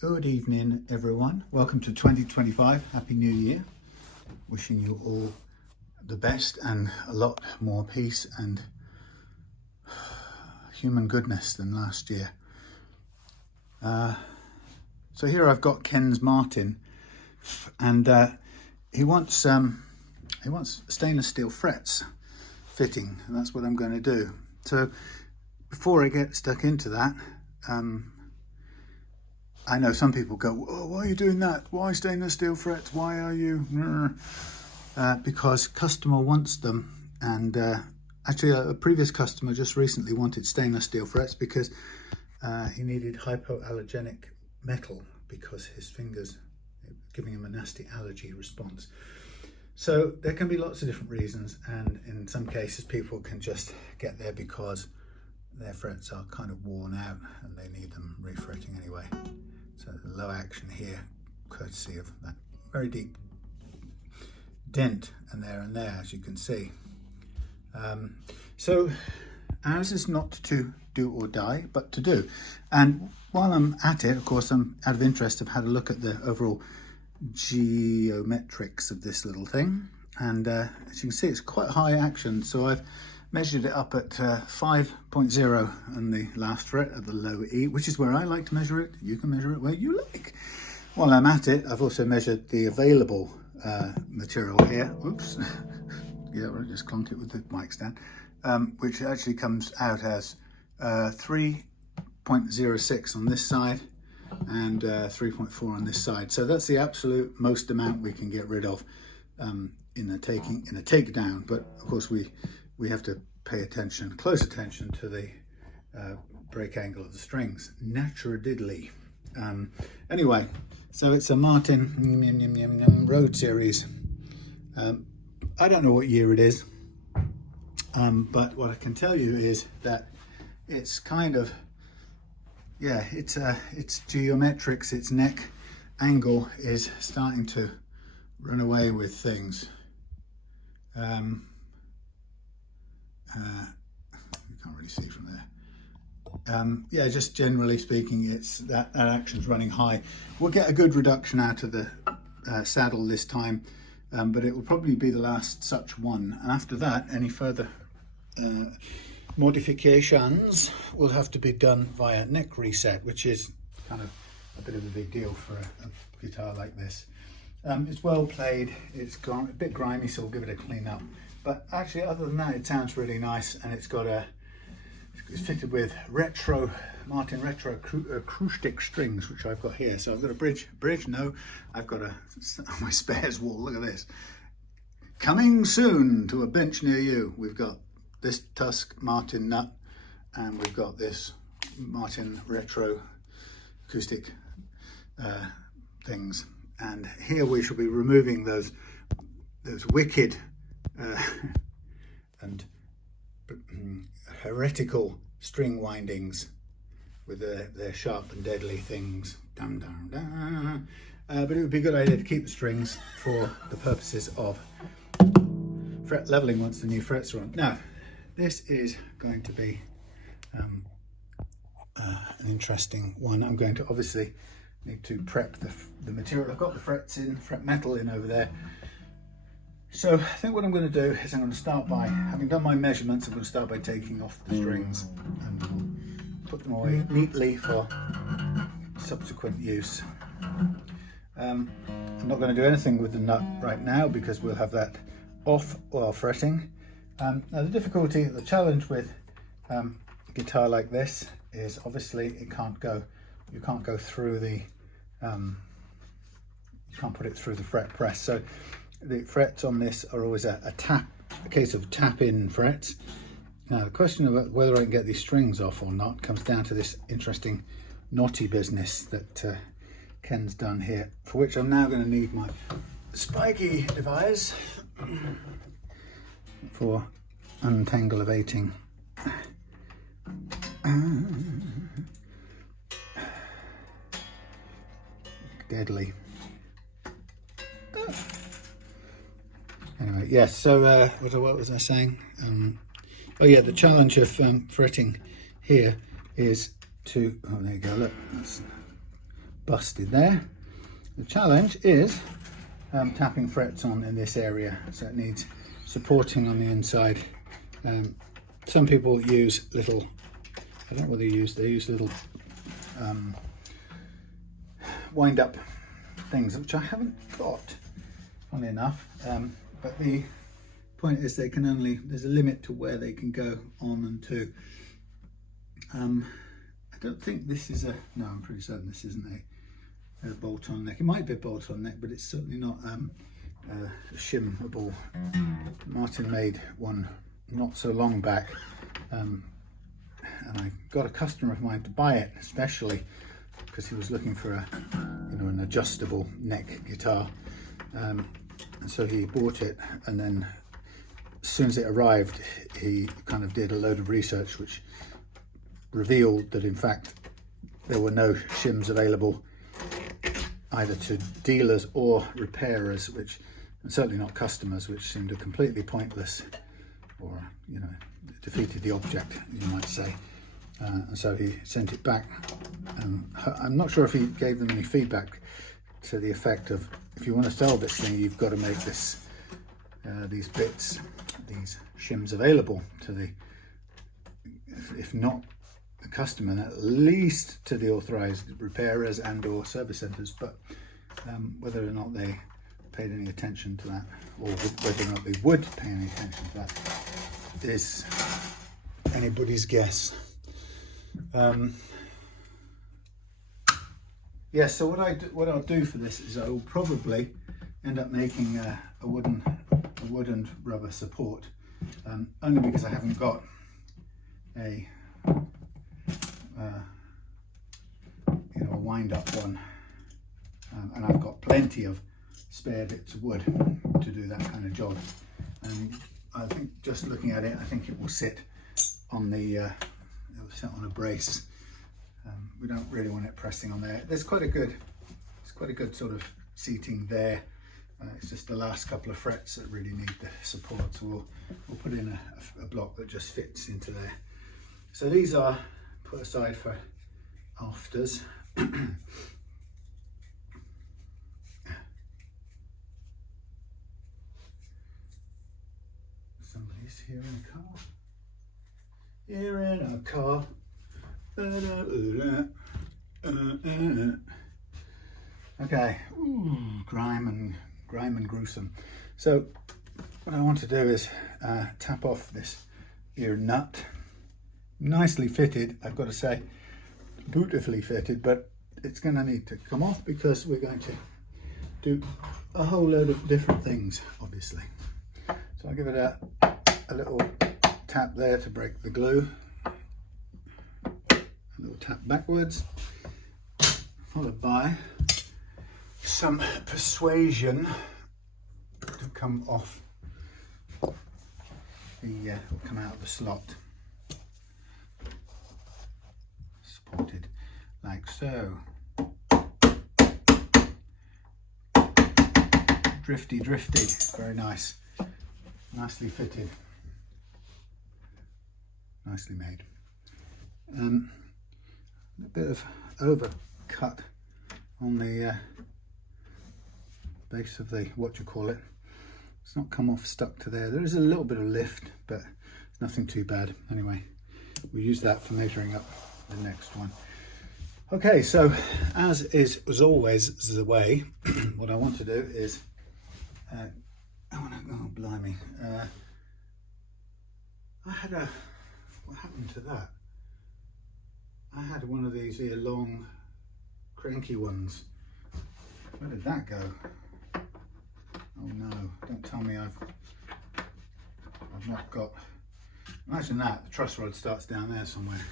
Good evening, everyone. Welcome to 2025. Happy New Year. Wishing you all the best and a lot more peace and human goodness than last year. So here I've got Ken's Martin, and he wants stainless steel frets fitting, and that's what I'm going to do. So before I get stuck into that, I know some people go, oh, why are you doing that? Why stainless steel frets? Why are you? Because customer wants them. And actually a previous customer just recently wanted stainless steel frets because he needed hypoallergenic metal because his fingers were giving him a nasty allergy response. So there can be lots of different reasons, and in some cases people can just get there because their frets are kind of worn out and they need them refretting anyway. So the low action here, courtesy of that very deep dent and there, as you can see. So ours is not to do or die, but to do. And while I'm at it, of course, I'm out of interest, I've had a look at the overall geometrics of this little thing. And as you can see, it's quite high action. So I've measured it up at 5.0 on the last fret of the low E, which is where I like to measure it. You can measure it where you like. While I'm at it, I've also measured the available material here. Oops. Yeah, I'll just clunk it with the mic stand, which actually comes out as 3.06 on this side and 3.4 on this side. So that's the absolute most amount we can get rid of in a takedown. But of course we have to pay close attention to the break angle of the strings. Naturally. Anyway, so it's a Martin Road Series. I don't know what year it is, but what I can tell you is that it's kind of, yeah, it's geometrics, its neck angle is starting to run away with things. You can't really see from there. Yeah, just generally speaking, it's that action's running high. We'll get a good reduction out of the saddle this time, but it will probably be the last such one. And after that, any further modifications will have to be done via neck reset, which is kind of a bit of a big deal for a guitar like this. It's well played, it's a bit grimy, so we'll give it a clean up. But actually, other than that, it sounds really nice, and it's fitted with Martin retro acoustic strings, which I've got here. So I've got a bridge. No, I've got on my spares wall. Look at this. Coming soon to a bench near you. We've got this Tusq Martin nut, and we've got this Martin retro acoustic things. And here we shall be removing those wicked and heretical string windings with their sharp and deadly things. But it would be a good idea to keep the strings for the purposes of fret leveling once the new frets are on. Now, this is going to be an interesting one. I'm going to obviously need to prep the material. I've got the frets in, fret metal in over there. So I think what I'm going to do is I'm going to start by, having done my measurements, I'm going to start by taking off the strings and put them away neatly for subsequent use. I'm not going to do anything with the nut right now because we'll have that off while fretting. Now the challenge with a guitar like this is obviously you can't go through the, you can't put it through the fret press. So the frets on this are always a case of tap-in frets. Now the question about whether I can get these strings off or not comes down to this interesting knotty business that Ken's done here, for which I'm now going to need my spiky device for untanglevating. Deadly. Anyway, yes, so what was I saying? Oh yeah, the challenge of fretting here is to, oh there you go, look, that's busted there. The challenge is tapping frets on in this area, so it needs supporting on the inside. Some people use little, I don't know what they use little wind up things, which I haven't got, funny enough, but the point is they can only, there's a limit to where they can go on and to. I don't think this is no, I'm pretty certain this isn't a bolt-on neck. It might be a bolt-on neck, but it's certainly not shimmable. Martin made one not so long back, and I got a customer of mine to buy it especially because he was looking for an adjustable neck guitar, and so he bought it, and then as soon as it arrived he kind of did a load of research which revealed that in fact there were no shims available either to dealers or repairers, which, and certainly not customers, which seemed a completely pointless, or defeated the object, you might say. And so he sent it back, and I'm not sure if he gave them any feedback to the effect of, if you want to sell this thing, you've got to make this these bits, these shims available to the, if not the customer, and at least to the authorized repairers and or service centers. But whether or not they paid any attention to that, or whether or not they would pay any attention to that, is anybody's guess. Yeah, so what I'll do for this is I will probably end up making a wooden rubber support, only because I haven't got a wind up one, and I've got plenty of spare bits of wood to do that kind of job. And I think, just looking at it, I think it will sit on the it will sit on a brace. We don't really want it pressing on there. There's quite a good sort of seating there. It's just the last couple of frets that really need the support, so we'll put in a block that just fits into there. So these are put aside for afters. Somebody's here in a car. Here in a car. Okay. Ooh, grime and gruesome. So what I want to do is tap off this ear nut. Nicely fitted, I've got to say, beautifully fitted, but it's going to need to come off because we're going to do a whole load of different things, obviously. So I'll give it a little tap there to break the glue, a little tap backwards, followed by some persuasion to come off the, will come out of the slot, supported like so. Drifty, very nice, nicely fitted, nicely made. A bit of overcut on the base of the, what you call it. It's not come off stuck to there. There is a little bit of lift, but it's nothing too bad. Anyway, we'll use that for measuring up the next one. Okay, so as always the way, what I want to do is, oh blimey, what happened to that? I had one of these here long, cranky ones. Where did that go? Oh no, don't tell me I've not got, imagine that, the truss rod starts down there somewhere.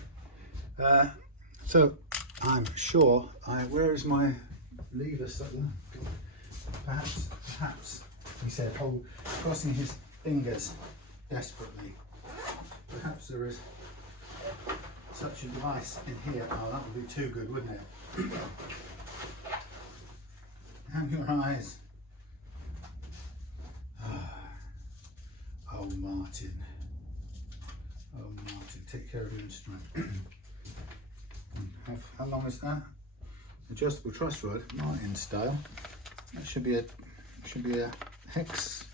So I'm sure, where is my lever? Perhaps, he said, crossing his fingers desperately. Perhaps there is such a device in here. Oh, that would be too good, wouldn't it? Have your eyes. Oh, Martin. Oh, Martin, take care of your instrument. How long is that? adjustable truss rod, Martin style. That should be a hex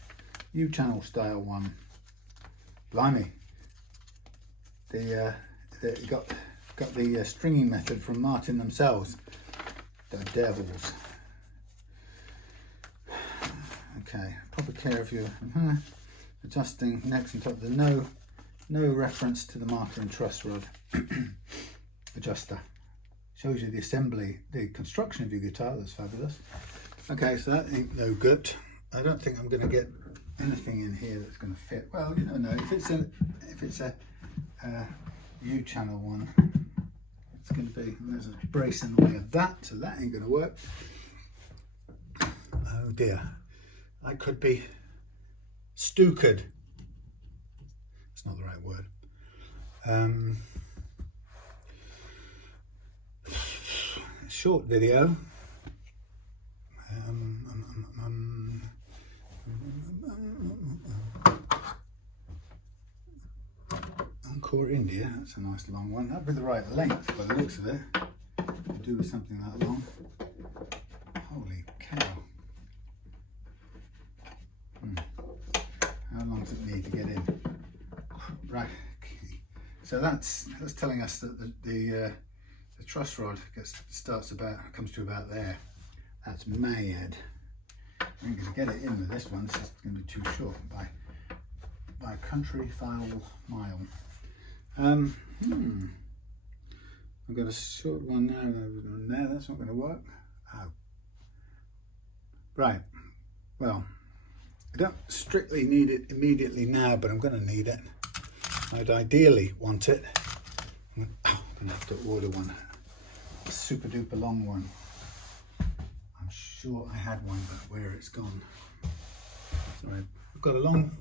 U-channel style one. Blimey, you got the stringing method from Martin themselves. The devils. Okay, proper care of you. Adjusting necks and top. There's no reference to the Martin truss rod adjuster. Shows you the assembly, the construction of your guitar. That's fabulous. Okay, so that ain't no good. I don't think I'm going to get anything in here that's going to fit. Well, you don't know. If it's a U-channel one, it's going to be, there's a brace in the way of that, so that ain't going to work. Oh dear, I could be stupid. It's not the right word. Short video. Encore India, that's a nice long one. That'd be the right length by the looks of it. Could do with something that long. Holy cow. How long does it need to get in? Right. So that's telling us that the truss rod comes to about there. That's mad. I'm going to get it in with this one. It's just going to be too short by a country file mile. I've got a short one now. That's not going to work. Oh. Right. Well, I don't strictly need it immediately now, but I'm going to need it. I'd ideally want it. I'm going to have to order one. A super duper long one. I'm sure I had one, but where it's gone. Sorry. I've got a long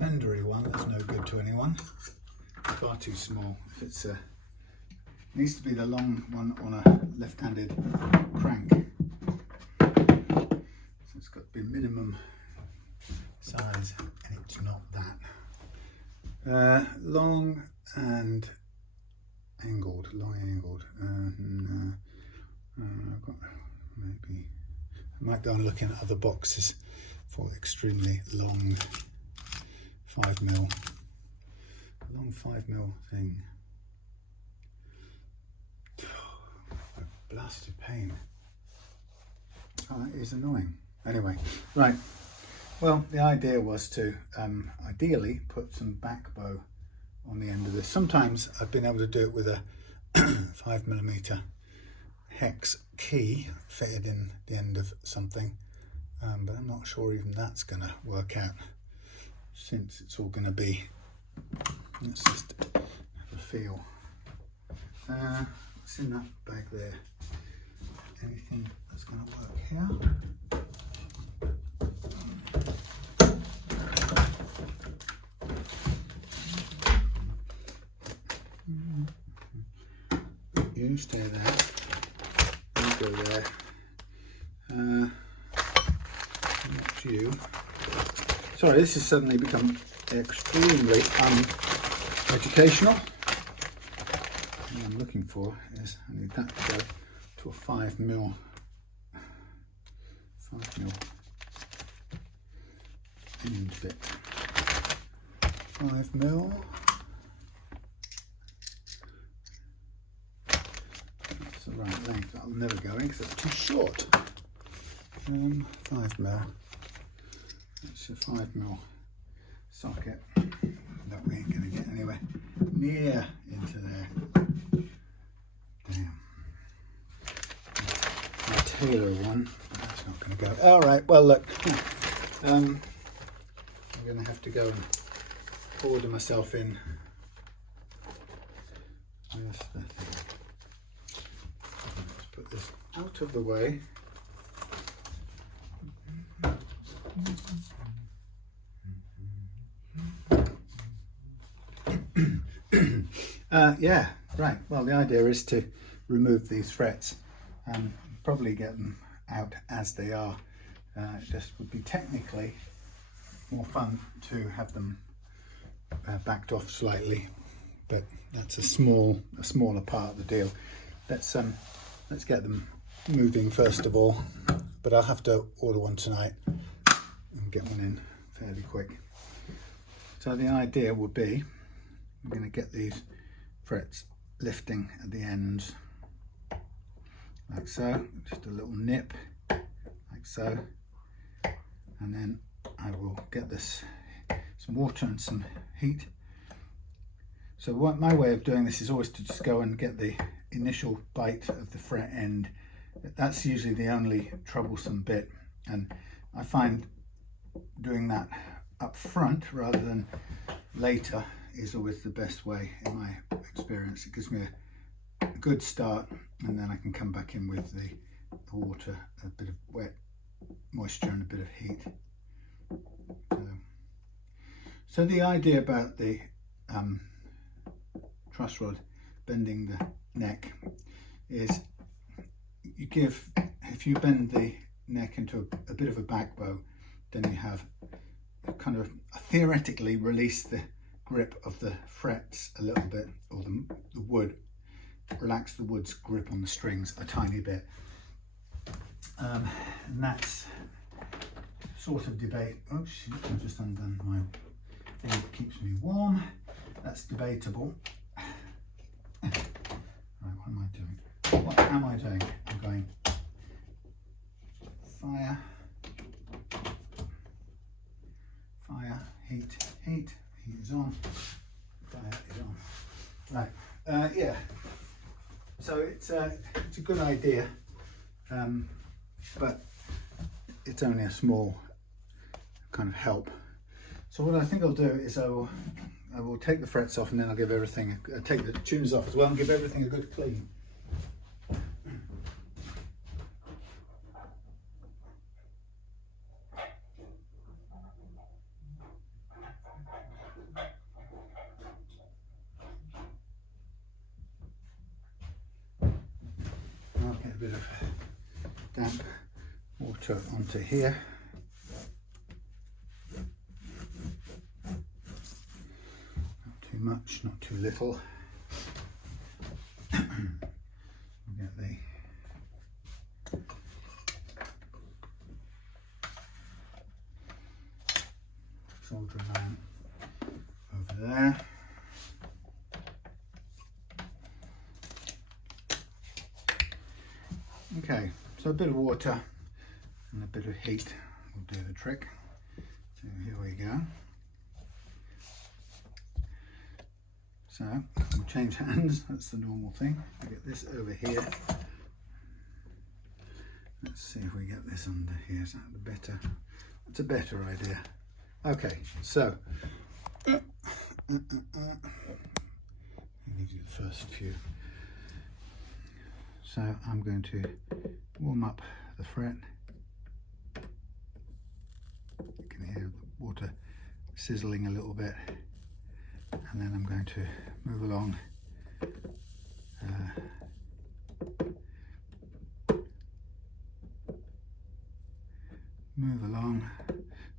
fendery one that's no good to anyone. Far too small. If it's it needs to be the long one on a left-handed crank. So it's got to be minimum size, and it's not that. Long and angled, I've got maybe I might go and look in other boxes for extremely long 5mm. Long 5mm thing. A blasted pain. Oh, that is annoying. Anyway, right. Well, the idea was to ideally put some back bow on the end of this. Sometimes I've been able to do it with a 5mm hex key fitted in the end of something, but I'm not sure even that's going to work out, since it's all going to be. Let's just have a feel. What's in that bag there? Anything that's going to work here? You stay there. You go there. Not you. Sorry, this has suddenly become extremely educational. What I'm looking for is I need that to go to a 5mm end bit. 5mm. That's the right length. That'll never go in because it's too short. 5mm. That's a 5mm socket that we ain't going to get anywhere near into there. Damn. A Taylor one, but that's not going to go. All right, well look, I'm going to have to go and order myself in. Where's the thing? Let's put this out of the way. Yeah, right. Well, the idea is to remove these frets and probably get them out as they are. It just would be technically more fun to have them backed off slightly, but that's a smaller part of the deal. Let's get them moving first of all, but I'll have to order one tonight and get one in fairly quick. So the idea would be, I'm going to get these frets lifting at the ends, like so, just a little nip, like so, and then I will get this, some water and some heat. So what my way of doing this is always to just go and get the initial bite of the fret end. That's usually the only troublesome bit, and I find doing that up front rather than later is always the best way in my experience. It gives me a good start, and then I can come back in with the water, a bit of wet moisture and a bit of heat. So the idea about the truss rod bending the neck is if you bend the neck into a bit of a back bow, then you have kind of theoretically release the grip of the frets a little bit, or the wood, relax the wood's grip on the strings a tiny bit. And that's sort of debate. Oh shoot, I've just undone my thing that keeps me warm. That's debatable. Right, what am I doing? What am I doing? I'm going fire, fire, heat, heat, heat is on, fire is on. Right, yeah. So it's a good idea, but it's only a small kind of help. So what I think I'll do is I will take the frets off, and then I'll give everything, take the tuners off as well, and give everything a good clean. I'll get a bit of damp water onto here. Much, not too little. We'll get the soldering iron over there. Okay, so a bit of water and a bit of heat will do the trick. So here we go. So we'll change hands, that's the normal thing. We'll get this over here. Let's see if we get this under here. Is that the better? That's a better idea. Okay, so let me do the first few. So I'm going to warm up the fret. You can hear the water sizzling a little bit. And then I'm going to move along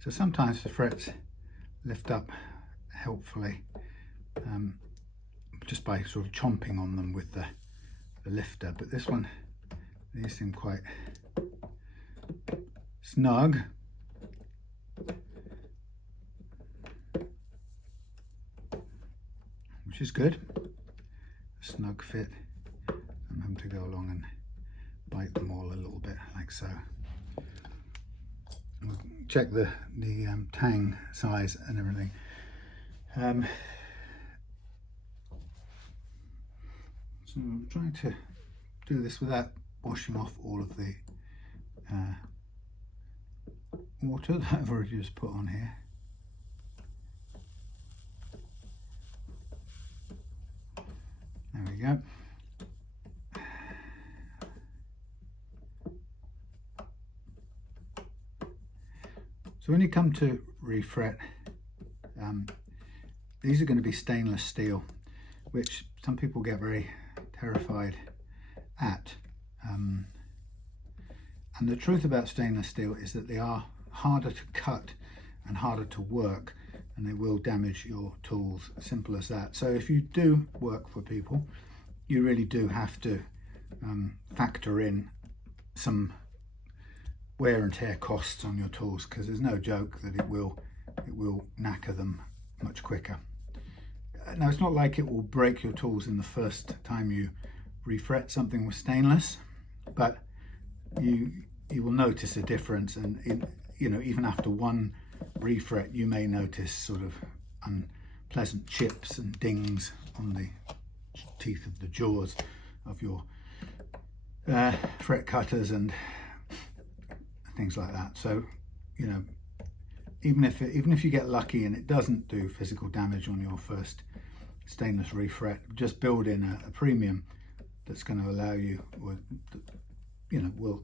So sometimes the frets lift up helpfully just by sort of chomping on them with the lifter, but this one, these seem quite snug. Which is good, a snug fit. I'm having to go along and bite them all a little bit, like so. We'll check the tang size and everything. So I'm trying to do this without washing off all of the water that I've already just put on here. There we go. So when you come to refret, these are going to be stainless steel, which some people get very terrified at. And the truth about stainless steel is that they are harder to cut and harder to work, and they will damage your tools, simple as that. So if you do work for people, you really do have to factor in some wear and tear costs on your tools, because there's no joke that it will knacker them much quicker. Now, it's not like it will break your tools in the first time you refret something with stainless, but you will notice a difference, and you know, even after one refret you may notice sort of unpleasant chips and dings on the teeth of the jaws of your fret cutters and things like that. So, you know, even if you get lucky and it doesn't do physical damage on your first stainless refret, just build in a premium that's going to allow you, or you know, will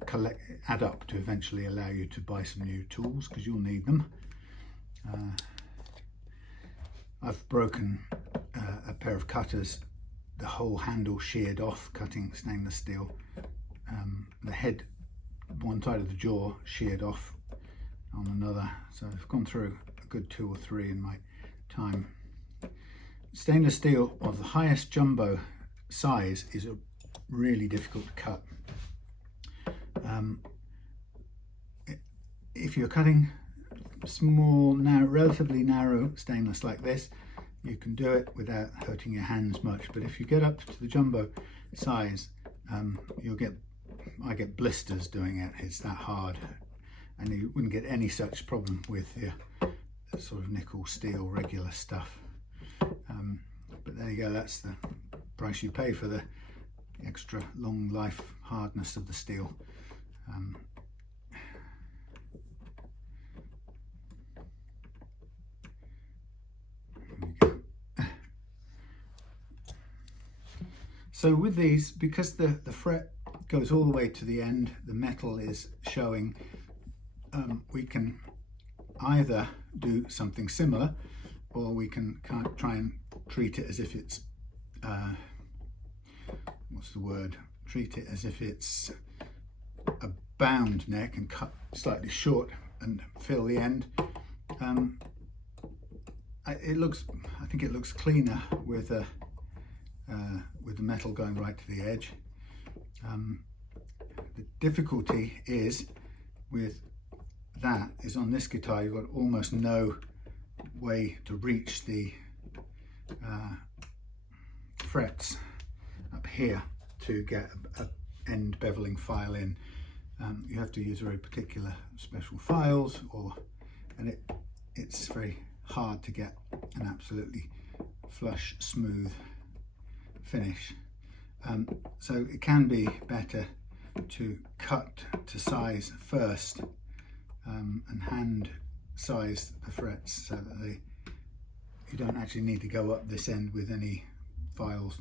add up to eventually allow you to buy some new tools, because you'll need them. I've broken a pair of cutters, the whole handle sheared off cutting stainless steel, the head, one side of the jaw sheared off on another. So I've gone through a good 2 or 3 in my time. Stainless steel of the highest jumbo size is really difficult to cut. If you're cutting small, relatively narrow stainless like this, you can do it without hurting your hands much. But if you get up to the jumbo size, I get blisters doing it. It's that hard, and you wouldn't get any such problem with the sort of nickel steel regular stuff. But there you go, that's the price you pay for the extra long life hardness of the steel. So with these, because the fret goes all the way to the end, the metal is showing, we can either do something similar, or we can try and treat it as if it's, treat it as if it's a bound neck and cut slightly short and fill the end. I think it looks cleaner with the metal going right to the edge. The difficulty is with that is on this guitar you've got almost no way to reach the frets up here to get a end beveling file in. You have to use very particular special files, and it's very hard to get an absolutely flush, smooth finish. So it can be better to cut to size first, and hand size the frets so that you don't actually need to go up this end with any files.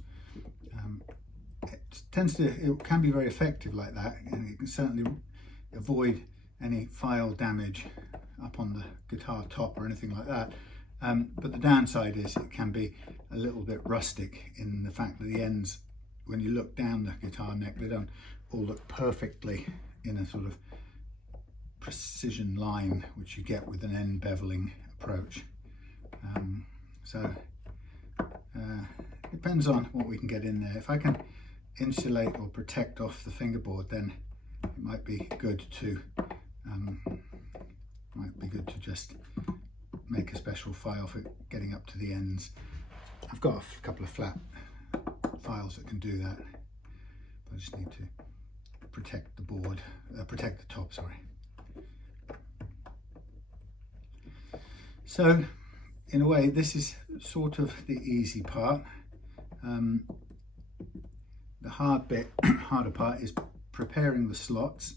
It can be very effective like that, and you can certainly avoid any file damage up on the guitar top or anything like that. But the downside is it can be a little bit rustic in the fact that the ends, when you look down the guitar neck, they don't all look perfectly in a sort of precision line which you get with an end beveling approach. Depends on what we can get in there. If I can insulate or protect off the fingerboard, then it might be good to just make a special file for getting up to the ends. I've got a couple of flat files that can do that, but I just need to protect the board, protect the top, sorry. So in a way this is sort of the easy part. The harder part is preparing the slots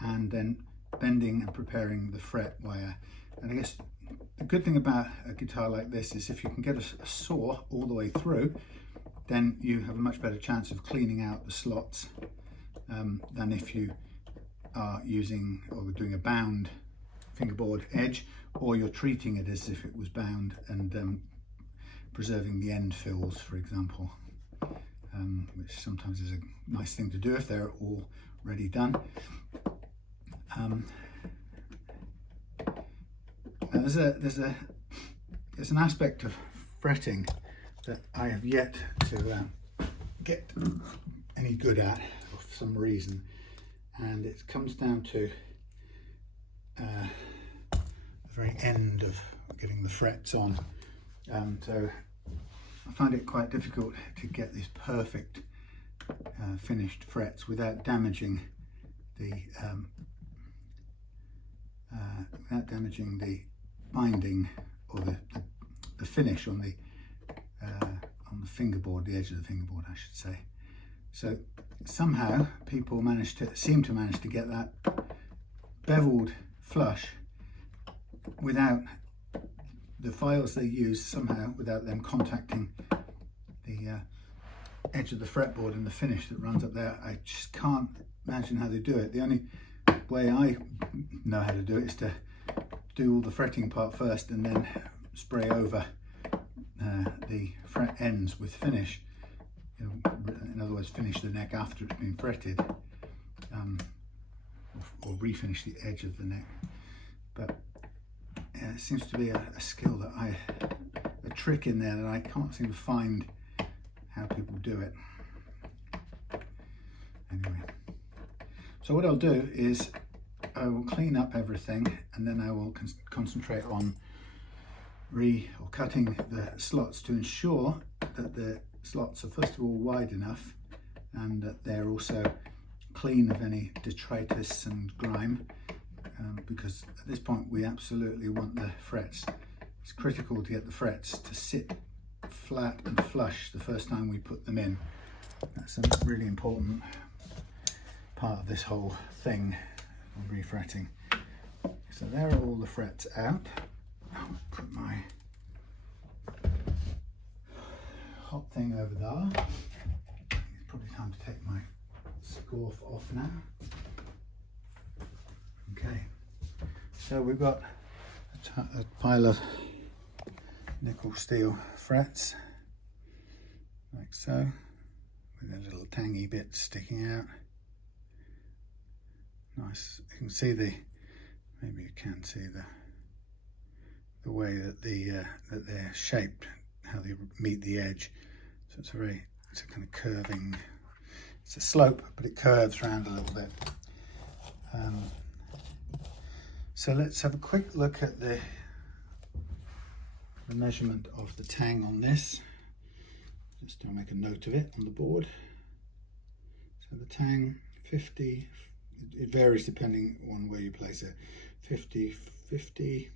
and then bending and preparing the fret wire. And I guess the good thing about a guitar like this is if you can get a saw all the way through, then you have a much better chance of cleaning out the slots than if you are using or doing a bound fingerboard edge, or you're treating it as if it was bound and preserving the end fills, for example, which sometimes is a nice thing to do if they're already done. There's an aspect of fretting that I have yet to get any good at for some reason, and it comes down to the very end of getting the frets on. So I find it quite difficult to get these perfect finished frets without damaging the binding or the finish on the fingerboard, the edge of the fingerboard, I should say. So somehow people seem to manage to get that beveled flush without the files they use, somehow without them contacting the edge of the fretboard and the finish that runs up there. I just can't imagine how they do it. The only way I know how to do it is to do all the fretting part first and then spray over the fret ends with finish. You know, in other words, finish the neck after it's been fretted, or refinish the edge of the neck. But it seems to be a skill that a trick in there that I can't seem to find how people do it. Anyway, so what I'll do is I will clean up everything, and then I will concentrate on cutting the slots to ensure that the slots are first of all wide enough and that they're also clean of any detritus and grime, because at this point we absolutely want the frets. It's critical to get the frets to sit flat and flush the first time we put them in. That's a really important part of this whole thing of refretting. So there are all the frets out. I'll put my hot thing over there. It's probably time to take my scarf off now. Okay, so we've got a pile of nickel steel frets, like so, with a little tangy bit sticking out. Nice. You can see maybe you can see the way that that they're shaped, how they meet the edge. So it's a kind of curving. It's a slope, but it curves around a little bit. So let's have a quick look at the measurement of the tang on this. Just to make a note of it on the board. So the tang 50. It varies depending on where you place it. 50, 50,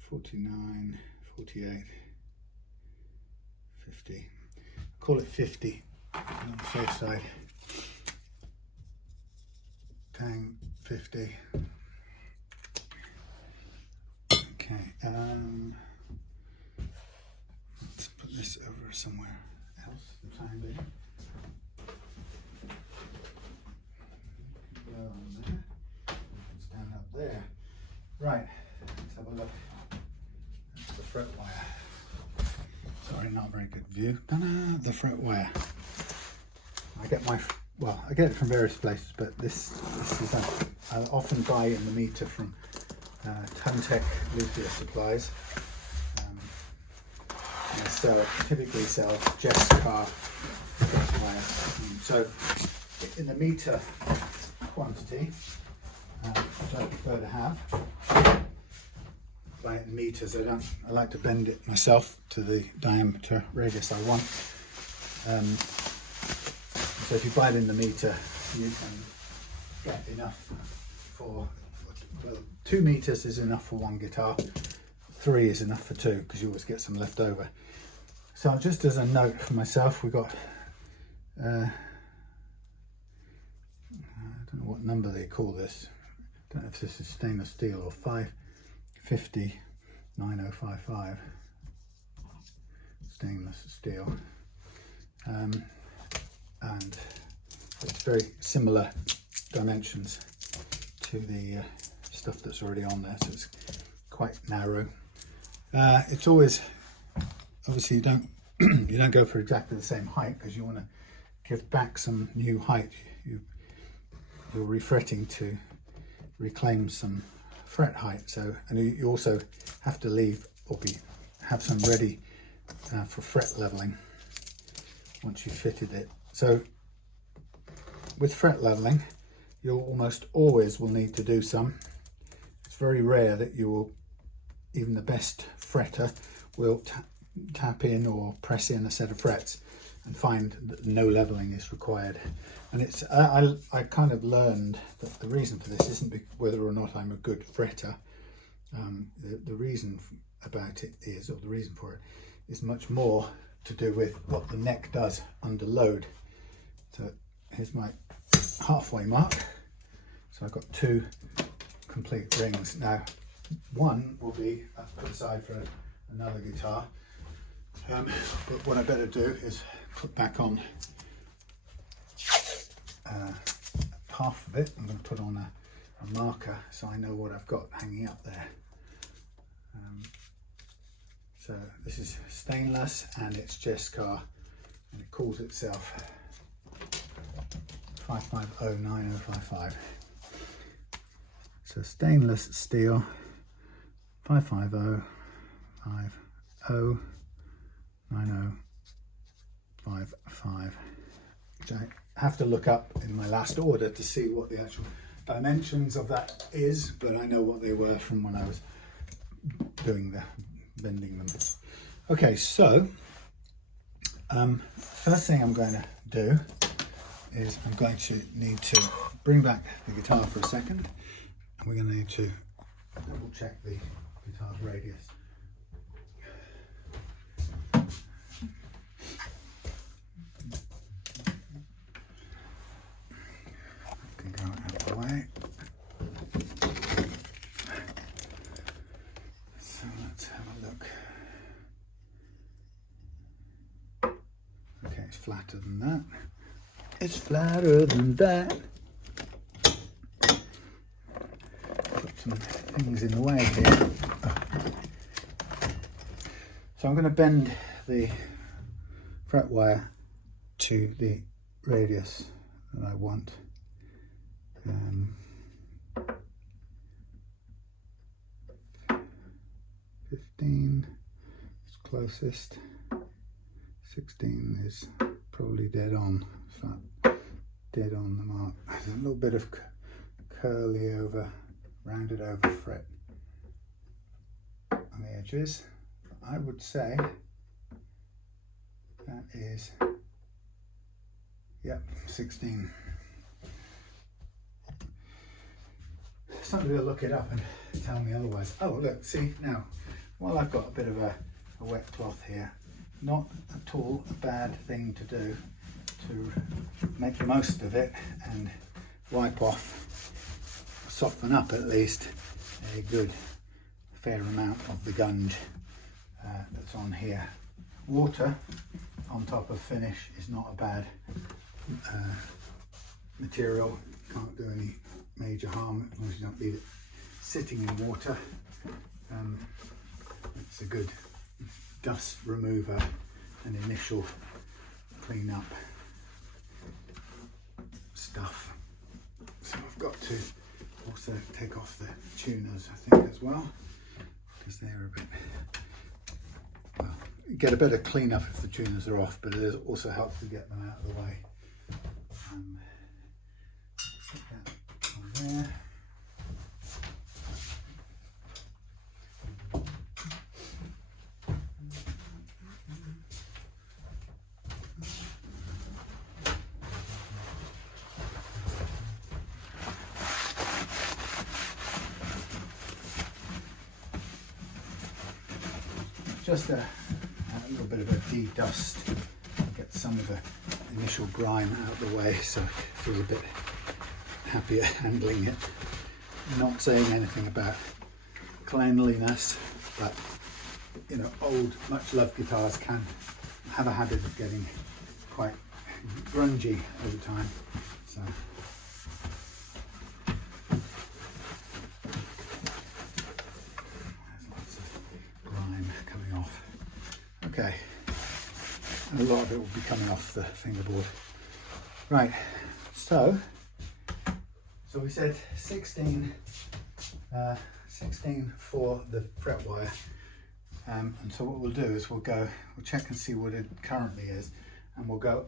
49, 48, 50. Call it 50 on the safe side. Tang 50. Okay, let's put this over somewhere else for the time being. On there. Stand up there. Right, let's have a look at the fret wire. Sorry, not a very good view. The fret wire. I get it from various places, but this is I often buy in the meter from Tusq luthier supplies. They typically sell Jescar fret wire. So in the meter quantity, which I prefer to have, buy it in meters. I like to bend it myself to the diameter radius I want. So if you buy it in the meter, you can get enough for, well, 2 meters is enough for 1 guitar, 3 is enough for 2, because you always get some left over. So just as a note for myself, we got I don't know what number they call this. I don't know if this is stainless steel or 550 9055 stainless steel, and it's very similar dimensions to the stuff that's already on there, so it's quite narrow. It's always, obviously you don't you don't go for exactly the same height, because you want to give back some new height. You're refretting to reclaim some fret height, so, and you also have to leave or have some ready for fret leveling once you've fitted it. So with fret leveling, you almost always will need to do some. It's very rare that you will, even the best fretter will tap in or press in a set of frets and find that no leveling is required. And it's I kind of learned that the reason for this isn't whether or not I'm a good fretter. The reason about it is, or the reason for it, is much more to do with what the neck does under load. So here's my halfway mark. So I've got 2 complete rings. Now, one will be put aside for another guitar. But what I better do is put back on half of it. I'm going to put on a marker so I know what I've got hanging up there. So this is stainless and it's Tusq, and it calls itself 5509055. So stainless steel 5509055, which I have to look up in my last order to see what the actual dimensions of that is, but I know what they were from when I was doing the bending them. Okay, so first thing I'm going to do is I'm going to need to bring back the guitar for a second, and we're going to need to double check the guitar's radius. Can go out of the way. So let's have a look. Okay, it's flatter than that. It's flatter than that. Put some things in the way here. Oh. So I'm going to bend the fret wire to the radius that I want. 15 is closest. 16 is probably dead on. So dead on the mark. There's a little bit of curly over, rounded over fret on the edges. I would say that is, yep, 16. Somebody will look it up and tell me otherwise. Oh, look, see now, while I've got a bit of a wet cloth here, not at all a bad thing to do to make the most of it and wipe off, soften up at least a good fair amount of the gunge that's on here. Water on top of finish is not a bad material. Can't do any major harm as long as you don't leave it sitting in water. It's a good dust remover and initial clean up stuff. So I've got to also take off the tuners, I think, as well, because they're a bit, well, you get a better clean up if the tuners are off, but it also helps to get them out of the way. Stick that on there. Just a little bit of a de-dust, get some of the initial grime out of the way so I feel a bit happier handling it. I'm not saying anything about cleanliness, but you know, old, much loved guitars can have a habit of getting quite grungy over time. So okay, and a lot of it will be coming off the fingerboard. Right, so we said 16 for the fret wire, and so what we'll do is we'll check and see what it currently is, and we'll go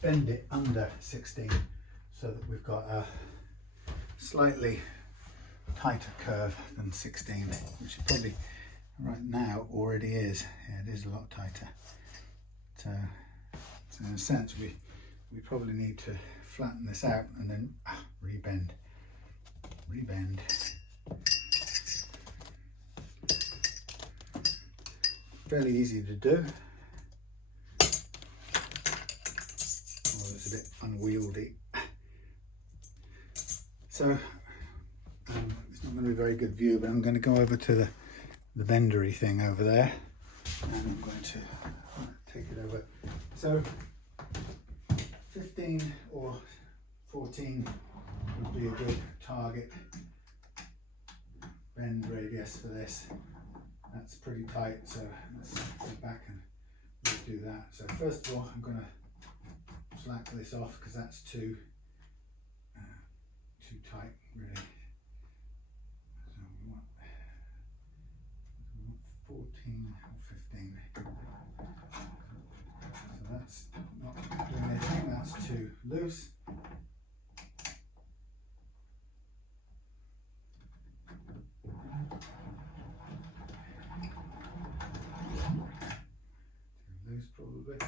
bend it under 16 so that we've got slightly tighter curve than 16, which it probably right now already is. Yeah, it is a lot tighter. So in a sense, we probably need to flatten this out and then rebend. Fairly easy to do. Although it's a bit unwieldy. So it's not going to be a very good view, but I'm going to go over to the vendory thing over there, and I'm going to take it over. So 15 or 14 would be a good target bend radius for this. That's pretty tight, so let's go back and redo that. So first of all, I'm going to slack this off because that's too tight, really. So we want 14 or 15. So that's not doing anything, that's too loose. Probably.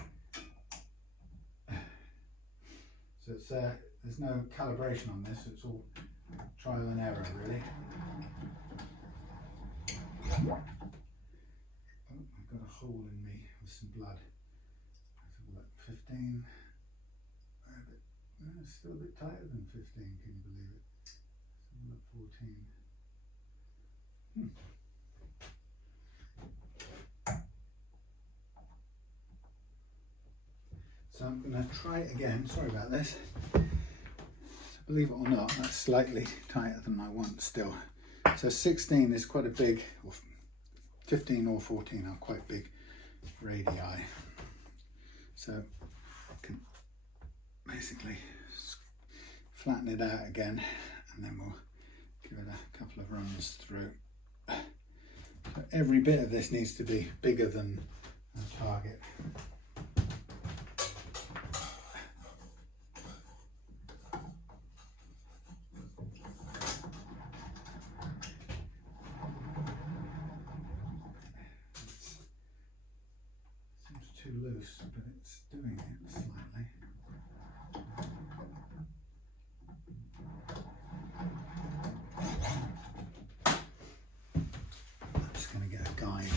So it's there's no calibration on this, it's all trial and error, really. Oh, I've got a hole in me with some blood. Look, 15. It's still a bit tighter than 15, can you believe it? Look, 14. So I'm going to try it again, sorry about this. So believe it or not, that's slightly tighter than I want still. So 16 is quite a big, or 15 or 14 are quite big radii. So I can basically flatten it out again, and then we'll give it a couple of runs through. So every bit of this needs to be bigger than the target. Too loose, but it's doing it slightly. I'm just going to get a guide.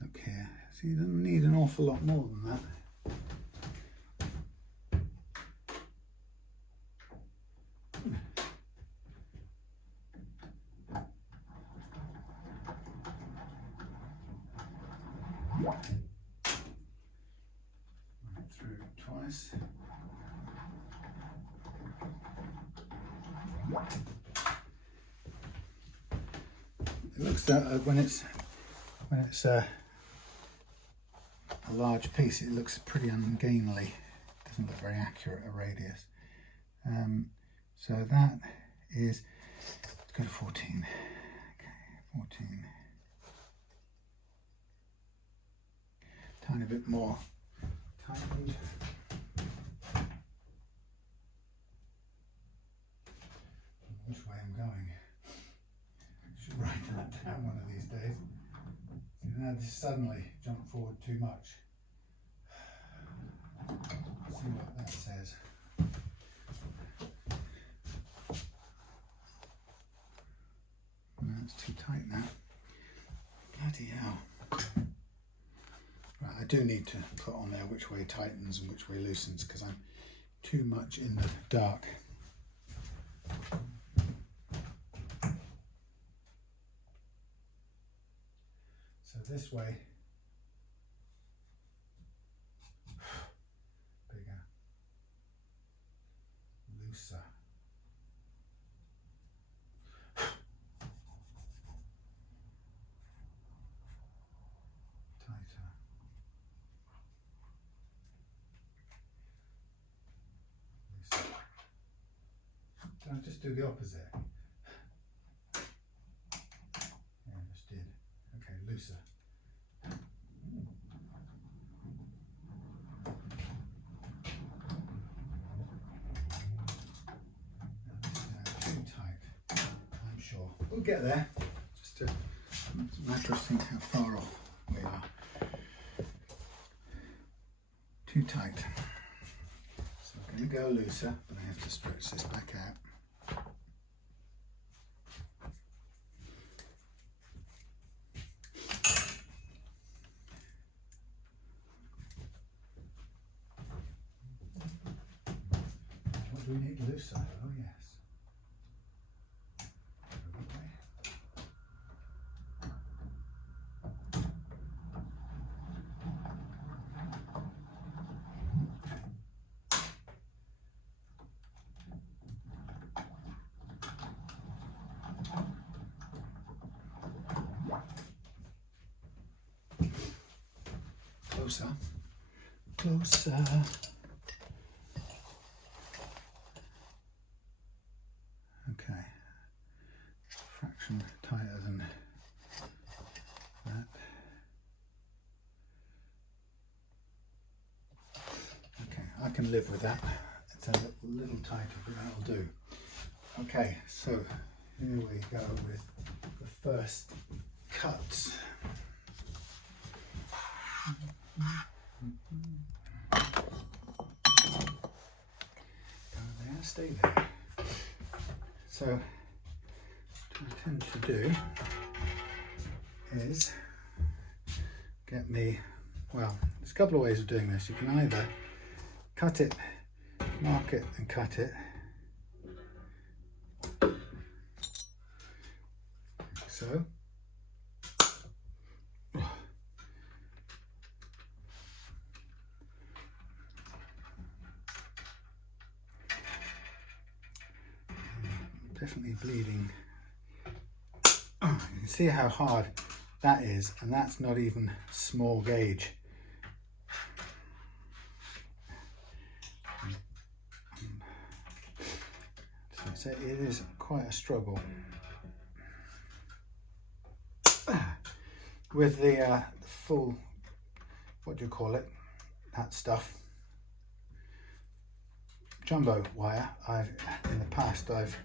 Look here. See, it doesn't need an awful lot more than that. Through twice. It looks when it's a large piece, it looks pretty ungainly. It doesn't look very accurate a radius. So that is, let's go to 14. Okay, 14. Tiny bit more tightened. Which way I'm going? I should write that down one of these days. So now this suddenly jumped forward too much. Let's see what that says. No, it's too tight now. Bloody hell. Right, I do need to put on there which way tightens and which way loosens because I'm too much in the dark. So this way, bigger, looser. Tighter. Looser. Don't just do the opposite. Yeah, just did. Okay, looser. we'll get there. Just a matter of seeing how far off we are. Too tight. So I'm going to go looser, but I have to stretch this back out. What do we need loose side? Oh yes. Closer. Closer. Okay. Fraction tighter than that. Okay, I can live with that. It's a little tighter, but that'll do. Okay, so here we go with the first cut. Go there, stay there. So what I tend to do is get me, well, there's a couple of ways of doing this. You can either cut it, mark it and cut it. So. Definitely bleeding. Oh, you can see how hard that is, and that's not even small gauge. So it is quite a struggle with the full, what do you call it, that stuff, jumbo wire. In the past I've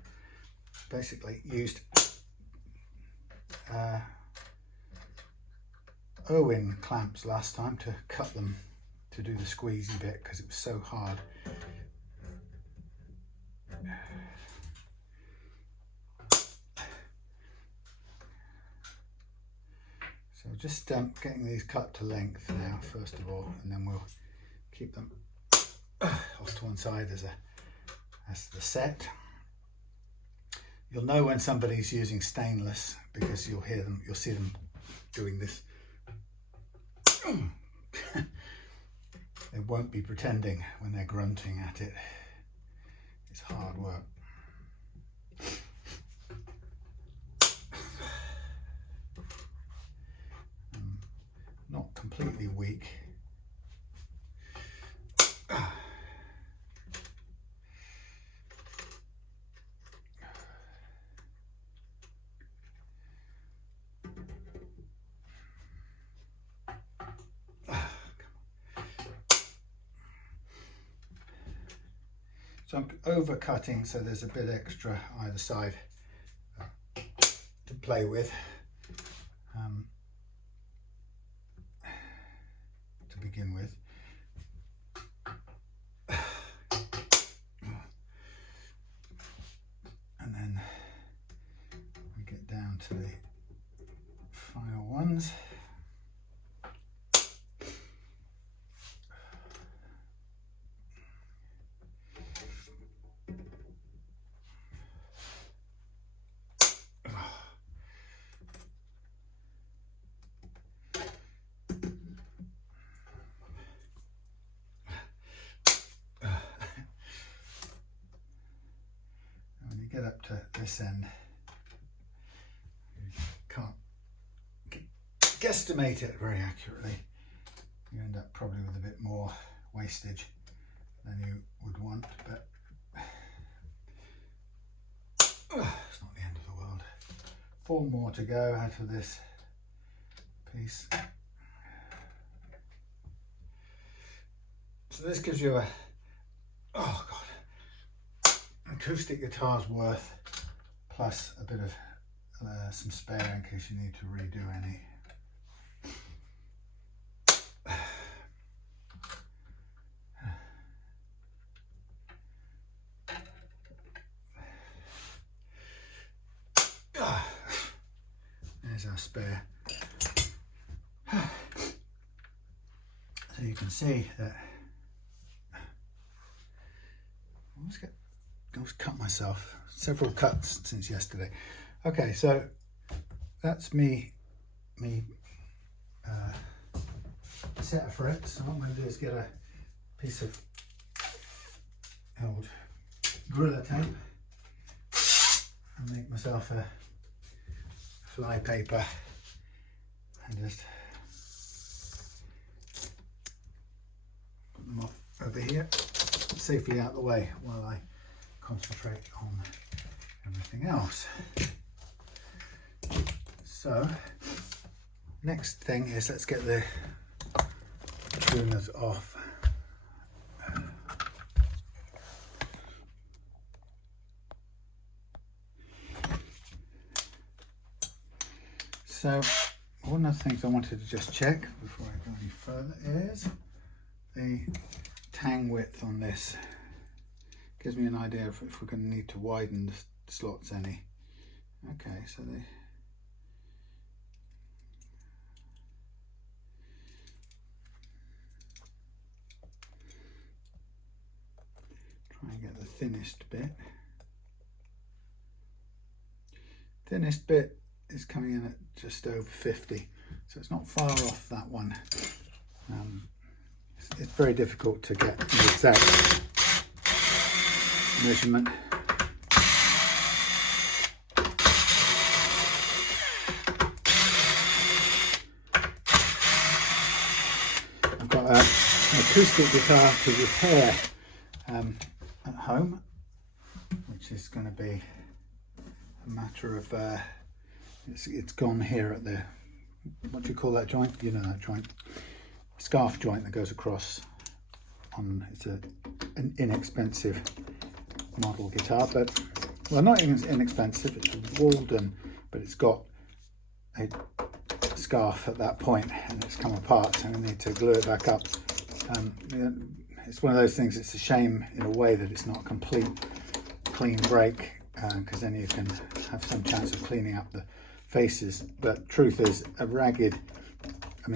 basically used Owen clamps last time to cut them, to do the squeezy bit, because it was so hard. So just getting these cut to length now first of all, and then we'll keep them off to one side as the set. You'll know when somebody's using stainless because you'll see them doing this. They won't be pretending when they're grunting at it. It's hard work. Not completely weak. So I'm over cutting, so there's a bit extra either side to play with. To begin with. And then we get down to the final ones. Get up to this end, you can't guesstimate it very accurately. You end up probably with a bit more wastage than you would want, but it's not the end of the world. 4 more to go out of this piece. So this gives you a, oh God, acoustic guitar's worth, plus a bit of some spare in case you need to redo any. There's our spare. So you can see that I almost cut myself. Several cuts since yesterday. Okay, so that's me set of frets. So what I'm going to do is get a piece of old Gorilla tape and make myself a fly paper and just put them off over here safely out of the way while I concentrate on everything else. So next thing is let's get the tuners off. So one of the things I wanted to just check before I go any further is the tang width on this. Gives me an idea of if we're going to need to widen the slots any. Okay, so they try and get the thinnest bit. Thinnest bit is coming in at just over 50, so it's not far off that one. It's very difficult to get the exact measurement. I've got an acoustic guitar to repair at home, which is going to be a matter of it's gone here at the, what do you call that joint? You know that joint, scarf joint that goes across on. It's an inexpensive model guitar, but well, not inexpensive. It's a Walden, but it's got a scarf at that point and it's come apart, so I need to glue it back up. It's one of those things. It's a shame in a way that it's not a complete clean break, because then you can have some chance of cleaning up the faces. But truth is, a ragged,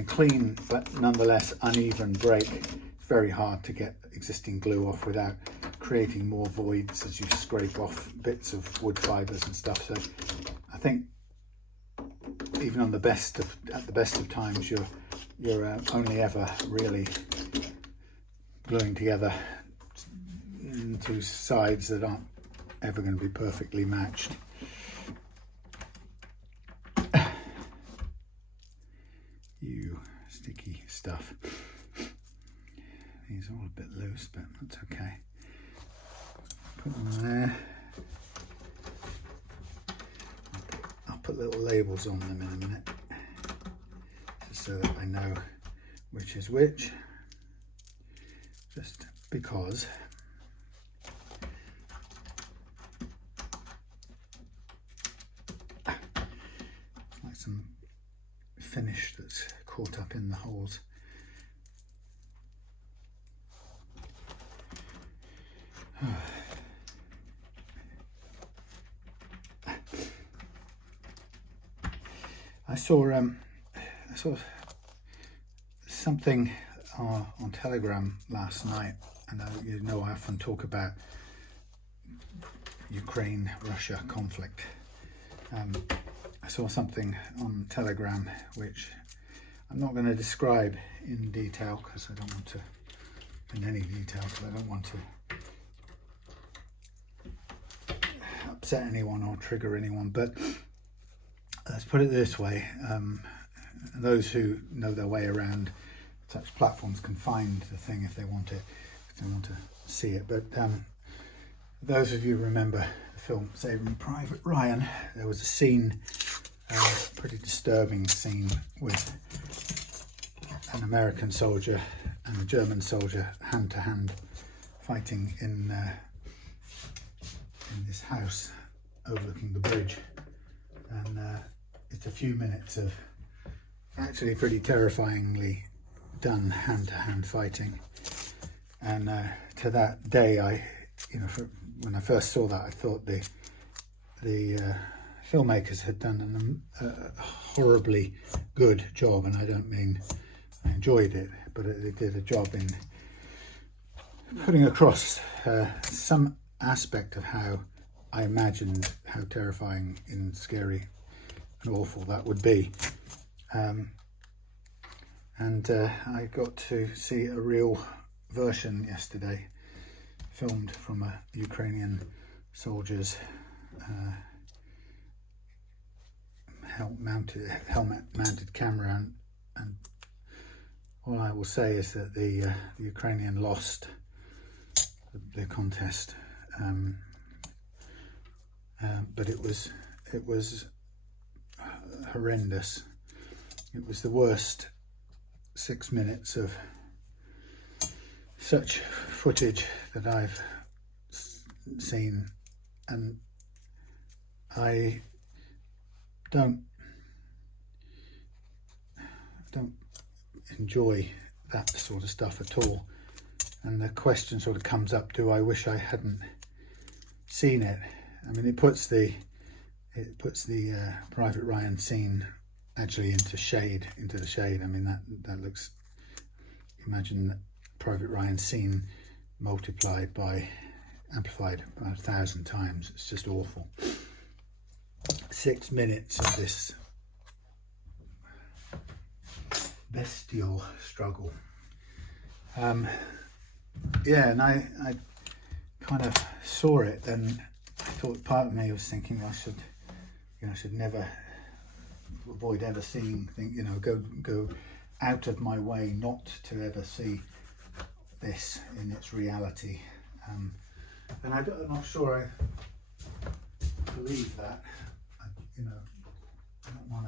clean but nonetheless uneven break, it's very hard to get existing glue off without creating more voids as you scrape off bits of wood fibers and stuff. So I think even on at the best of times, you're only ever really gluing together two sides that aren't ever going to be perfectly matched. You sticky stuff. These are all a bit loose, but that's okay. Put them there. I'll put little labels on them in a minute, just so that I know which is which. Just because it's like some finish that's caught up in the holes. I saw something on Telegram last night, and you know I often talk about Ukraine-Russia conflict. I saw something on Telegram which I'm not going to describe in detail because I don't want to, in any detail, because I don't want to upset anyone or trigger anyone, but let's put it this way. Those who know their way around such platforms can find the thing if they want to see it. But those of you who remember the film Saving Private Ryan, there was a scene, pretty disturbing scene, with an American soldier and a German soldier hand to hand fighting in this house overlooking the bridge. and it's a few minutes of actually pretty terrifyingly done hand-to-hand fighting. And to that day, when I first saw that, I thought the filmmakers had done a horribly good job, and I don't mean I enjoyed it, but they did a job in putting across some aspect of how I imagined how terrifying and scary and awful that would be. And I got to see a real version yesterday, filmed from a Ukrainian soldier's helmet-mounted camera, and all I will say is that the Ukrainian lost the contest, but it was horrendous. It was the worst 6 minutes of such footage that I've seen, and I don't enjoy that sort of stuff at all. And the question sort of comes up: do I wish I hadn't seen it? I mean, it puts the Private Ryan scene actually into the shade. I mean, that looks. Imagine that Private Ryan scene amplified by 1,000 times. It's just awful. 6 minutes of this bestial struggle. Yeah, and I kind of saw it, and I thought, part of me was thinking I should never avoid ever seeing things, go out of my way not to ever see this in its reality. And I'm not sure I believe that. I don't want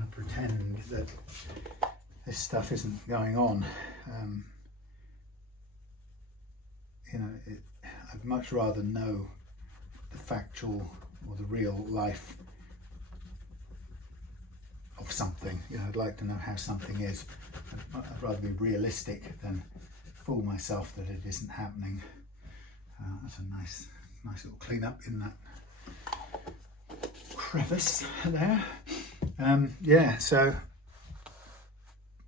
to pretend that this stuff isn't going on. I'd much rather know the factual or the real life of something. I'd like to know how something is. I'd rather be realistic than fool myself that it isn't happening. That's a nice little clean up in that crevice there. Yeah, so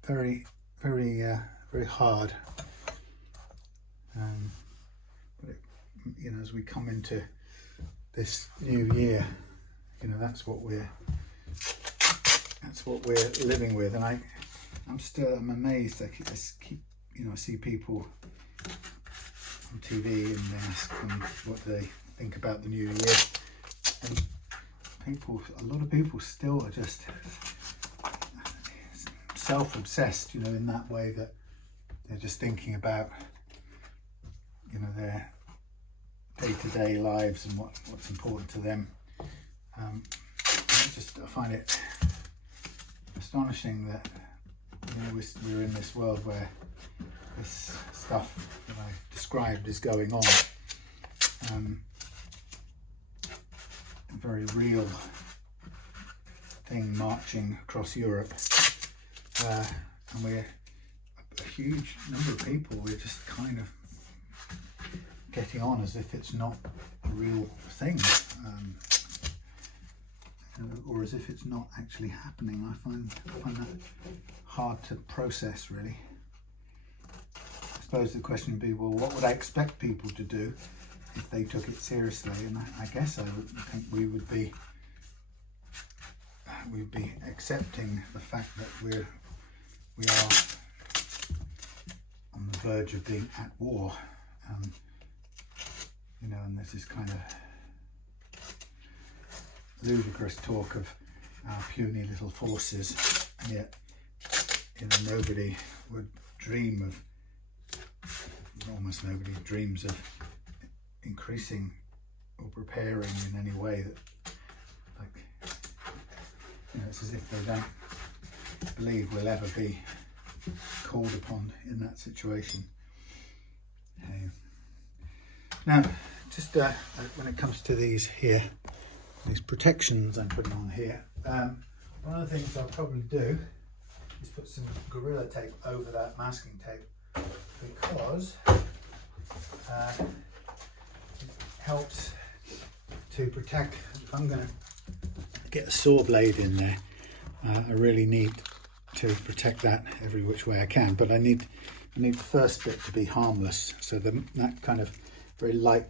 very, very, very hard. But as we come into this new year, that's what we're living with. And I'm amazed. I see people on TV and they ask them what they think about the new year, and a lot of people still are just self-obsessed, in that way, that they're just thinking about their day-to-day lives and what's important to them. I find it astonishing that we're in this world where this stuff that I described is going on. A very real thing marching across Europe, and we're a huge number of people. We're just kind of getting on as if it's not a real thing, or as if it's not actually happening. I find that hard to process, really. I suppose the question would be, well, what would I expect people to do if they took it seriously? And I guess I would think we would be accepting the fact that we are on the verge of being at war, and this is kind of ludicrous talk of our puny little forces, and yet nobody would dream of, almost nobody dreams of increasing or preparing in any way that, it's as if they don't believe we'll ever be called upon in that situation. Now, just when it comes to these here, these protections I'm putting on here. One of the things I'll probably do is put some Gorilla Tape over that masking tape, because it helps to protect. If I'm going to get a saw blade in there, I really need to protect that every which way I can, but I need the first bit to be harmless, so that kind of very light,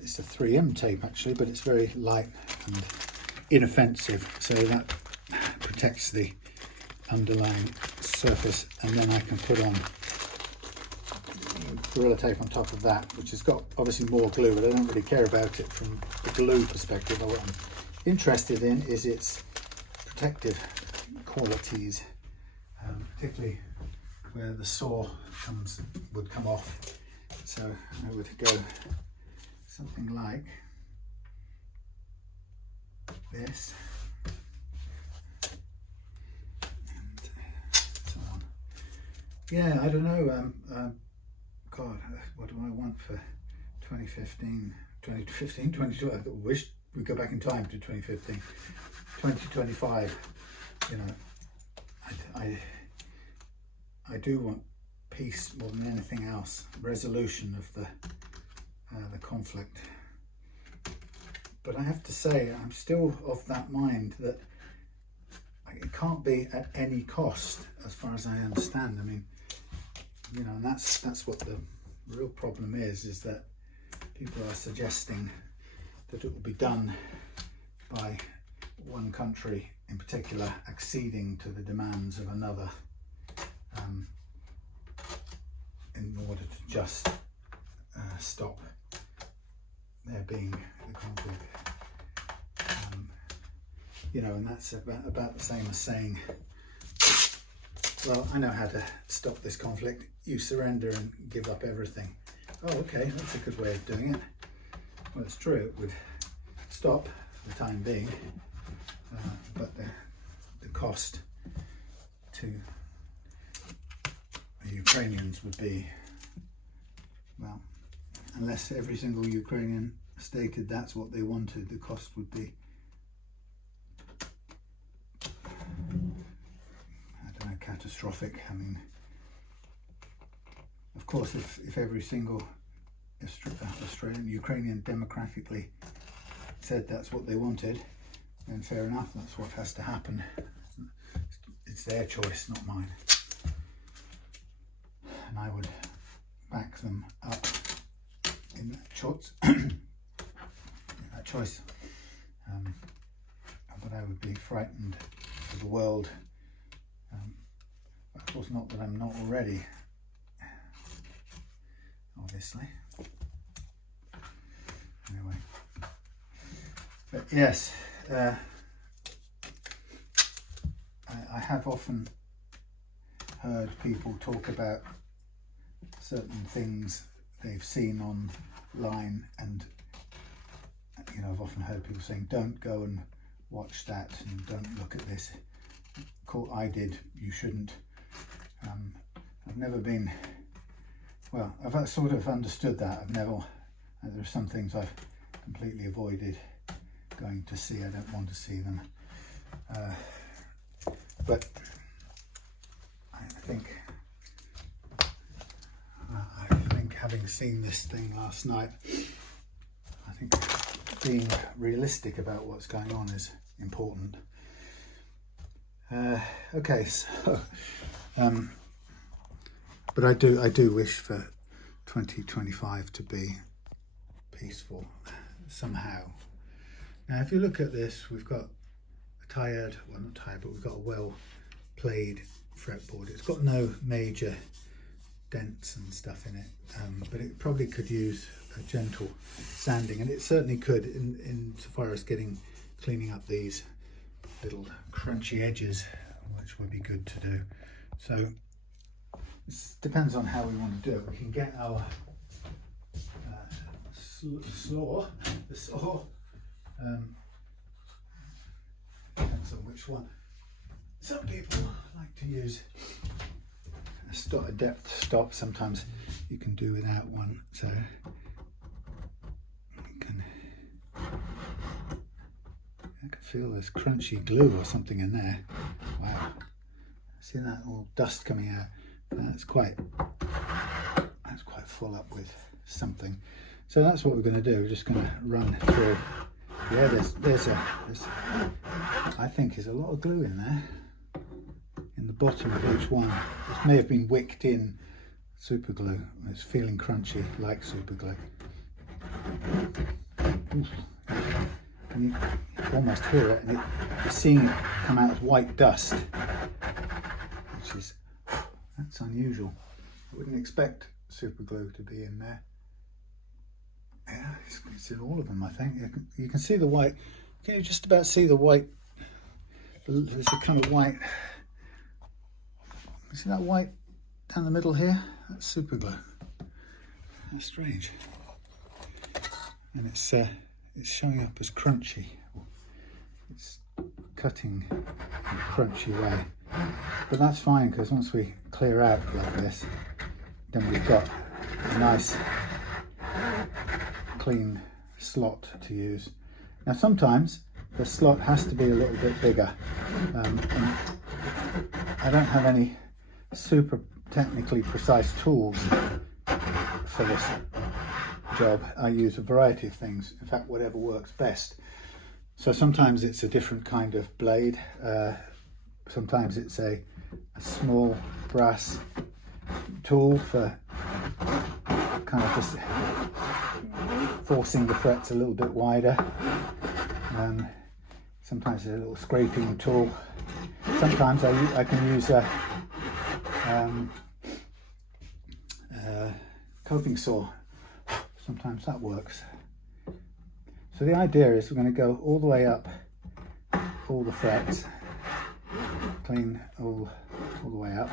it's a 3M tape actually, but it's very light and inoffensive, so that protects the underlying surface, and then I can put on Gorilla Tape on top of that, which has got obviously more glue, but I don't really care about it from the glue perspective. What I'm interested in is its protective qualities, particularly where the saw would come off. So I would go something like this, and so on. Yeah, I don't know. God, what do I want for 2015, 2012? I wish we'd go back in time to 2015, 2025. You know, I do want peace more than anything else, resolution of the conflict. But I have to say, I'm still of that mind that it can't be at any cost, as far as I understand. I mean, you know, and that's what the real problem is that people are suggesting that it will be done by one country in particular acceding to the demands of another, in order to just stop there being the conflict. You know, and that's about the same as saying, well, I know how to stop this conflict, you surrender and give up everything. Oh, okay, that's a good way of doing it. Well, it's true, it would stop for the time being, but the cost to the Ukrainians would be, well, unless every single Ukrainian stated that's what they wanted, the cost would be, I don't know, catastrophic. I mean, of course, if every single Australian, Ukrainian democratically said that's what they wanted, then fair enough, that's what has to happen. It's their choice, not mine. And I would back them up in that choice. But I would be frightened for the world. Of course, not that I'm not already, obviously. Anyway, but yes, I have often heard people talk about certain things they've seen online, and you know, I've often heard people saying, don't go and watch that and don't look at this. I did, you shouldn't. I've never been, well, I've sort of understood that. There are some things I've completely avoided going to see. I don't want to see them. But I think having seen this thing last night, I think being realistic about what's going on is important. Okay, so but I do wish for 2025 to be peaceful somehow. Now, if you look at this, we've got a tired, well, not tired, but we've got a well played fretboard. It's got no major dents and stuff in it, but it probably could use a gentle sanding, and it certainly could in so far as cleaning up these little crunchy edges, which would be good to do. So it depends on how we want to do it. We can get our saw, depends on which one. Some people like to use a depth stop. Sometimes you can do without one, so you can can feel there's crunchy glue or something in there. Wow. See that all dust coming out? That's quite full up with something. So that's what we're going to do. We're just going to run through. Yeah, there's I think is a lot of glue in there, in the bottom of each one. This may have been wicked in super glue. It's feeling crunchy like super glue. And you almost hear it, and you're seeing it come out as white dust, which is, that's unusual. I wouldn't expect super glue to be in there. Yeah, it's in all of them, I think. You can see the white. Can you just about see the white? There's a kind of white. You see that white down the middle here? That's super glue. That's strange. And it's showing up as crunchy. It's cutting in a crunchy way. But that's fine, because once we clear out like this, then we've got a nice clean slot to use. Now sometimes the slot has to be a little bit bigger. And I don't have any super technically precise tools for this job. I use a variety of things, in fact whatever works best. So sometimes it's a different kind of blade, sometimes it's a small brass tool for kind of just forcing the frets a little bit wider. Sometimes it's a little scraping tool. Sometimes I can use a coping saw. Sometimes that works. So the idea is we're going to go all the way up all the frets, clean all the way up.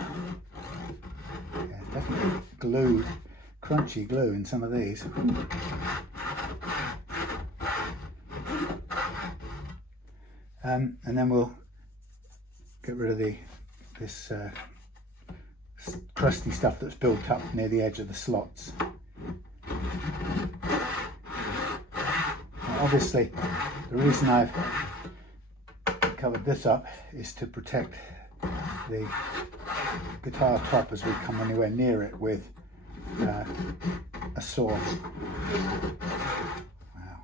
Yeah, definitely glue, crunchy glue in some of these. And then we'll get rid of this crusty stuff that's built up near the edge of the slots. Now obviously, the reason I've covered this up is to protect the guitar top as we come anywhere near it with a saw. Wow.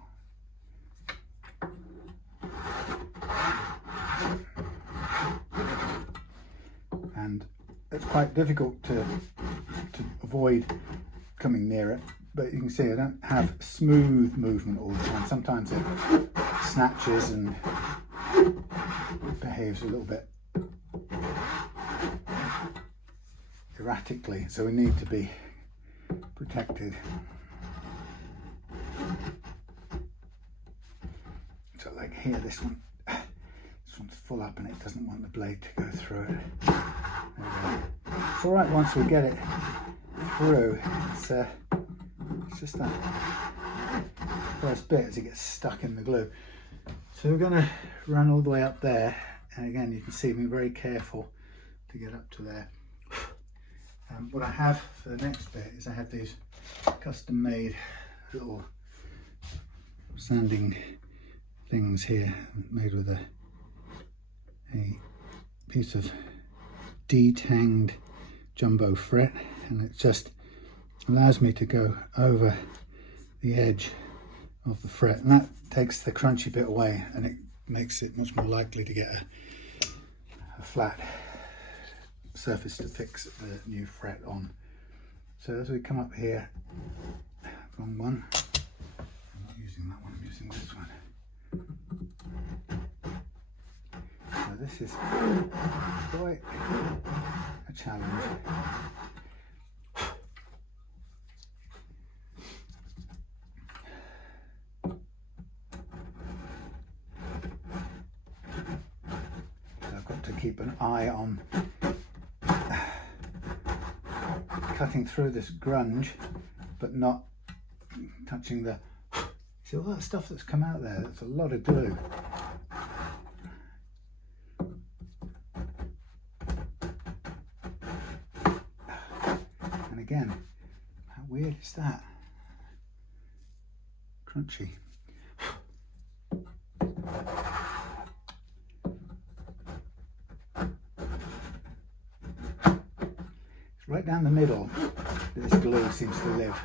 And it's quite difficult to avoid coming near it, but you can see I don't have smooth movement all the time. Sometimes it snatches and behaves a little bit erratically, so we need to be protected. So like here, this one's full up and it doesn't want the blade to go through it. There we go. It's all right once we get it through. It's just that first bit as it gets stuck in the glue. So we're going to run all the way up there, and again you can see me very careful to get up to there. What I have for the next bit is I have these custom made little sanding things here, made with a piece of detanged jumbo fret, and it just allows me to go over the edge of the fret, and that takes the crunchy bit away and it makes it much more likely to get a flat surface to fix the new fret on. So as we come up here, wrong one, I'm not using that one, I'm using this one. So this is quite a challenge. To keep an eye on cutting through this grunge, but not touching the. See all that stuff that's come out there? That's a lot of glue. And again, how weird is that? Crunchy. right down the middle that this glue seems to live.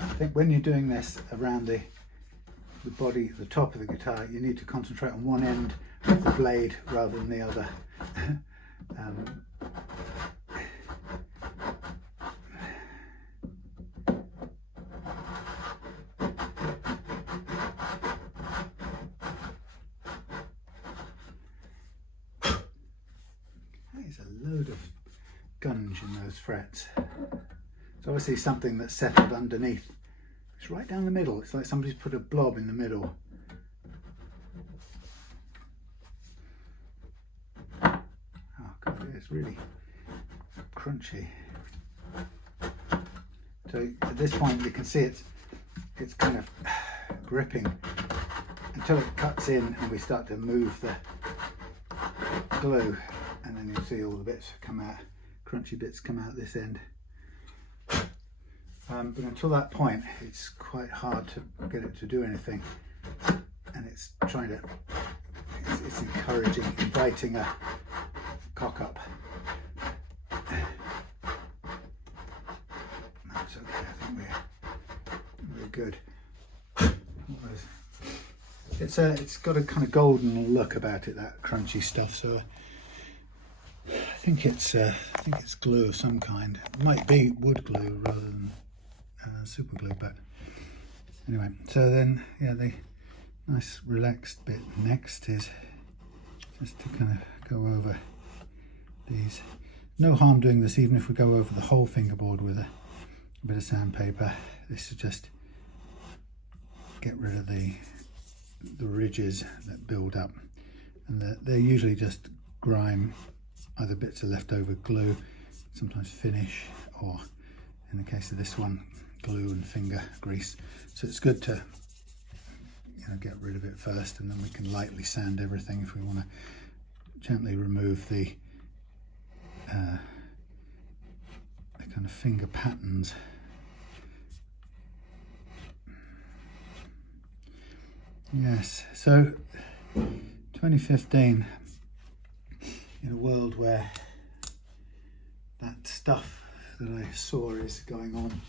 I think when you're doing this around the body, the top of the guitar, you need to concentrate on one end of the blade rather than the other. There's a load of gunge in those frets. It's obviously something that's settled underneath. It's right down the middle. It's like somebody's put a blob in the middle. Oh God, it's really crunchy. So at this point you can see it's kind of gripping until it cuts in and we start to move the glue, and then you'll see all the bits come out, crunchy bits come out this end. But until that point, it's quite hard to get it to do anything, and it's trying to, it's encouraging, inviting a cock up. That's okay, I think we're good. It's got a kind of golden look about it, that crunchy stuff. So I think it's glue of some kind. It might be wood glue rather than super glue, but anyway. So then, yeah, the nice relaxed bit next is just to kind of go over these. No harm doing this, even if we go over the whole fingerboard with a bit of sandpaper. This is just get rid of the ridges that build up, and they're usually just grime, either bits of leftover glue, sometimes finish, or in the case of this one, glue and finger grease. So it's good to get rid of it first, and then we can lightly sand everything if we want to gently remove the kind of finger patterns. Yes, so 2015, in a world where that stuff that I saw is going on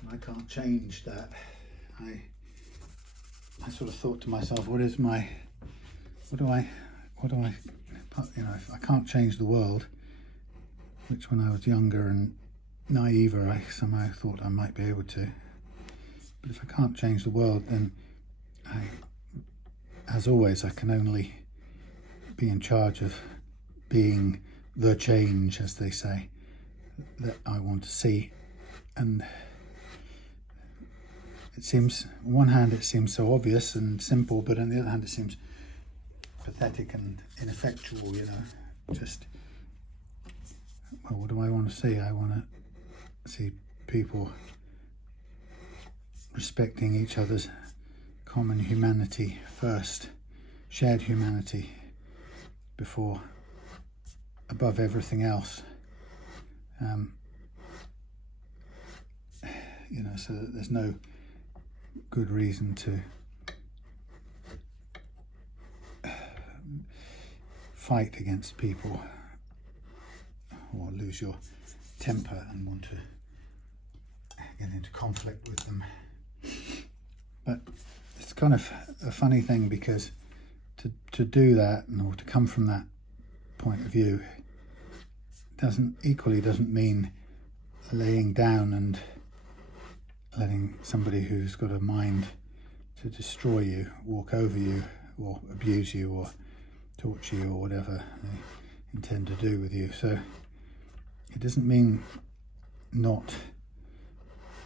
and I can't change that, I sort of thought to myself, if I can't change the world, which when I was younger and naiver I somehow thought I might be able to, but if I can't change the world, then as always, I can only be in charge of being the change, as they say, that I want to see. And it seems, on one hand, it seems so obvious and simple, but on the other hand, it seems pathetic and ineffectual, just, well, what do I want to see? I want to see people respecting each other's common humanity first, shared humanity above everything else. So that there's no good reason to fight against people or lose your temper and want to get into conflict with them. But it's kind of a funny thing, because to do that, or to come from that point of view, doesn't mean laying down and letting somebody who's got a mind to destroy you walk over you or abuse you or torture you or whatever they intend to do with you. So it doesn't mean not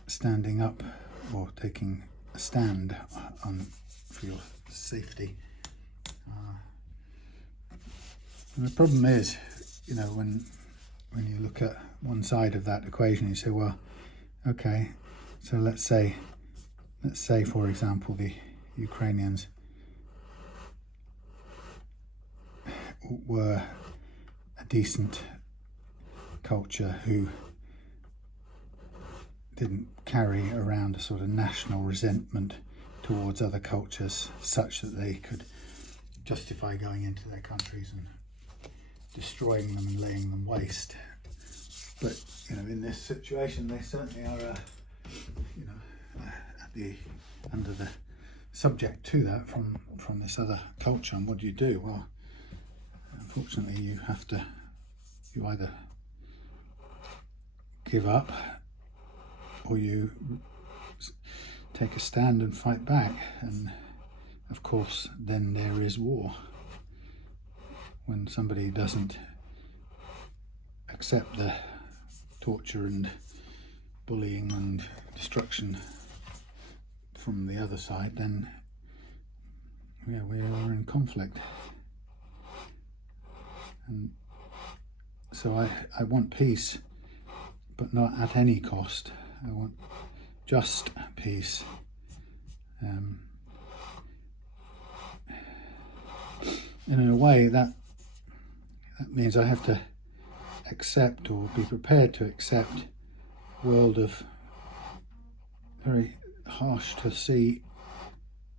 standing up or taking a stand for your safety. And the problem is, when you look at one side of that equation, you say, well, okay, so let's say for example the Ukrainians were a decent culture who didn't carry around a sort of national resentment towards other cultures such that they could justify going into their countries and destroying them and laying them waste. But in this situation, they certainly are, under the subject to that from this other culture. And what do? Well, unfortunately, you either give up or you take a stand and fight back. And of course, then there is war. When somebody doesn't accept the torture and bullying and destruction from the other side, then we are in conflict. And so I want peace, but not at any cost. I want just peace. And in a way, that means I have to accept or be prepared to accept a world of very harsh to see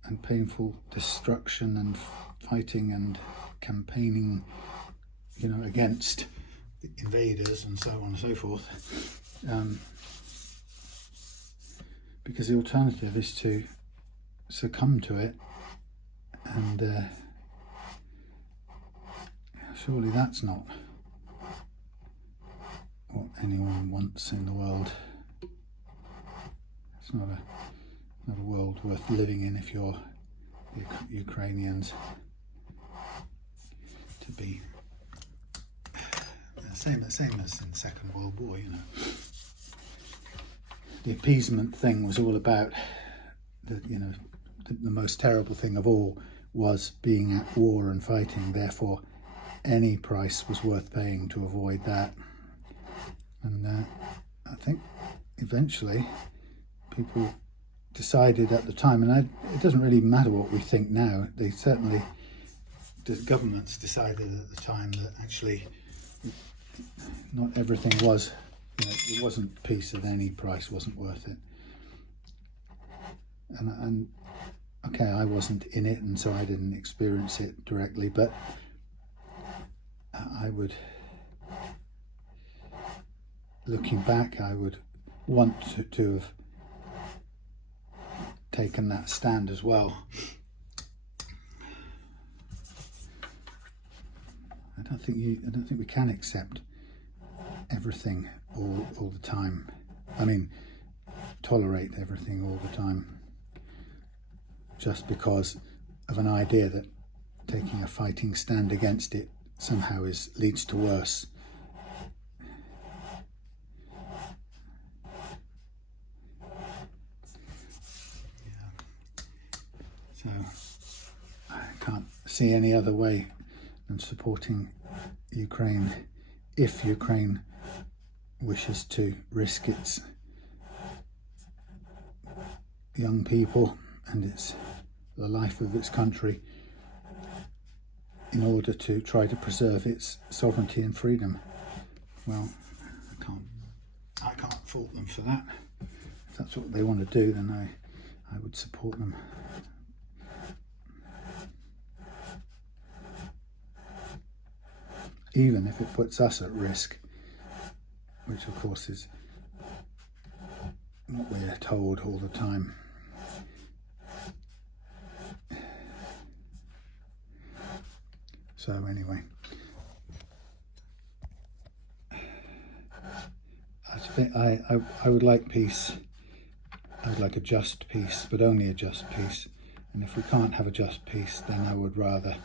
and painful destruction and fighting and campaigning, against the invaders and so on and so forth. Because the alternative is to succumb to it, and surely that's not what anyone wants in the world. It's not a world worth living in if you're Ukrainians. To be the same as in the Second World War, The appeasement thing was all about the most terrible thing of all was being at war and fighting. Therefore, any price was worth paying to avoid that. And I think eventually people decided at the time, and it doesn't really matter what we think now, the governments decided at the time that actually not everything was, it wasn't peace at any price, wasn't worth it. And okay, I wasn't in it, and so I didn't experience it directly, but I would, looking back, I would want to have taken that stand as well. I don't think we can accept everything all the time. I mean, tolerate everything all the time, just because of an idea that taking a fighting stand against it somehow leads to worse. So I can't see any other way than supporting Ukraine if Ukraine wishes to risk its young people and the life of its country in order to try to preserve its sovereignty and freedom. Well, I can't fault them for that. If that's what they want to do, then I would support them. Even if it puts us at risk, which of course is what we're told all the time. So anyway, I would like peace. I would like a just peace, but only a just peace. And if we can't have a just peace, then I would rather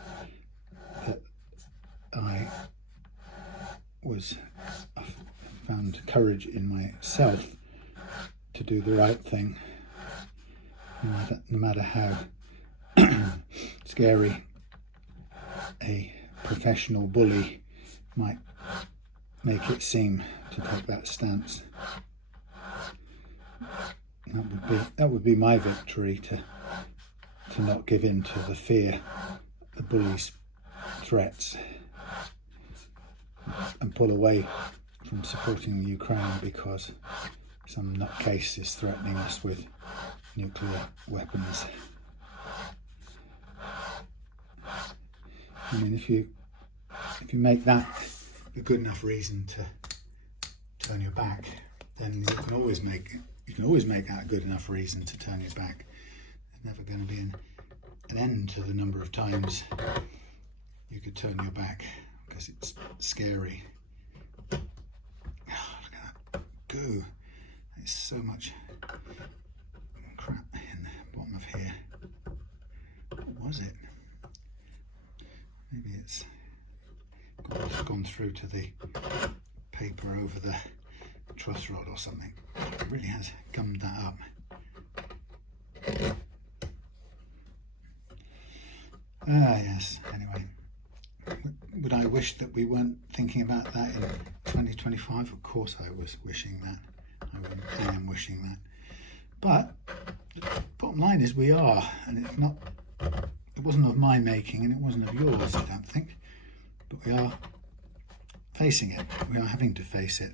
that I found courage in myself to do the right thing, no matter how scary a professional bully might make it seem to take that stance. That would be my victory, to not give in to the fear, the bully's threats, and pull away from supporting Ukraine because some nutcase is threatening us with nuclear weapons. I mean, if you make that a good enough reason to turn your back, then you can always make that a good enough reason to turn your back. There's never going to be an end to the number of times you could turn your back, because it's scary. Oh, look at that goo. There's so much crap in the bottom of here. What was it? Maybe it's gone through to the paper over the truss rod or something. It really has gummed that up. Yes, anyway. Would I wish that we weren't thinking about that in 2025? Of course I was wishing that. I am wishing that. But the bottom line is we are, and it wasn't of my making and it wasn't of yours, I don't think. But we are facing it. We are having to face it.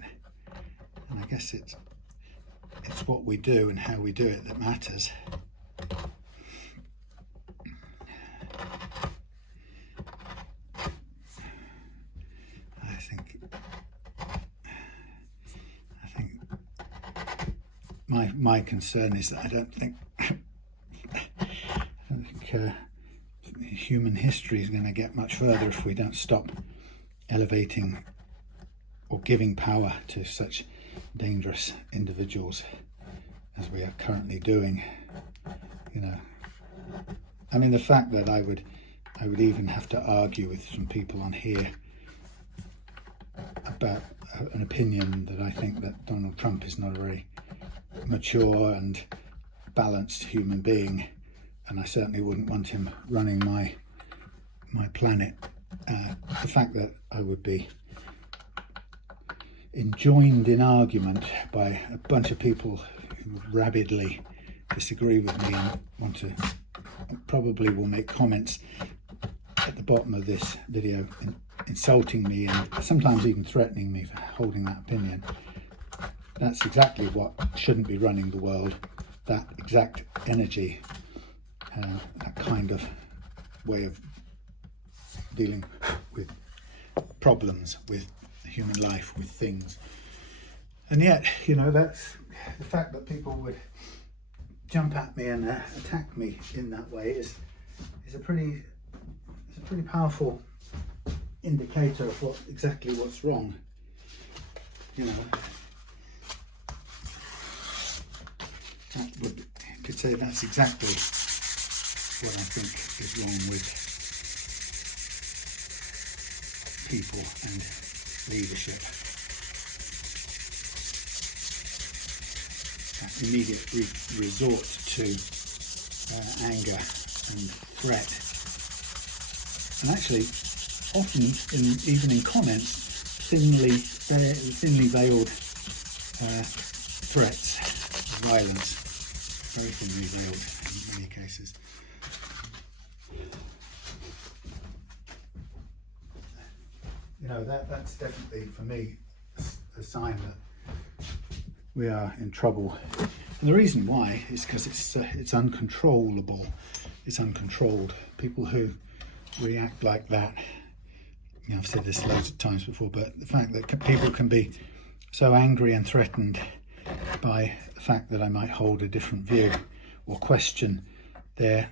And I guess it's what we do and how we do it that matters. My concern is that I don't think human history is going to get much further if we don't stop elevating or giving power to such dangerous individuals as we are currently doing. I mean, the fact that I would even have to argue with some people on here about an opinion that I think that Donald Trump is not a very mature and balanced human being, and I certainly wouldn't want him running my planet. The fact that I would be enjoined in argument by a bunch of people who rabidly disagree with me and want to probably will make comments at the bottom of this video insulting me and sometimes even threatening me for holding that opinion. That's exactly what shouldn't be running the world, that exact energy, that kind of way of dealing with problems, with human life, with things. And yet, that's the fact that people would jump at me and attack me in that way is a pretty powerful indicator of exactly what's wrong. You could say that's exactly what I think is wrong with people and leadership. That immediate resort to anger and threat. And actually, often, even in comments, thinly veiled threats of violence. Very thinly veiled in many cases. That's definitely for me a sign that we are in trouble. And the reason why is because it's uncontrollable. It's uncontrolled. People who react like that. I've said this loads of times before, but the fact that people can be so angry and threatened by the fact that I might hold a different view or question their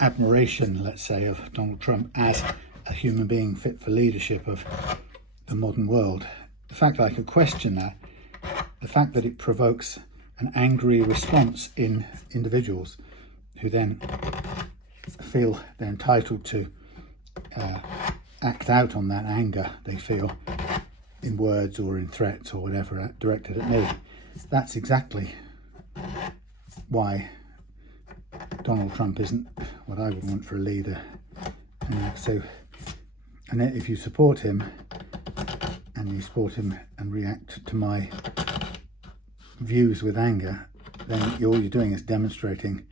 admiration, let's say, of Donald Trump as a human being fit for leadership of the modern world. The fact that I could question that, the fact that it provokes an angry response in individuals who then feel they're entitled to act out on that anger they feel in words or in threats or whatever directed at me. That's exactly why Donald Trump isn't what I would want for a leader. And if you support him and react to my views with anger, then all you're doing is demonstrating,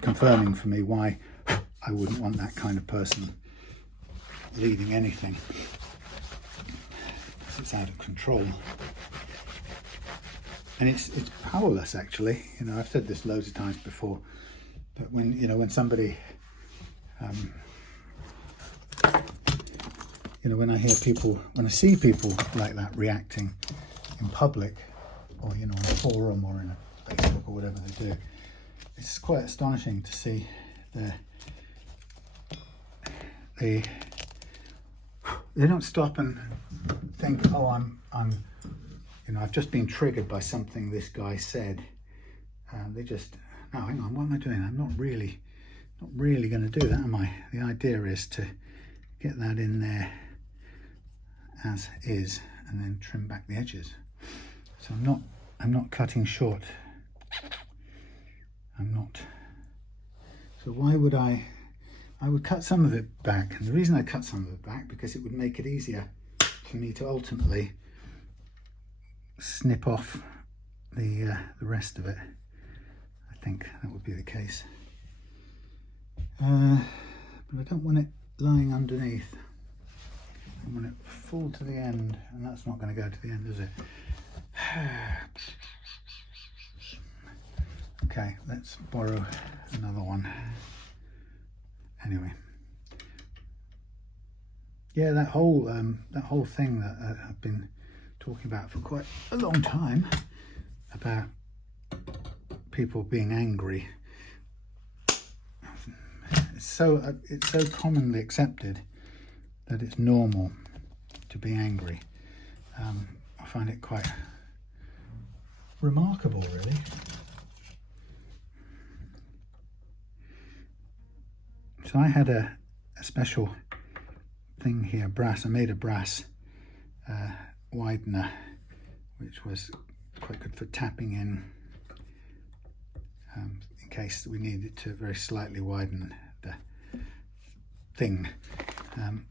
confirming for me why I wouldn't want that kind of person leading anything. It's out of control. And it's powerless, actually. I've said this loads of times before, but when somebody you know, when I see people like that reacting in public, or you know, on a forum or in a Facebook or whatever they do, it's quite astonishing to see they don't stop and think, oh, I'm you know, I've just been triggered by something this guy said. They just, no, hang on, what am I doing? I'm not really going to do that, am I? The idea is to get that in there as is, and then trim back the edges. So I'm not cutting short. I'm not. So why would I would cut some of it back, and the reason I cut some of it back, because it would make it easier for me to ultimately snip off the rest of it. I think that would be the case. But I don't want it lying underneath. I want it full to the end, and that's not going to go to the end, is it? Okay, let's borrow another one. Anyway, yeah, that whole thing that I've been talking about for quite a long time, about people being angry. It's so commonly accepted that it's normal to be angry. I find it quite remarkable, really. So I had a special thing here, brass. I made a brass widener, which was quite good for tapping in case we needed to very slightly widen the thing. And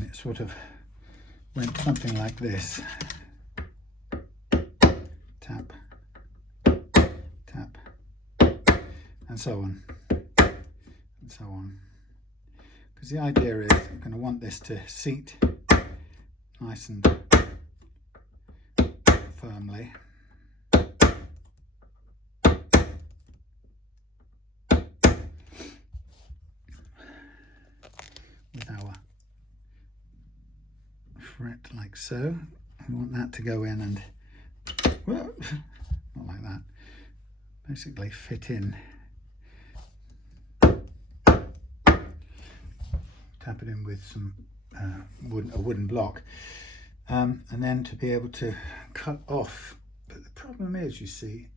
it sort of went something like this. Tap, tap, and so on. And so on, because the idea is I'm going to want this to seat nice and firmly. With our fret like so. We want that to go in and, well, not like that, basically fit in. Tap it in with some a wooden block, and then to be able to cut off. But the problem is, you see,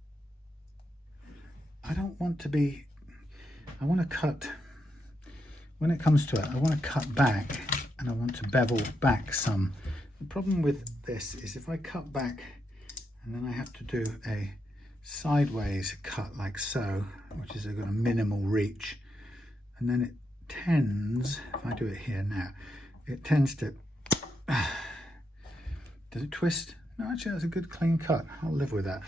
I don't want to be, I want to cut, when it comes to it, I want to cut back, and I want to bevel back some. The problem with this is if I cut back and then I have to do a sideways cut like so, which is got a minimal reach, and then it tends, if I do it here now, it tends to, does it twist? No, actually that's a good clean cut. I'll live with that.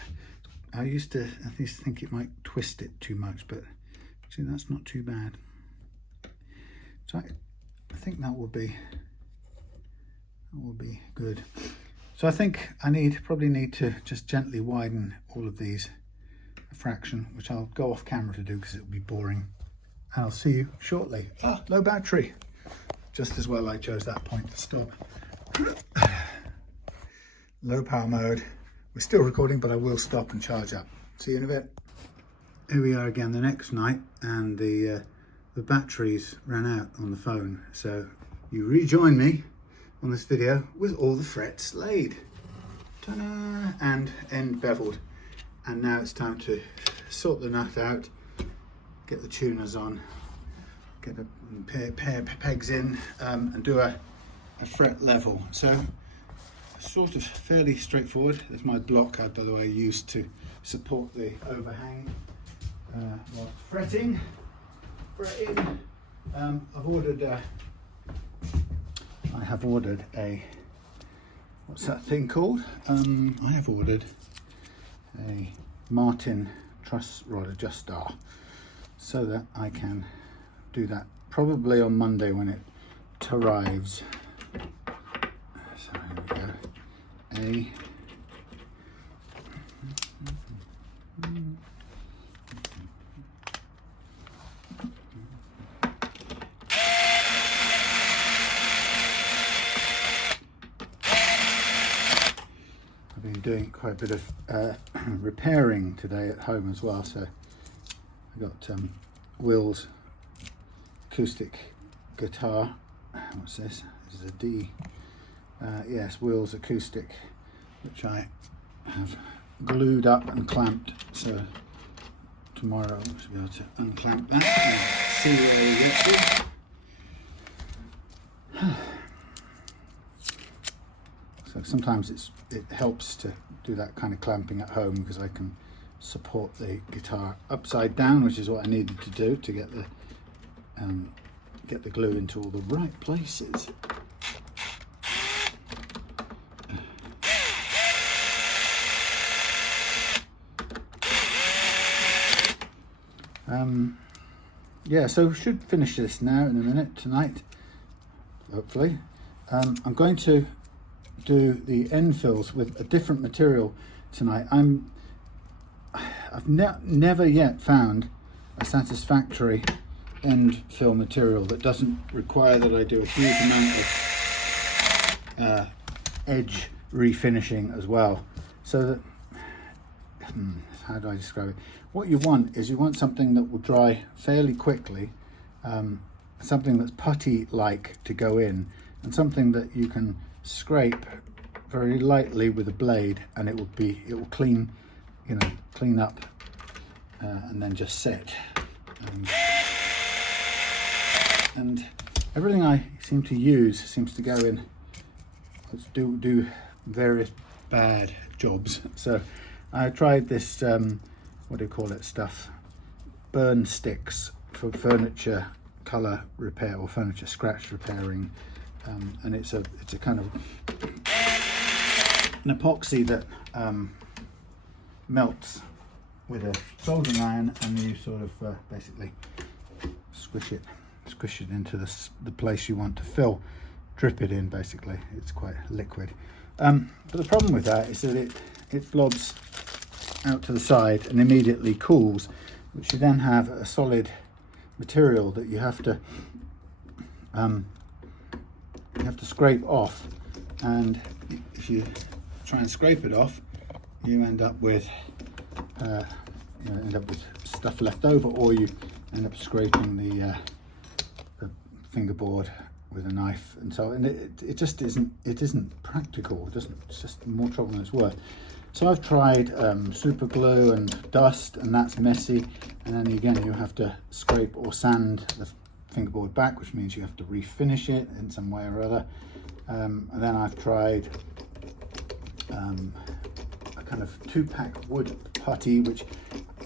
I used to think it might twist it too much, but actually that's not too bad. So I think that will be good. So I think I probably need to just gently widen all of these a fraction, which I'll go off camera to do because it'll be boring. And I'll see you shortly. Low battery. Just as well I chose that point to stop. Low power mode. We're still recording, but I will stop and charge up. See you in a bit. Here we are again the next night, and the batteries ran out on the phone. So you rejoin me on this video with all the frets laid. Ta-da! And end beveled. And now it's time to sort the nut out, get the tuners on, get a pair of pegs in, and do a fret level. So sort of fairly straightforward. There's my block, by the way, used to support the overhang while fretting. I have ordered a, what's that thing called? I have ordered a Martin truss rod adjuster, so that I can do that probably on Monday when it arrives. So here we go. doing quite a bit of repairing today at home as well. So I got Will's acoustic guitar. What's this? This is a D. Yes, Will's acoustic, which I have glued up and clamped. So tomorrow I should be able to unclamp that and see where we get to. So sometimes it helps to do that kind of clamping at home, because I can support the guitar upside down, which is what I needed to do to get the glue into all the right places. Yeah, so we should finish this now in a minute tonight, hopefully. I'm going to do the end fills with a different material tonight. I've never yet found a satisfactory end fill material that doesn't require that I do a huge amount of edge refinishing as well. So that, how do I describe it? What you want is you want something that will dry fairly quickly, something that's putty-like to go in, and something that you can scrape very lightly with a blade, and it will clean, clean up, and then just set. And everything I seem to use seems to go in, do various bad jobs. So I tried this, what do you call it, stuff, burn sticks for furniture colour repair or furniture scratch repairing, and it's a kind of an epoxy that melts with a soldering iron, and you sort of basically squish it into the place you want to fill, drip it in. Basically, it's quite liquid. But the problem with that is that it flobs out to the side and immediately cools, which you then have a solid material that you have to scrape off. And if you try and scrape it off, you end up with stuff left over, or you end up scraping the fingerboard with a knife, and so it just isn't practical. It's just more trouble than it's worth. So I've tried super glue and dust, and that's messy, and then again you have to scrape or sand the fingerboard back, which means you have to refinish it in some way or other. And then I've tried a kind of 2-pack wood putty, which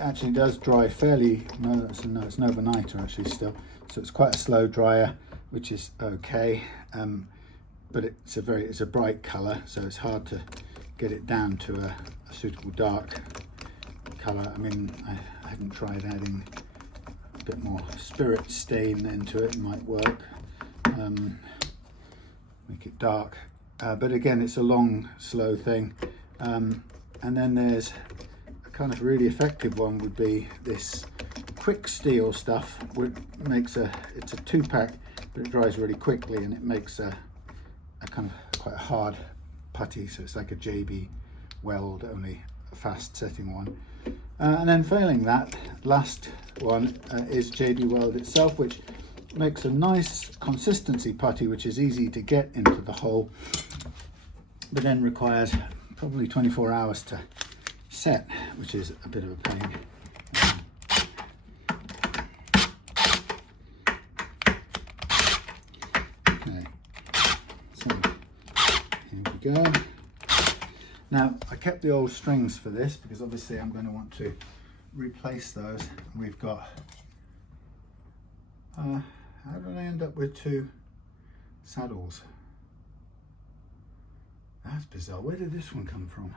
actually does dry fairly, it's an overnighter actually still, so it's quite a slow dryer, which is okay, but it's a bright colour, so it's hard to get it down to a suitable dark colour. I mean, I haven't tried adding a bit more spirit stain into it might work, make it dark, but again it's a long slow thing. And then there's a kind of really effective one would be this quick steel stuff, which makes it's a 2-pack, but it dries really quickly, and it makes a kind of quite a hard putty, so it's like a JB Weld, only a fast setting one. And then failing that, last one is JB Weld itself, which makes a nice consistency putty, which is easy to get into the hole, but then requires probably 24 hours to set, which is a bit of a pain. Okay, so here we go. Now I kept the old strings for this because obviously I'm going to want to replace those. We've got, how did I end up with 2 saddles? That's bizarre. Where did this one come from?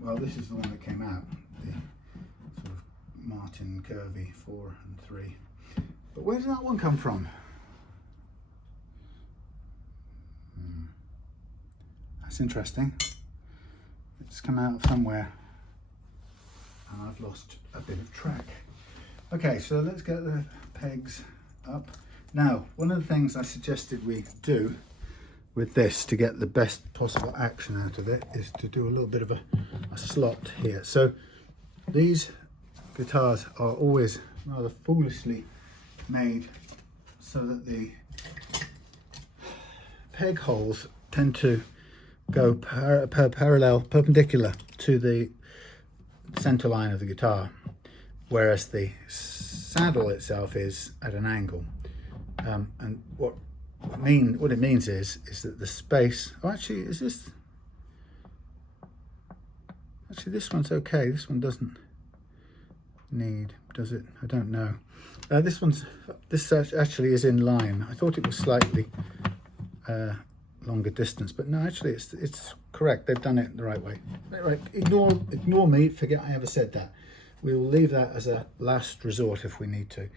Well, this is the one that came out, the sort of Martin Curvy 4 and 3. But where did that one come from? That's interesting. It's come out somewhere, and I've lost a bit of track. Okay, so let's get the pegs up. Now, one of the things I suggested we do with this to get the best possible action out of it is to do a little bit of a slot here. So these guitars are always rather foolishly made so that the peg holes tend to go perpendicular to the center line of the guitar, whereas the saddle itself is at an angle. And what it means is that the space, oh actually this one's okay, this one doesn't need, does it? I don't know. This actually is in line. I thought it was slightly longer distance, but no, actually it's correct. They've done it the right way. Right, ignore me, forget I ever said that. We will leave that as a last resort if we need to.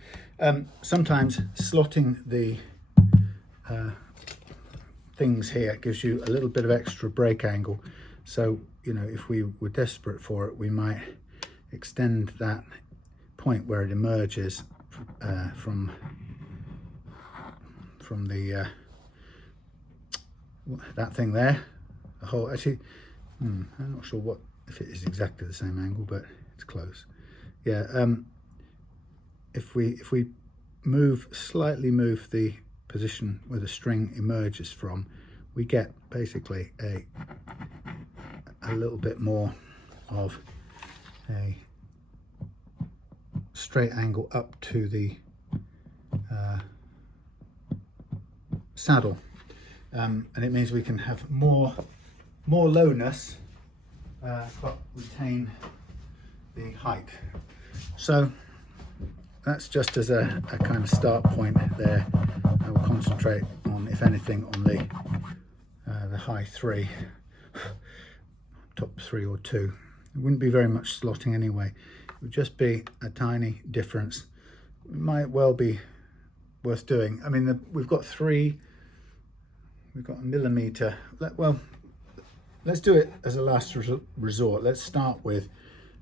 Sometimes slotting the things here gives you a little bit of extra break angle. So, you know, if we were desperate for it, we might extend that point where it emerges from the that thing there. The whole, actually, I'm not sure if it is exactly the same angle, but it's close. Yeah. If we slightly move the position where the string emerges from, we get basically a little bit more of a straight angle up to the saddle, and it means we can have more lowness but retain the height. So that's just as a kind of start point there. I will concentrate on, if anything, on the high 3, top 3 or 2. It wouldn't be very much slotting anyway. It would just be a tiny difference. It might well be worth doing. I mean, we've got a millimeter. Well, let's do it as a last resort. Let's start with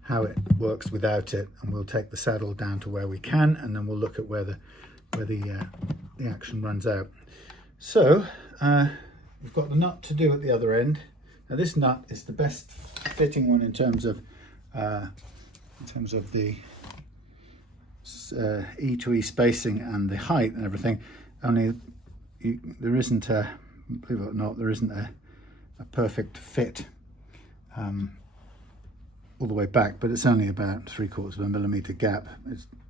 how it works without it, and we'll take the saddle down to where we can, and then we'll look at where the action runs out. So we've got the nut to do at the other end. Now this nut is the best fitting one in terms of the E to E spacing and the height and everything. Only there isn't believe it or not, there isn't a perfect fit all the way back, but it's only about 3/4 of a millimeter gap.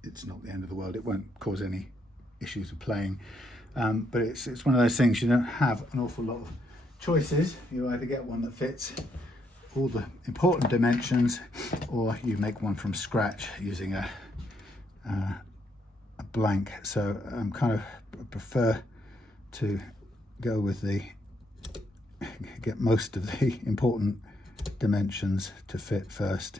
It's not the end of the world. It won't cause any issues with playing, but it's one of those things, you don't have an awful lot of choices. You either get one that fits all the important dimensions, or you make one from scratch using a blank. So I prefer to go with get most of the important dimensions to fit first.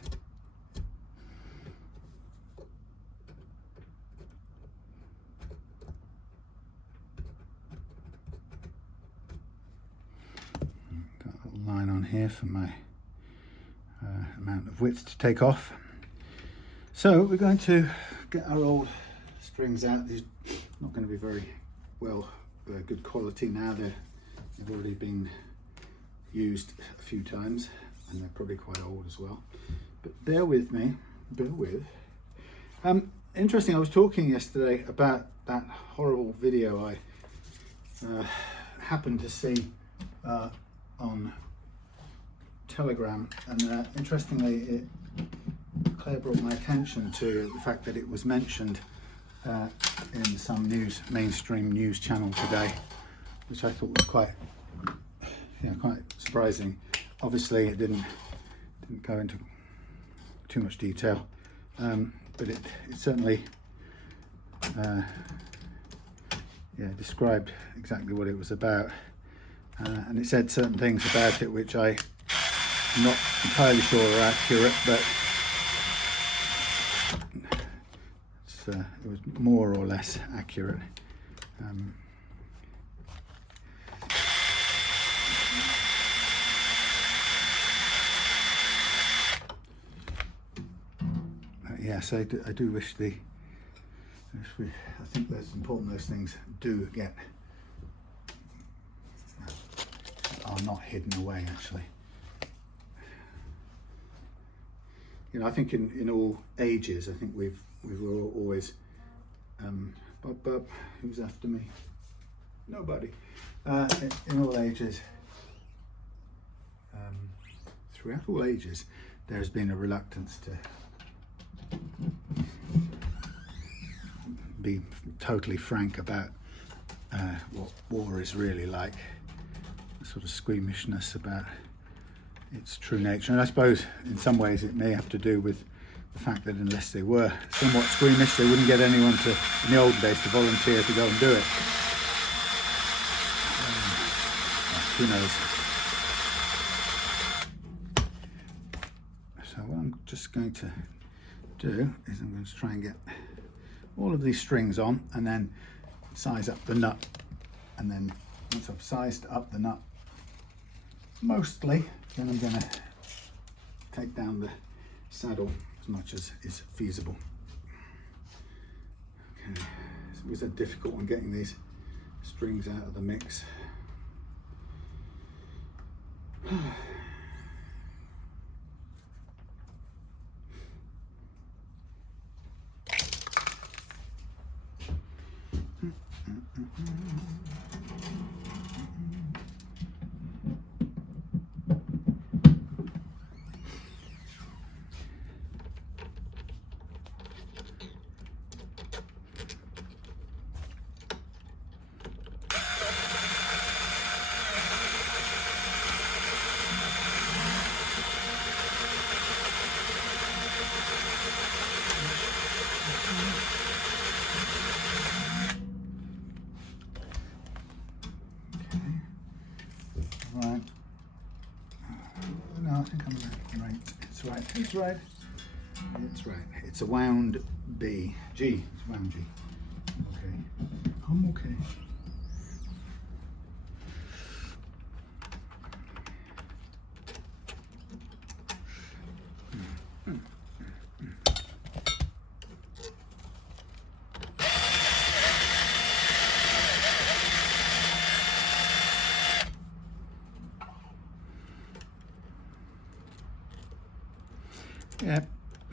Got a little line on here for my amount of width to take off. So we're going to get our old strings out. These are not going to be very good quality now. They've already been used a few times, and they're probably quite old as well, but bear with. Interesting, I was talking yesterday about that horrible video I happened to see on Telegram, and interestingly Claire brought my attention to the fact that it was mentioned in some mainstream news channel today, which I thought was quite surprising. Obviously it didn't go into too much detail, but it certainly described exactly what it was about, and it said certain things about it which I'm not entirely sure are accurate, but it was more or less accurate. Yes, I do wish the I think that's important those things do get, are not hidden away actually. You know, I think in all ages, I think we've always, bub, who's after me? Nobody. In all ages, throughout all ages, there's been a reluctance to be totally frank about what war is really like, the sort of squeamishness about its true nature. And I suppose in some ways it may have to do with the fact that unless they were somewhat squeamish, they wouldn't get anyone to, in the old days, to volunteer to go and do it. Who knows? So what I'm just going to do is I'm going to try and get all of these strings on and then size up the nut. And then once I've sized up the nut mostly, then I'm going to take down the saddle as much as is feasible. Okay, it's always a difficult one getting these strings out of the mix. Right. No, I think I'm right. It's right. It's right. It's right. It's a wound B. G. It's wound G. Okay. I'm okay. Yeah,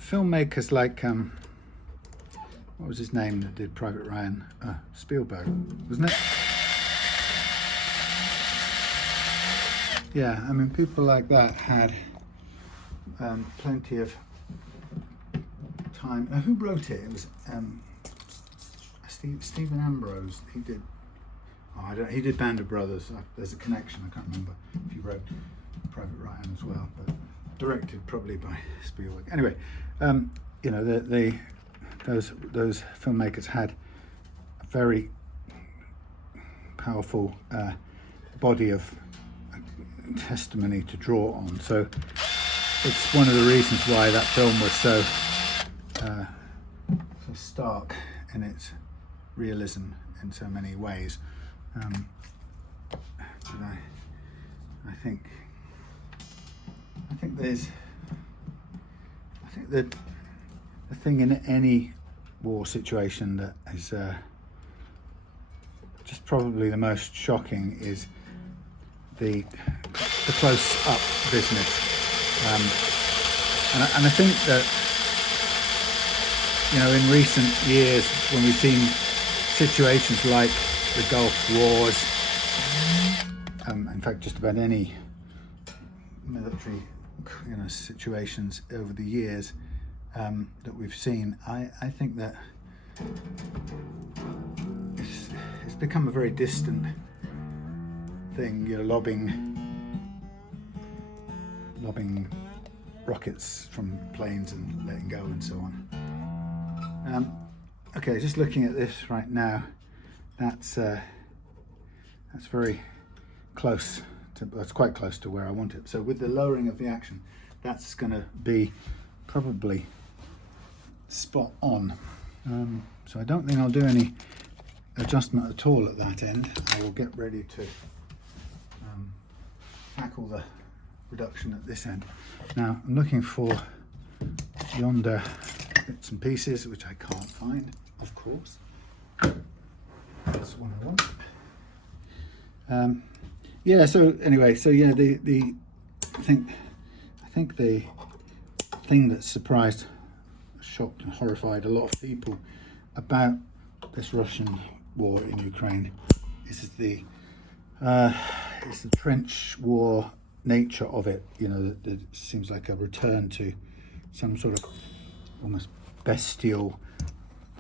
filmmakers like, what was his name that did Private Ryan? Spielberg, wasn't it? Yeah, I mean, people like that had plenty of time. Who wrote it? It was Stephen Ambrose. He did. Oh, he did Band of Brothers. There's a connection. I can't remember if he wrote Private Ryan as well, but directed probably by Spielberg. Anyway, you know, those filmmakers had a very powerful body of testimony to draw on. So it's one of the reasons why that film was so stark in its realism in so many ways. But I think that the thing in any war situation that is just probably the most shocking is the close-up business, and I think that, you know, in recent years when we've seen situations like the Gulf Wars, in fact just about any military, you know, situations over the years that we've seen, I think that it's become a very distant thing, you know, lobbing rockets from planes and letting go and so on. Okay, just looking at this right now, that's very close. That's quite close to where I want it. So with the lowering of the action, that's going to be probably spot on. So I don't think I'll do any adjustment at all at that end. I will get ready to tackle the reduction at this end. Now I'm looking for yonder bits and pieces, which I can't find. of course. That's one I want. Yeah. So anyway, so yeah, I think the thing that surprised, shocked, and horrified a lot of people about this Russian war in Ukraine is the trench war nature of it. You know, that it seems like a return to some sort of almost bestial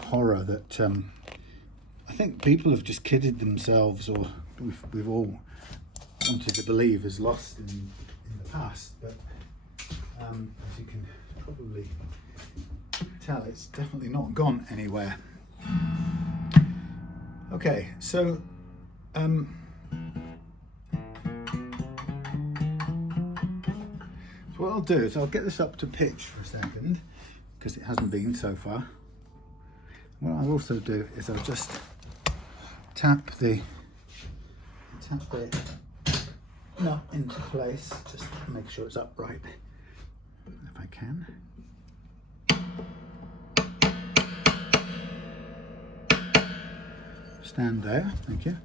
horror that I think people have just kidded themselves, or we've all wanted to believe is lost in the past. But as you can probably tell, it's definitely not gone anywhere. Okay, so what I'll do is I'll get this up to pitch for a second, because it hasn't been so far. What I'll also do is I'll just tap the nut into place, just to make sure it's upright, if I can. Stand there, thank you.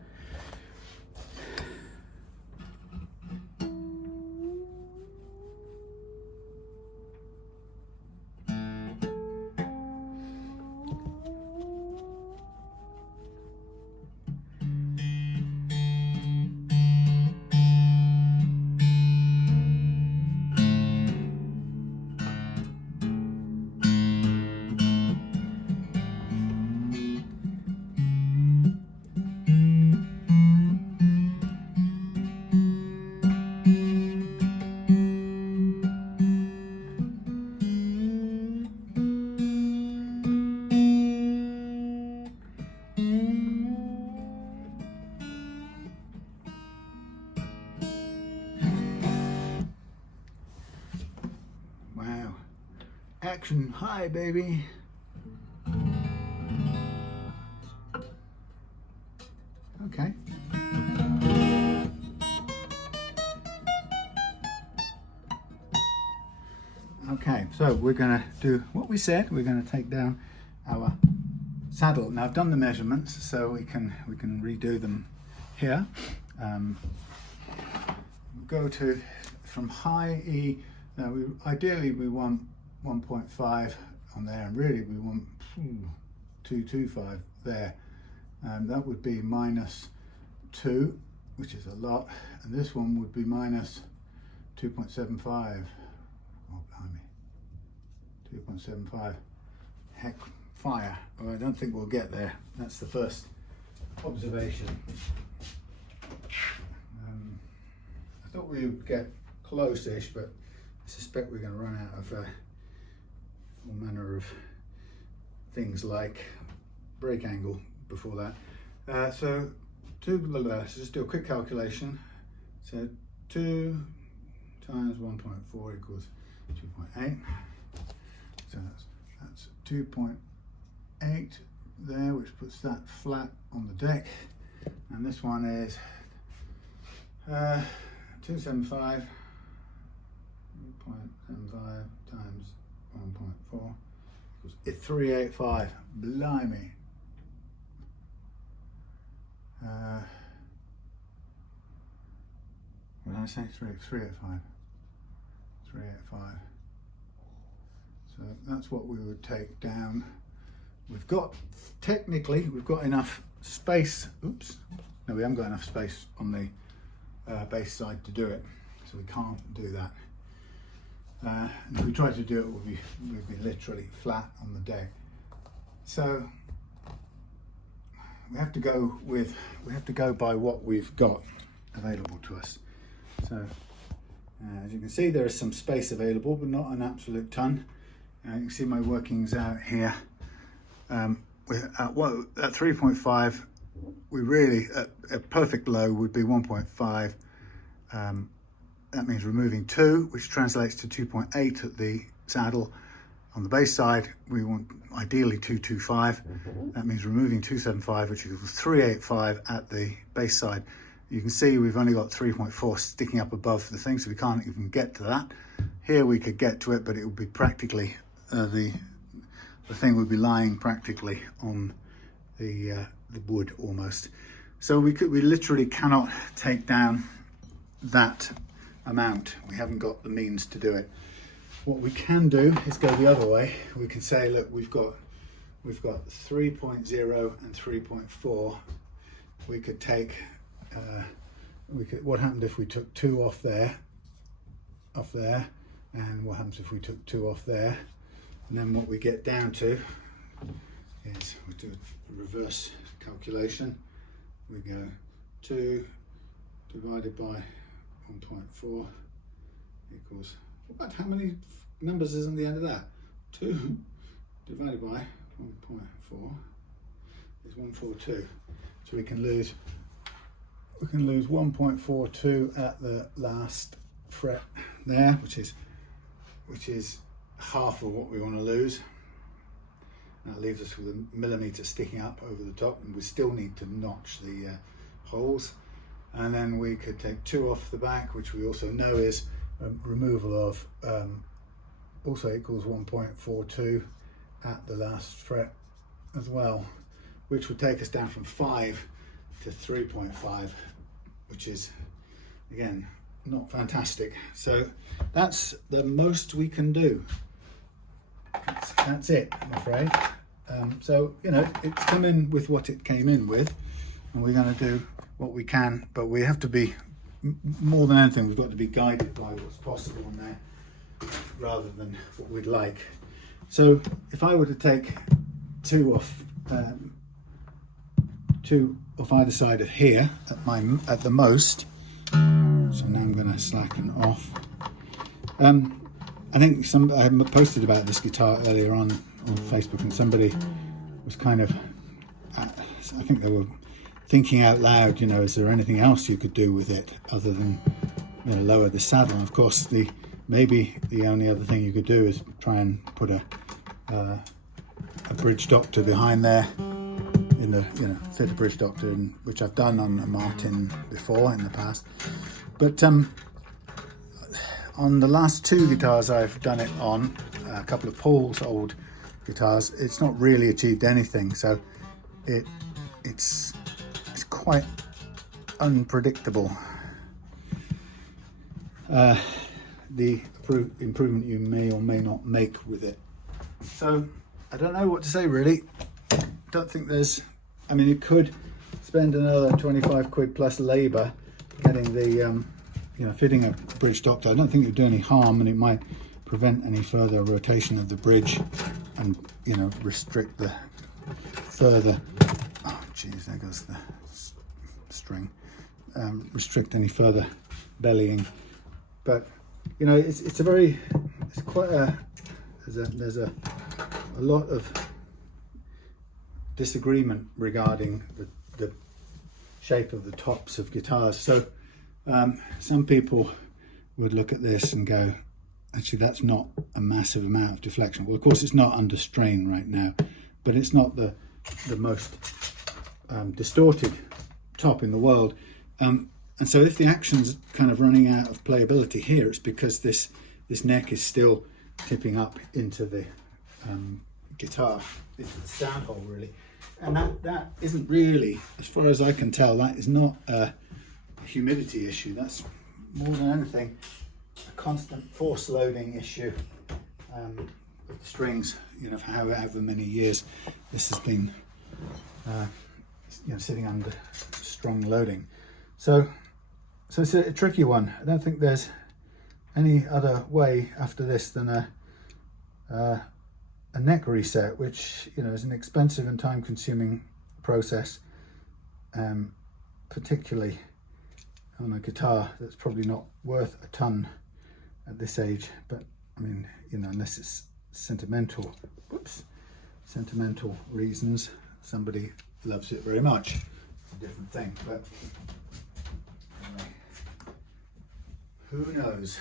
Action high, baby. Okay. Okay, so we're going to do what we said. We're going to take down our saddle. Now I've done the measurements, so we can redo them here. Go to from high E. Now ideally we want 1.5 on there, and really we want 225 there, and that would be -2, which is a lot, and this one would be -2.75. Oh, blimey, 2.75. Heck, fire. Well, I don't think we'll get there. That's the first observation. I thought we would get close-ish, but I suspect we're going to run out of all manner of things like brake angle before that. So let's just do a quick calculation. So 2 times 1.4 equals 2.8. So that's 2.8 there, which puts that flat on the deck. And this one is 275. 0.75 times 1.4 equals 385. Blimey. What did I say? 385. 385. So that's what we would take down. We've got, technically, we've got enough space. Oops. No, we haven't got enough space on the base side to do it. So we can't do that. And if we try to do it, we'd be literally flat on the deck. So we have to go by what we've got available to us. So as you can see, there is some space available, but not an absolute ton. You can see my workings out here. We're at 3.5. We really, a perfect low would be 1.5. That means removing 2, which translates to 2.8 at the saddle. On the base side, we want ideally 225. That means removing 275, which equals 385 at the base side. You can see we've only got 3.4 sticking up above the thing, so we can't even get to that. Here we could get to it, but it would be practically the the thing would be lying practically on the wood almost. So we literally cannot take down that amount. We haven't got the means to do it. What we can do is go the other way. We can say, look, we've got 3.0 and 3.4. We could take what happened if we took 2 off there, and what happens if we took 2 off there, and then what we get down to is we do a reverse calculation. We go 2 divided by 1.4 equals, what, how many numbers is on the end of that? 2 divided by 1.4 is 142. So we can lose 1.42 at the last fret there, which is half of what we want to lose. That leaves us with a millimetre sticking up over the top, and we still need to notch the holes. And then we could take 2 off the back, which we also know is removal of also equals 1.42 at the last fret as well, which would take us down from 5 to 3.5, which is, again, not fantastic. So that's the most we can do. That's it, I'm afraid. So, you know, it's come in with what it came in with, and we're going to do what we can, but we have to be, more than anything, we've got to be guided by what's possible in there rather than what we'd like. So if I were to take 2 off either side of here at the most, so now I'm going to slacken off. I think I posted about this guitar earlier on Facebook, and somebody was kind of, I think they were thinking out loud, you know, is there anything else you could do with it other than, you know, lower the saddle? And of course, maybe the only other thing you could do is try and put a bridge doctor behind there, fit a bridge doctor, which I've done on a Martin before in the past. But on the last 2 guitars I've done it on, a couple of Paul's old guitars, it's not really achieved anything. So it's quite unpredictable, the improvement you may or may not make with it. So I don't know what to say really. Don't think there's, I mean, you could spend another 25 quid plus labour getting the fitting a bridge doctor. I don't think it would do any harm, and it might prevent any further rotation of the bridge and, you know, restrict the further, oh geez, there goes the string, restrict any further bellying. But, you know, there's a lot of disagreement regarding the shape of the tops of guitars. So some people would look at this and go, actually, that's not a massive amount of deflection. Well, of course, it's not under strain right now, but it's not the most distorted top in the world. And so if the action's kind of running out of playability here, it's because this neck is still tipping up into the guitar, into the sound hole really. And that isn't really, as far as I can tell, that is not a humidity issue. That's more than anything a constant force loading issue with the strings, you know, for however many years this has been sitting under strong loading. So it's a tricky one. I don't think there's any other way after this than a neck reset, which, you know, is an expensive and time-consuming process, particularly on a guitar that's probably not worth a ton at this age. But I mean, you know, unless it's sentimental reasons, somebody loves it very much, it's a different thing. But anyway, who knows?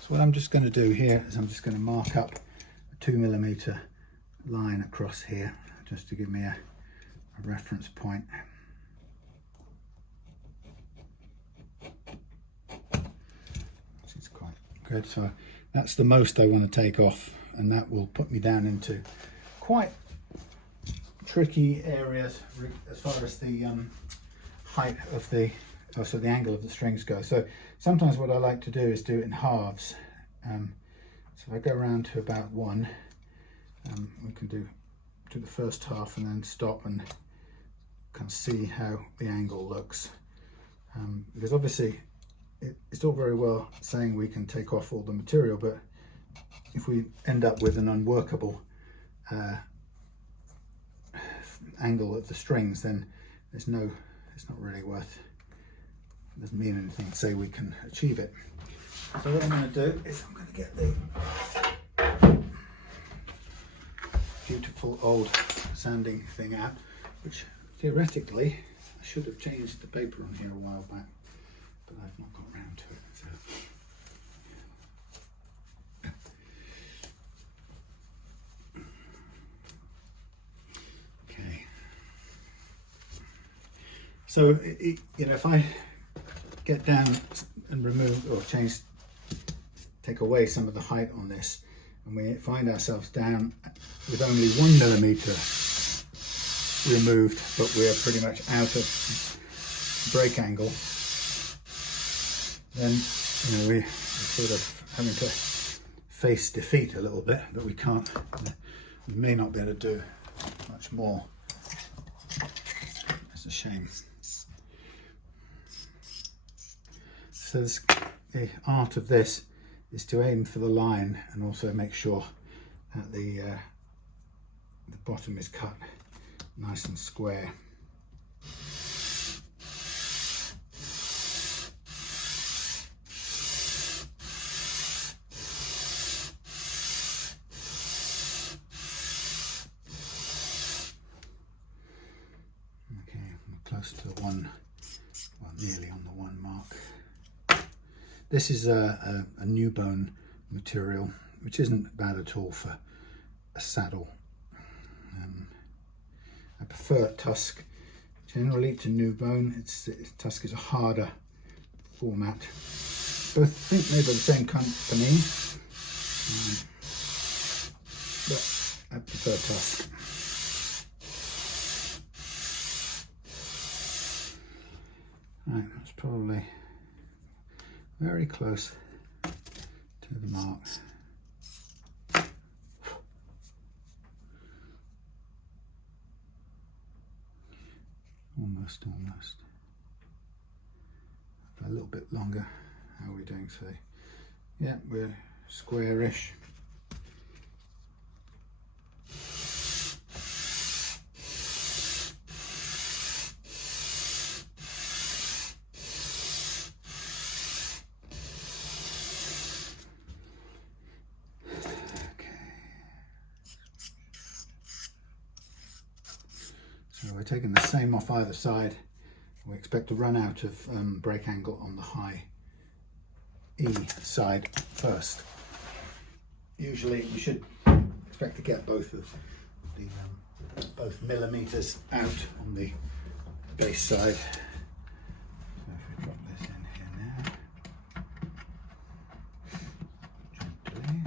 So what I'm just going to do here is I'm just going to mark up a 2mm line across here, just to give me a reference point. Which is quite good. So that's the most I want to take off and that will put me down into quite tricky areas as far as the height of the, also the angle of the strings go. So sometimes what I like to do is do it in halves. So if I go around to about 1, we can do the first half and then stop and kind of see how the angle looks. Because obviously it's all very well saying we can take off all the material, but if we end up with an unworkable angle of the strings, then it's not really worth, it doesn't mean anything to say we can achieve it. So what I'm going to do is I'm going to get the beautiful old sanding thing out, which theoretically I should have changed the paper on here a while back, but I've not got around to it. So, you know, if I get down and remove or take away some of the height on this, and we find ourselves down with only 1 millimeter removed, but we are pretty much out of break angle, then, you know, we're sort of having to face defeat a little bit, but we may not be able to do much more. It's a shame. So the art of this is to aim for the line and also make sure that the bottom is cut nice and square. Okay, I'm close to one, well, nearly on the 1 mark. This is a new bone material, which isn't bad at all for a saddle. I prefer Tusq generally to new bone. Tusq is a harder format. Both, I think, made by the same company, but I prefer Tusq. Right, that's probably very close to the mark. Almost. A little bit longer. How are we doing today? Yeah, we're squarish. So we're taking the same off either side. We expect to run out of break angle on the high E side first. Usually we should expect to get both of the both millimeters out on the base side. So if we drop this in here now, gently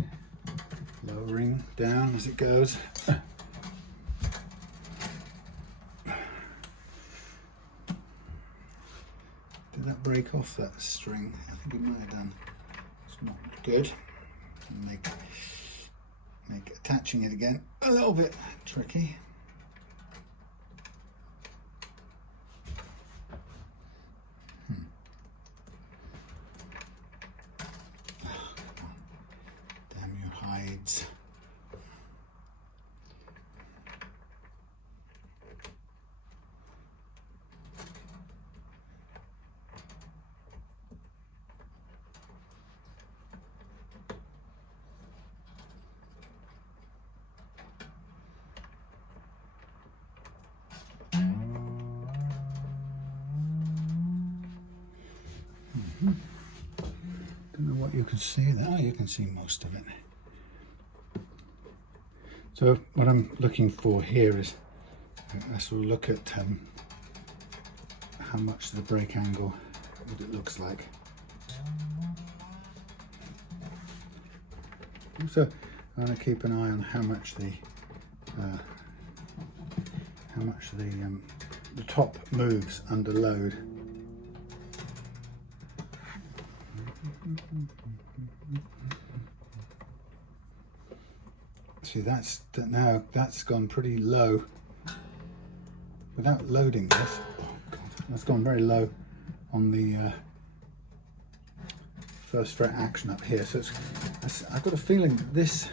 lowering down as it goes. Did that break off that string? I think it might have done. It's not good. Make attaching it again a little bit tricky. Damn you hides. Don't know what you can see there. Oh, you can see most of it. So what I'm looking for here is I sort of look at how much the break angle, what it looks like. So I want to keep an eye on how much the top moves under load. See, that's gone pretty low without loading this. Oh God, that's gone very low on the first fret action up here. So I've got a feeling that this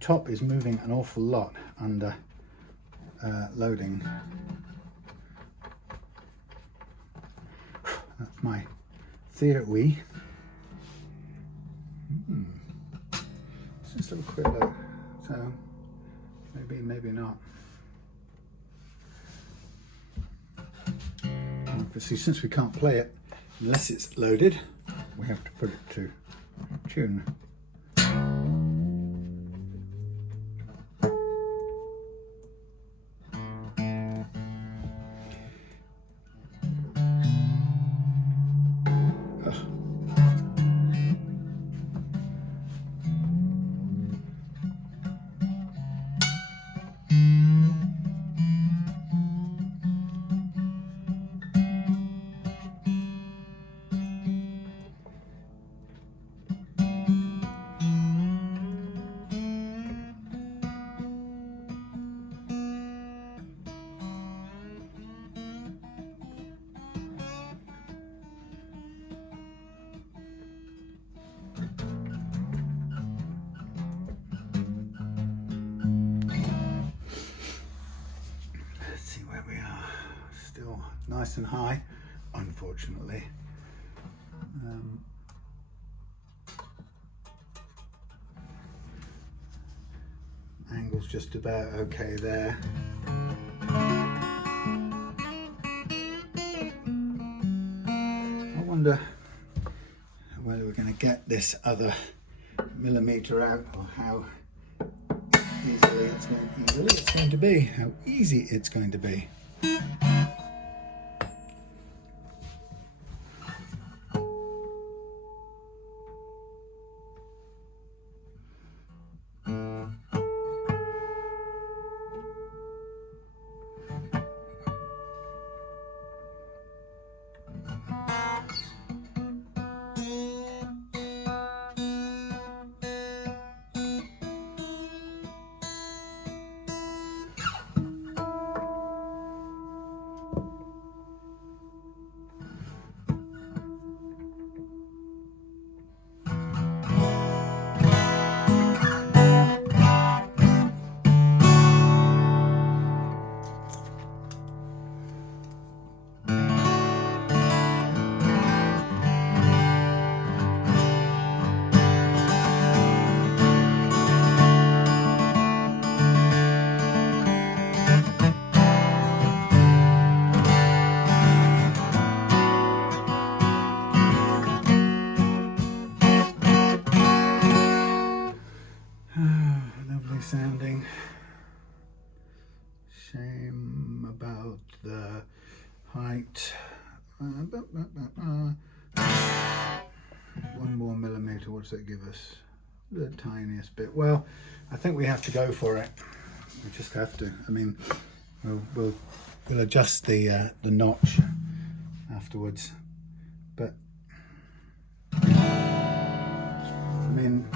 top is moving an awful lot under loading. That's my theory. Let's just have a quick look. So maybe not. Obviously, since we can't play it unless it's loaded, we have to put it to tune. Nice and high, unfortunately. Angle's just about okay there. I wonder whether we're going to get this other millimeter out, or how easy it's going to be. How easy it's going to be. Sounding. Shame about the height. 1 more millimeter. What does that give us? The tiniest bit. Well, I think we have to go for it. We just have to. I mean, we'll adjust the notch afterwards. But I mean.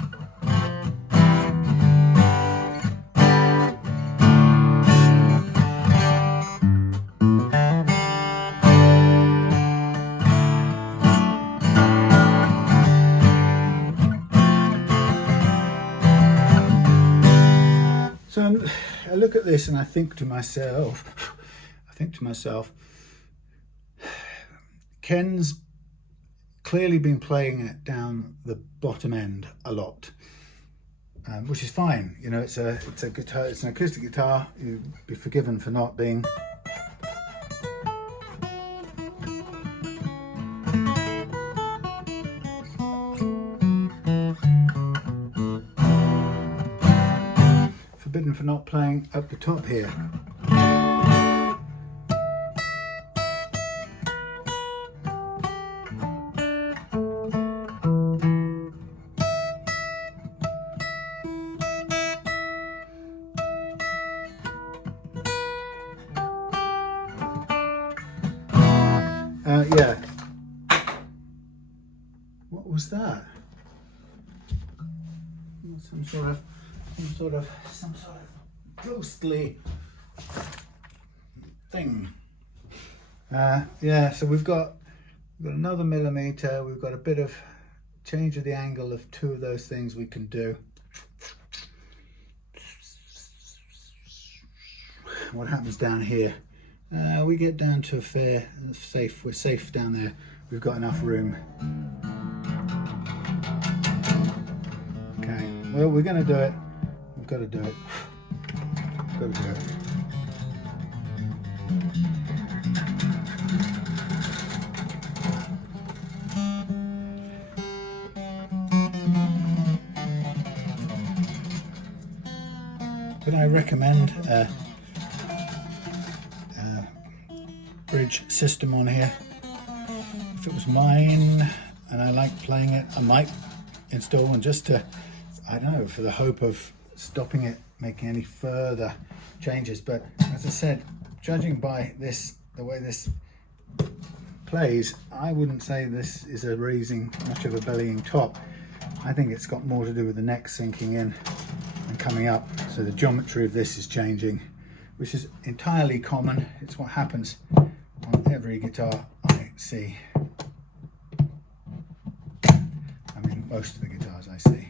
So I look at this and I think to myself, Ken's clearly been playing it down the bottom end a lot, which is fine. You know, it's a guitar, it's an acoustic guitar. You'd be forgiven for not being. Forbidden for not playing up the top here. What was that? Some sort of ghostly thing. Yeah, so we've got another millimeter. We've got a bit of change of the angle of two of those things we can do. What happens down here? We get down to a fair, safe. We're safe down there. We've got enough room. Okay. Well, we're going to do it. We've got to do it. We've got to do it. Could I recommend a bridge system on here? If it was mine and I like playing it, I might install one just to, I don't know, for the hope of stopping it making any further changes. But as I said, judging by this, the way this plays, I wouldn't say this is a raising much of a bellying top. I think it's got more to do with the neck sinking in and coming up. So the geometry of this is changing, which is entirely common. It's what happens on every guitar I see. I mean, most of the guitars I see,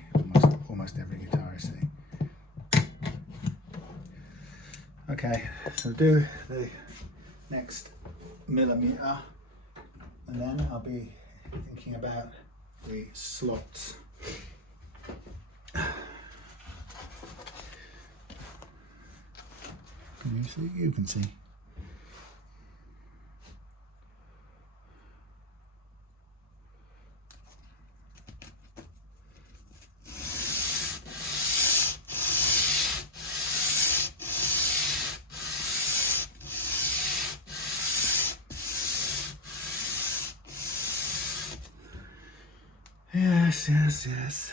almost every guitar I see. Okay, so do the next millimeter, and then I'll be thinking about the slots. Can you see? You can see. Yes.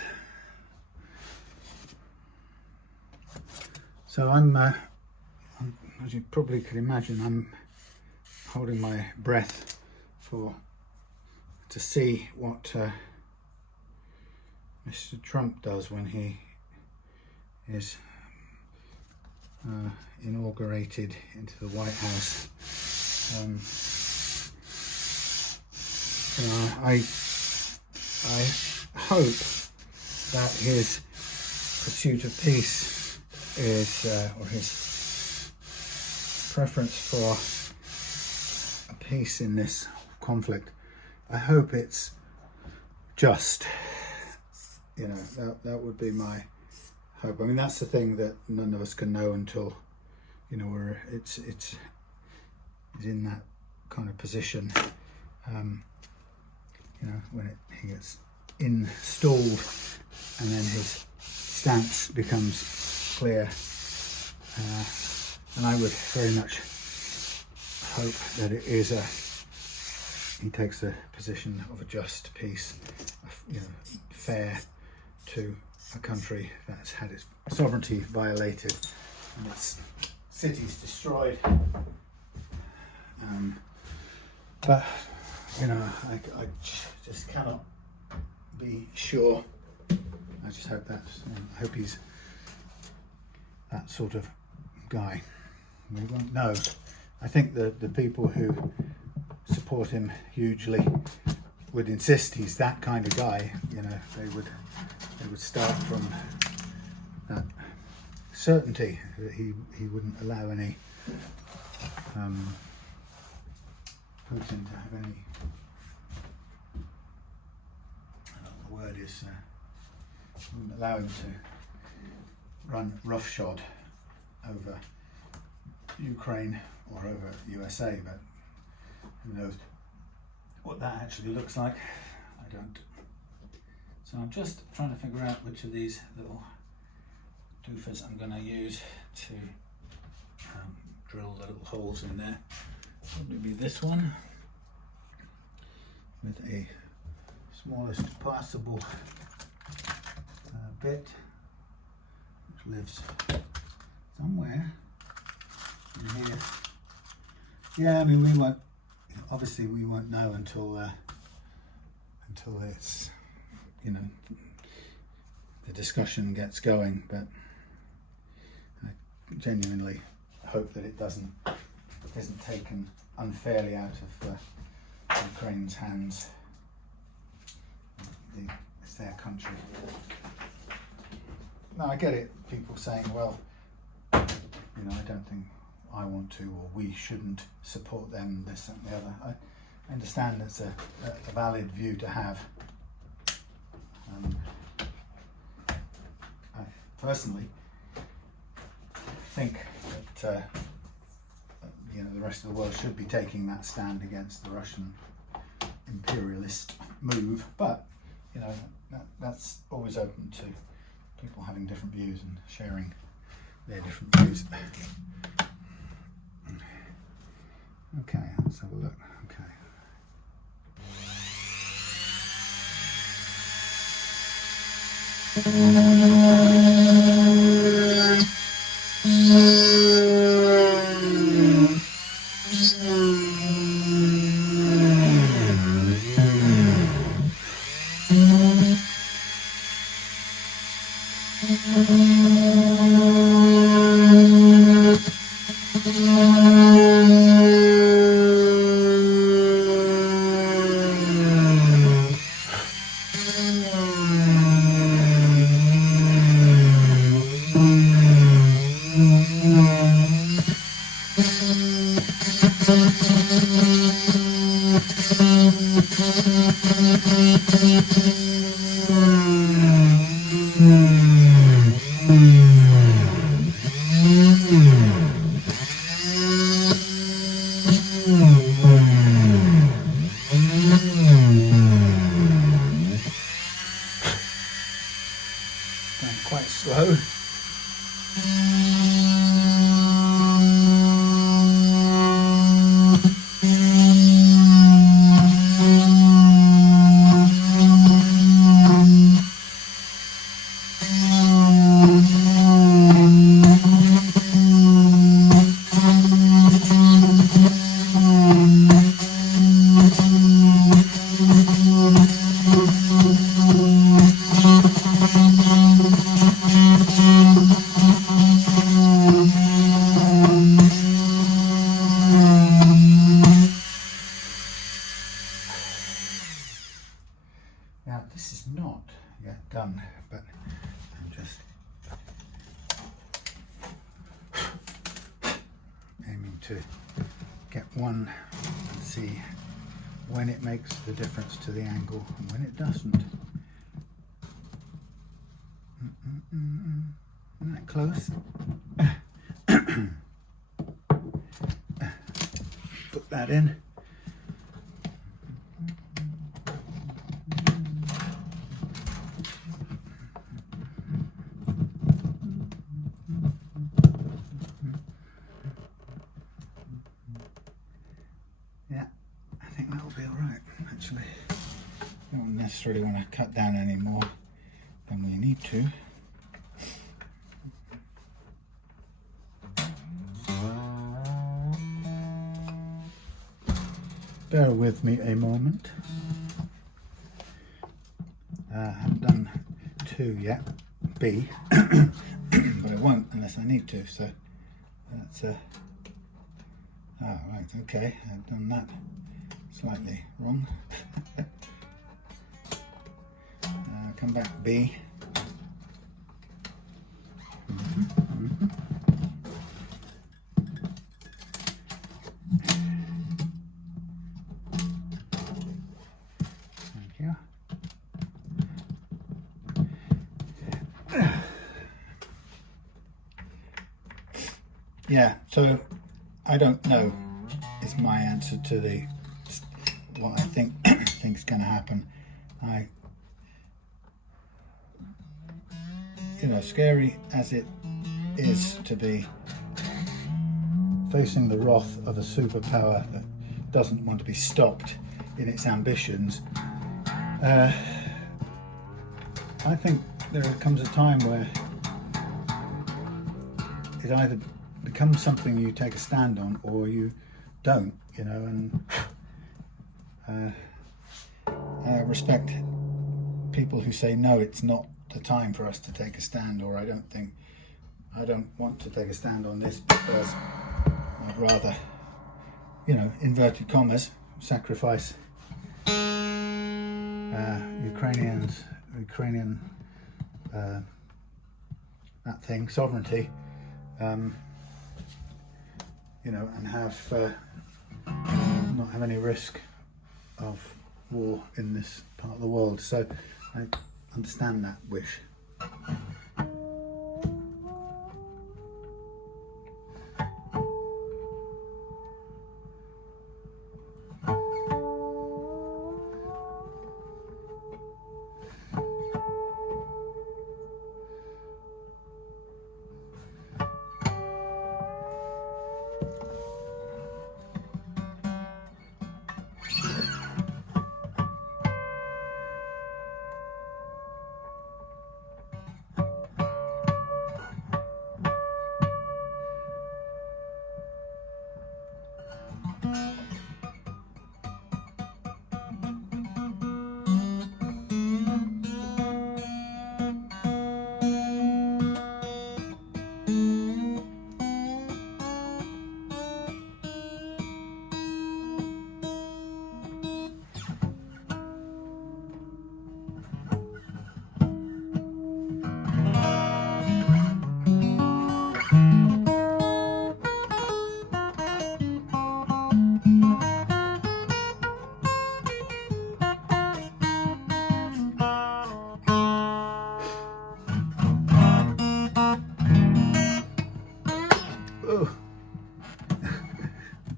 So I'm, as you probably could imagine, I'm holding my breath to see what Mr. Trump does when he is inaugurated into the White House. I hope that his pursuit of peace is, or his preference for a peace in this conflict, I hope it's just. You know, that would be my hope. I mean, that's the thing that none of us can know until, you know, it's in that kind of position. You know, when he gets installed and then his stance becomes clear. And I would very much hope that it is he takes a position of a just peace, you know, fair to a country that's had its sovereignty violated and its cities destroyed. But you know, I just cannot be sure. I just hope I hope he's that sort of guy. We won't know. I think the people who support him hugely would insist he's that kind of guy. You know, they would start from that certainty that he wouldn't allow any Putin to have any, I don't know what the word is, wouldn't allow him to run roughshod over Ukraine or over USA, but who knows what that actually looks like. I don't. So I'm just trying to figure out which of these little doofers I'm going to use to drill the little holes in there. Probably be this one with a smallest possible bit, which lives somewhere in here. Yeah, I mean, we won't. Obviously, we won't know until it's you know, the discussion gets going. But I genuinely hope that it isn't taken unfairly out of Ukraine's hands. It's their country. Now I get it, people saying, well, you know, I don't think I want to, or we shouldn't support them, this and the other. I understand it's a valid view to have. I personally think that you know, the rest of the world should be taking that stand against the Russian imperialist move, but you know, that's always open to people having different views and sharing their different views. Okay, let's have a look. Okay. Quite slow. Now this is not yet done, but I'm just aiming to get one and see when it makes the difference to the angle and when it doesn't. Isn't that close? Put that in. Actually, I don't necessarily want to cut down any more than we need to. Bear with me a moment. I haven't done 2 yet, B, but I won't unless I need to, so that's right, okay, I've done that slightly wrong. Come back B. Thank you. Yeah, so I don't know is my answer to what I think's going to happen. You know, scary as it is to be facing the wrath of a superpower that doesn't want to be stopped in its ambitions, I think there comes a time where it either becomes something you take a stand on or you don't, you know, and I respect people who say no, it's not the time for us to take a stand, or I don't want to take a stand on this because I'd rather, you know, inverted commas, sacrifice Ukrainian that thing, sovereignty, you know, and have not have any risk of war in this part of the world. So I understand that wish.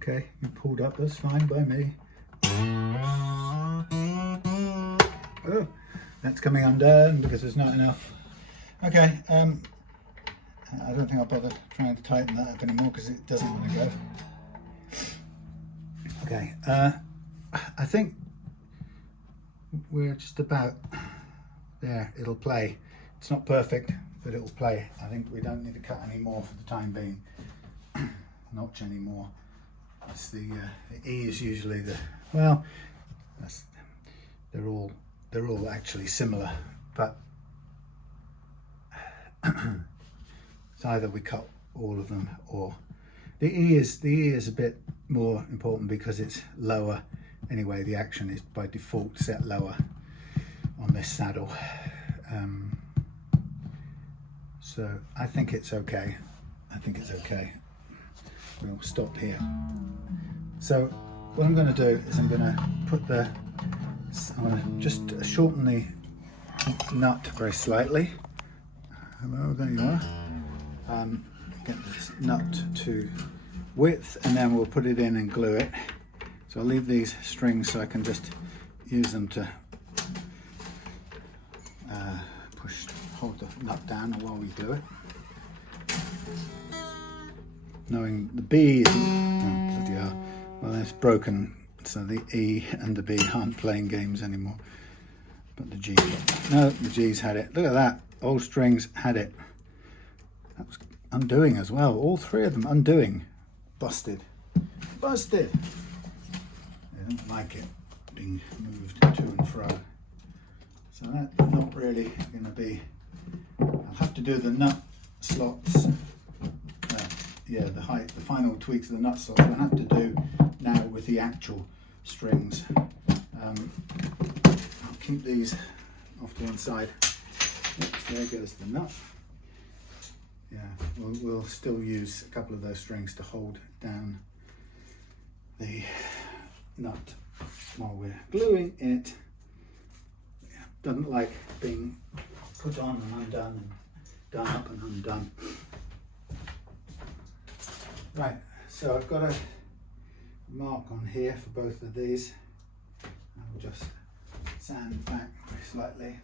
Okay, you pulled up, that's fine by me. Oh, that's coming undone because there's not enough. Okay, I don't think I'll bother trying to tighten that up anymore because it doesn't want to go. Okay, I think we're just about there. It'll play. It's not perfect, but it'll play. I think we don't need to cut any more for the time being. Notch anymore. It's the E is usually the, well, they're all actually similar, but it's either we cut all of them or the E is a bit more important because it's lower anyway. The action is by default set lower on this saddle, so I think it's okay. We'll stop here. So what I'm going to do is I'm going to just shorten the nut very slightly. Hello, there you are. Get this nut to width, and then we'll put it in and glue it. So I'll leave these strings so I can just use them to hold the nut down while we glue it. Knowing the B is, oh, bloody hell. Well, it's broken, so the E and the B aren't playing games anymore. But the G, no, the G's had it. Look at that, all strings had it. That was undoing as well. All three of them undoing. Busted. Busted. They don't like it being moved to and fro. So that's not really going to be. I'll have to do the nut slots. Yeah, the final tweaks of the nut slots I'll have to do now with the actual strings. I'll keep these off to one side. Oops, there goes the nut. Yeah, we'll still use a couple of those strings to hold down the nut while we're gluing it. Yeah, doesn't like being put on and undone and done up and undone. Right, so I've got a mark on here for both of these. I'll just sand back very slightly.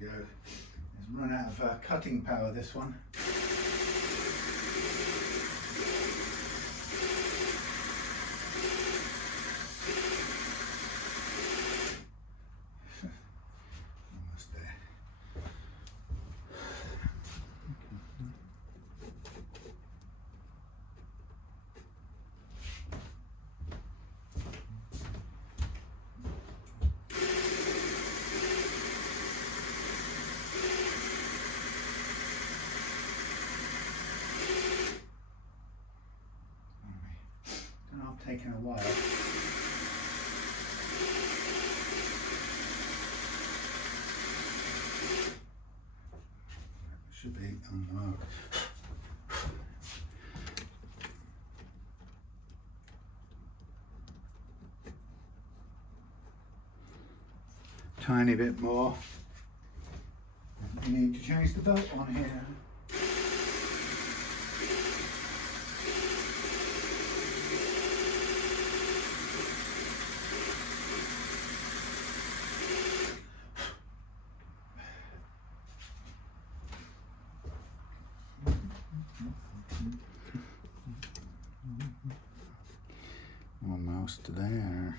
to go. It's run out of cutting power, this one. Almost there. Taking a while. Should be on the mark. Tiny bit more. You need to change the belt on here. Almost there.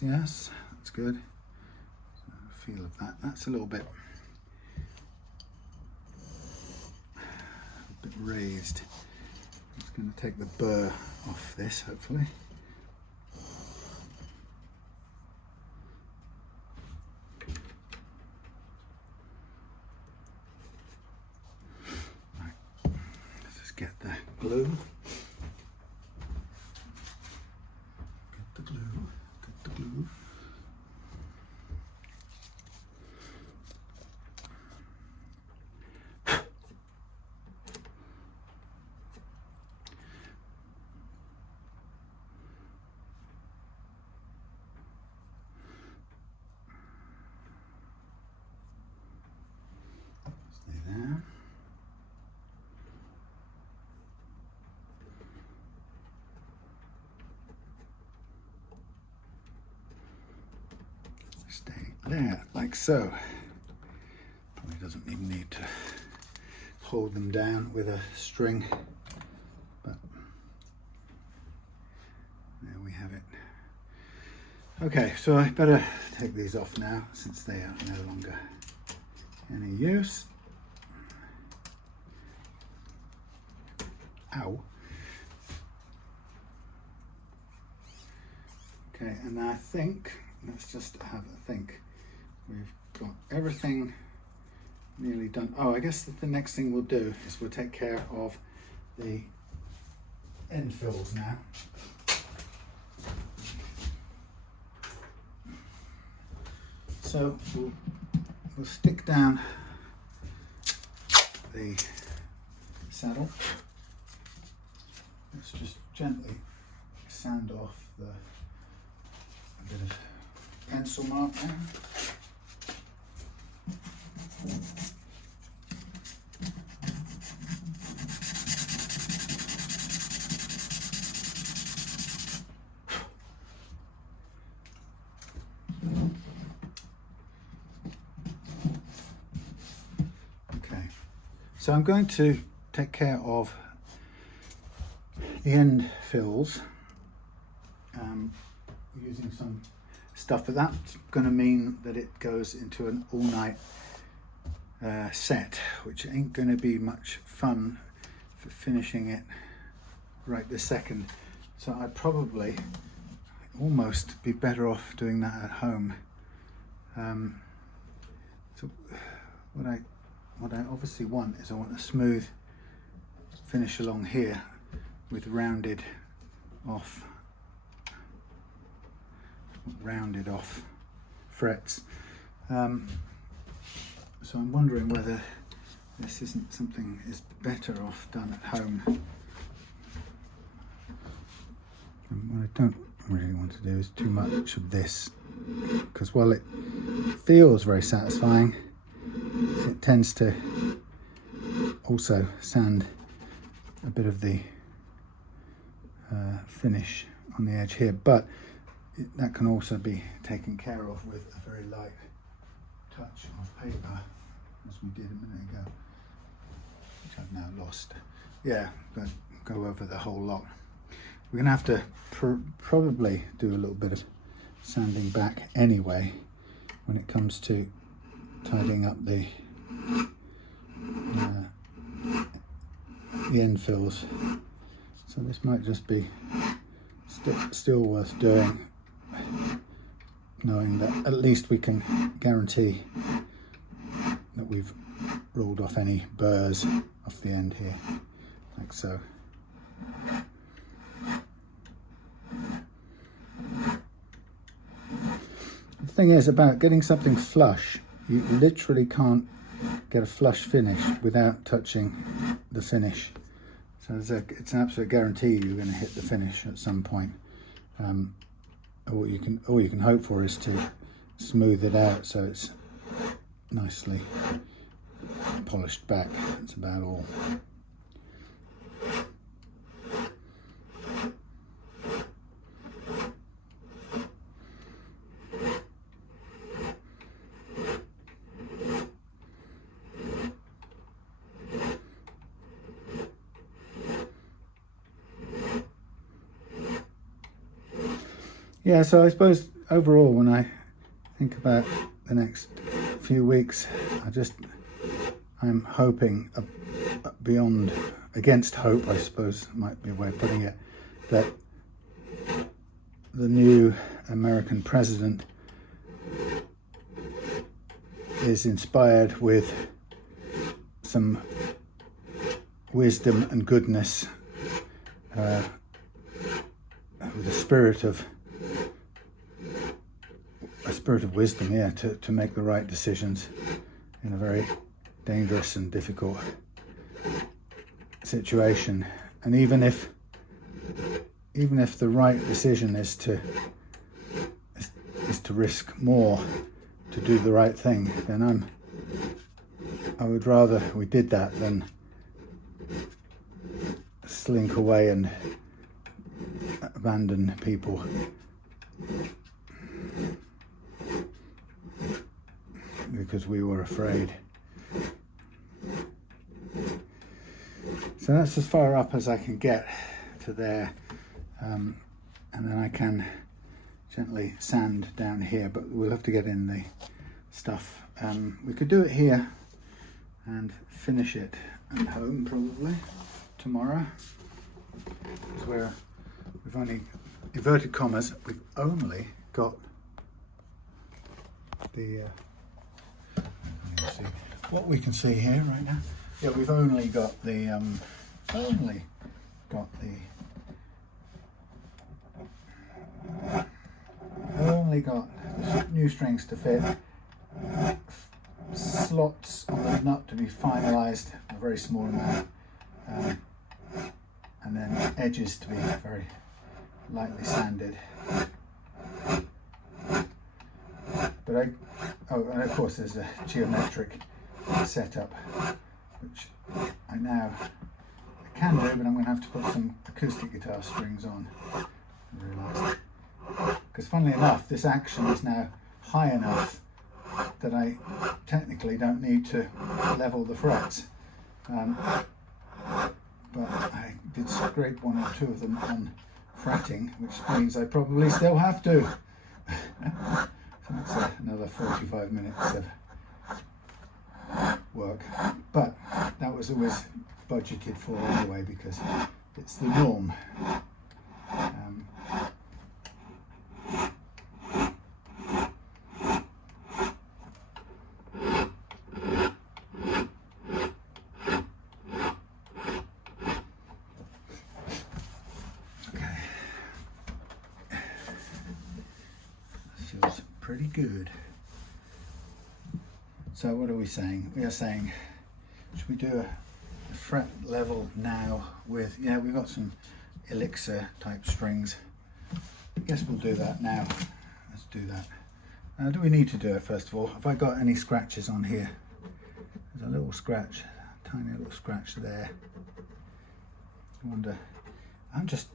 Yes, that's good. Feel of that. That's a little bit raised. I'm just going to take the burr off this, hopefully. Right. Let's just get the glue. Get the glue. Get the glue. Stay there, like so. Probably doesn't even need to hold them down with a string, but there we have it. Okay, so I better take these off now since they are no longer any use. Ow. Okay, and I think, let's just have a think. We've got everything nearly done. Oh, I guess the next thing we'll do is we'll take care of the end fills now. So we'll stick down the saddle. Let's just gently sand off a bit of pencil mark there. Okay, so I'm going to take care of the end fills using some stuff, but that's going to mean that it goes into an all-night set, which ain't going to be much fun for finishing it right this second. So I'd probably almost be better off doing that at home. So what I obviously want is I want a smooth finish along here with rounded off frets. So I'm wondering whether this isn't something is better off done at home. And what I don't really want to do is too much of this, because while it feels very satisfying, it tends to also sand a bit of the finish on the edge here, but that can also be taken care of with a very light touch of paper, as we did a minute ago, which I've now lost. Yeah, but go over the whole lot. We're going to have to probably do a little bit of sanding back anyway when it comes to tidying up the end fills. So this might just be still worth doing, knowing that at least we can guarantee that we've rolled off any burrs off the end here, like so. The thing is about getting something flush, you literally can't get a flush finish without touching the finish. So it's an absolute guarantee you're going to hit the finish at some point. All you can hope for is to smooth it out so it's nicely polished back. That's about all. Yeah, so I suppose overall, when I think about the next few weeks, I'm hoping against hope, I suppose might be a way of putting it, that the new American president is inspired with some wisdom and goodness, with a spirit of wisdom, yeah, to make the right decisions in a very dangerous and difficult situation. And even if the right decision is to risk more to do the right thing, then I would rather we did that than slink away and abandon people because we were afraid. So that's as far up as I can get to there, and then I can gently sand down here, but we'll have to get in the stuff. We could do it here and finish it at home probably tomorrow, because we've only, inverted commas, we've only got the see what we can see here right now. Yeah, we've only got the new strings to fit, slots on the nut to be finalised, a very small amount, and then edges to be very lightly sanded. But and of course there's a geometric setup, which I can do, but I'm going to have to put some acoustic guitar strings on, I realised. Because funnily enough, this action is now high enough that I technically don't need to level the frets. But I did scrape one or two of them on fretting, which means I probably still have to. So that's another 45 minutes of work. But that was always budgeted for anyway, because it's the norm. Feels pretty good. So what are we saying? We are saying, should we do a fret level now with, yeah, we've got some elixir type strings, guess we'll do that now. Let's do that. Do we need to do it first of all? Have I got any scratches on here? There's a little scratch, a tiny little scratch there. I wonder, I'm just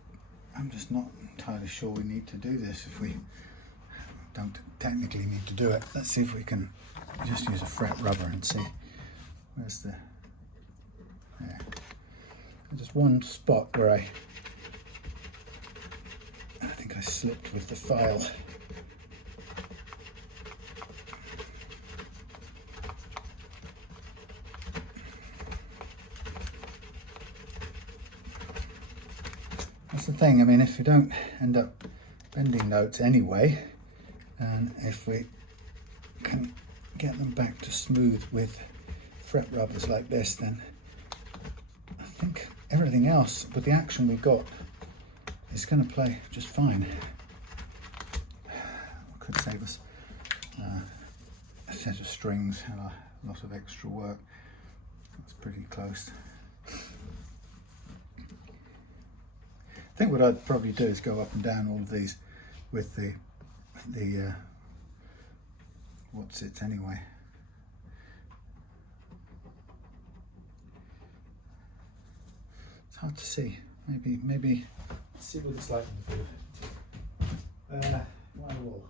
not entirely sure we need to do this if we don't technically need to do it. Let's see if we can just use a fret rubber and see. Where's the, there. Just one spot where I think I slipped with the file. That's the thing, I mean, if you don't end up bending notes anyway, and if we can get them back to smooth with fret rubbers like this, then I think everything else with the action we got is going to play just fine. Could save us a set of strings and a lot of extra work. That's pretty close. I think what I'd probably do is go up and down all of these with the what's it anyway. It's hard to see. Maybe let's see what it's like in the field. Wire wall.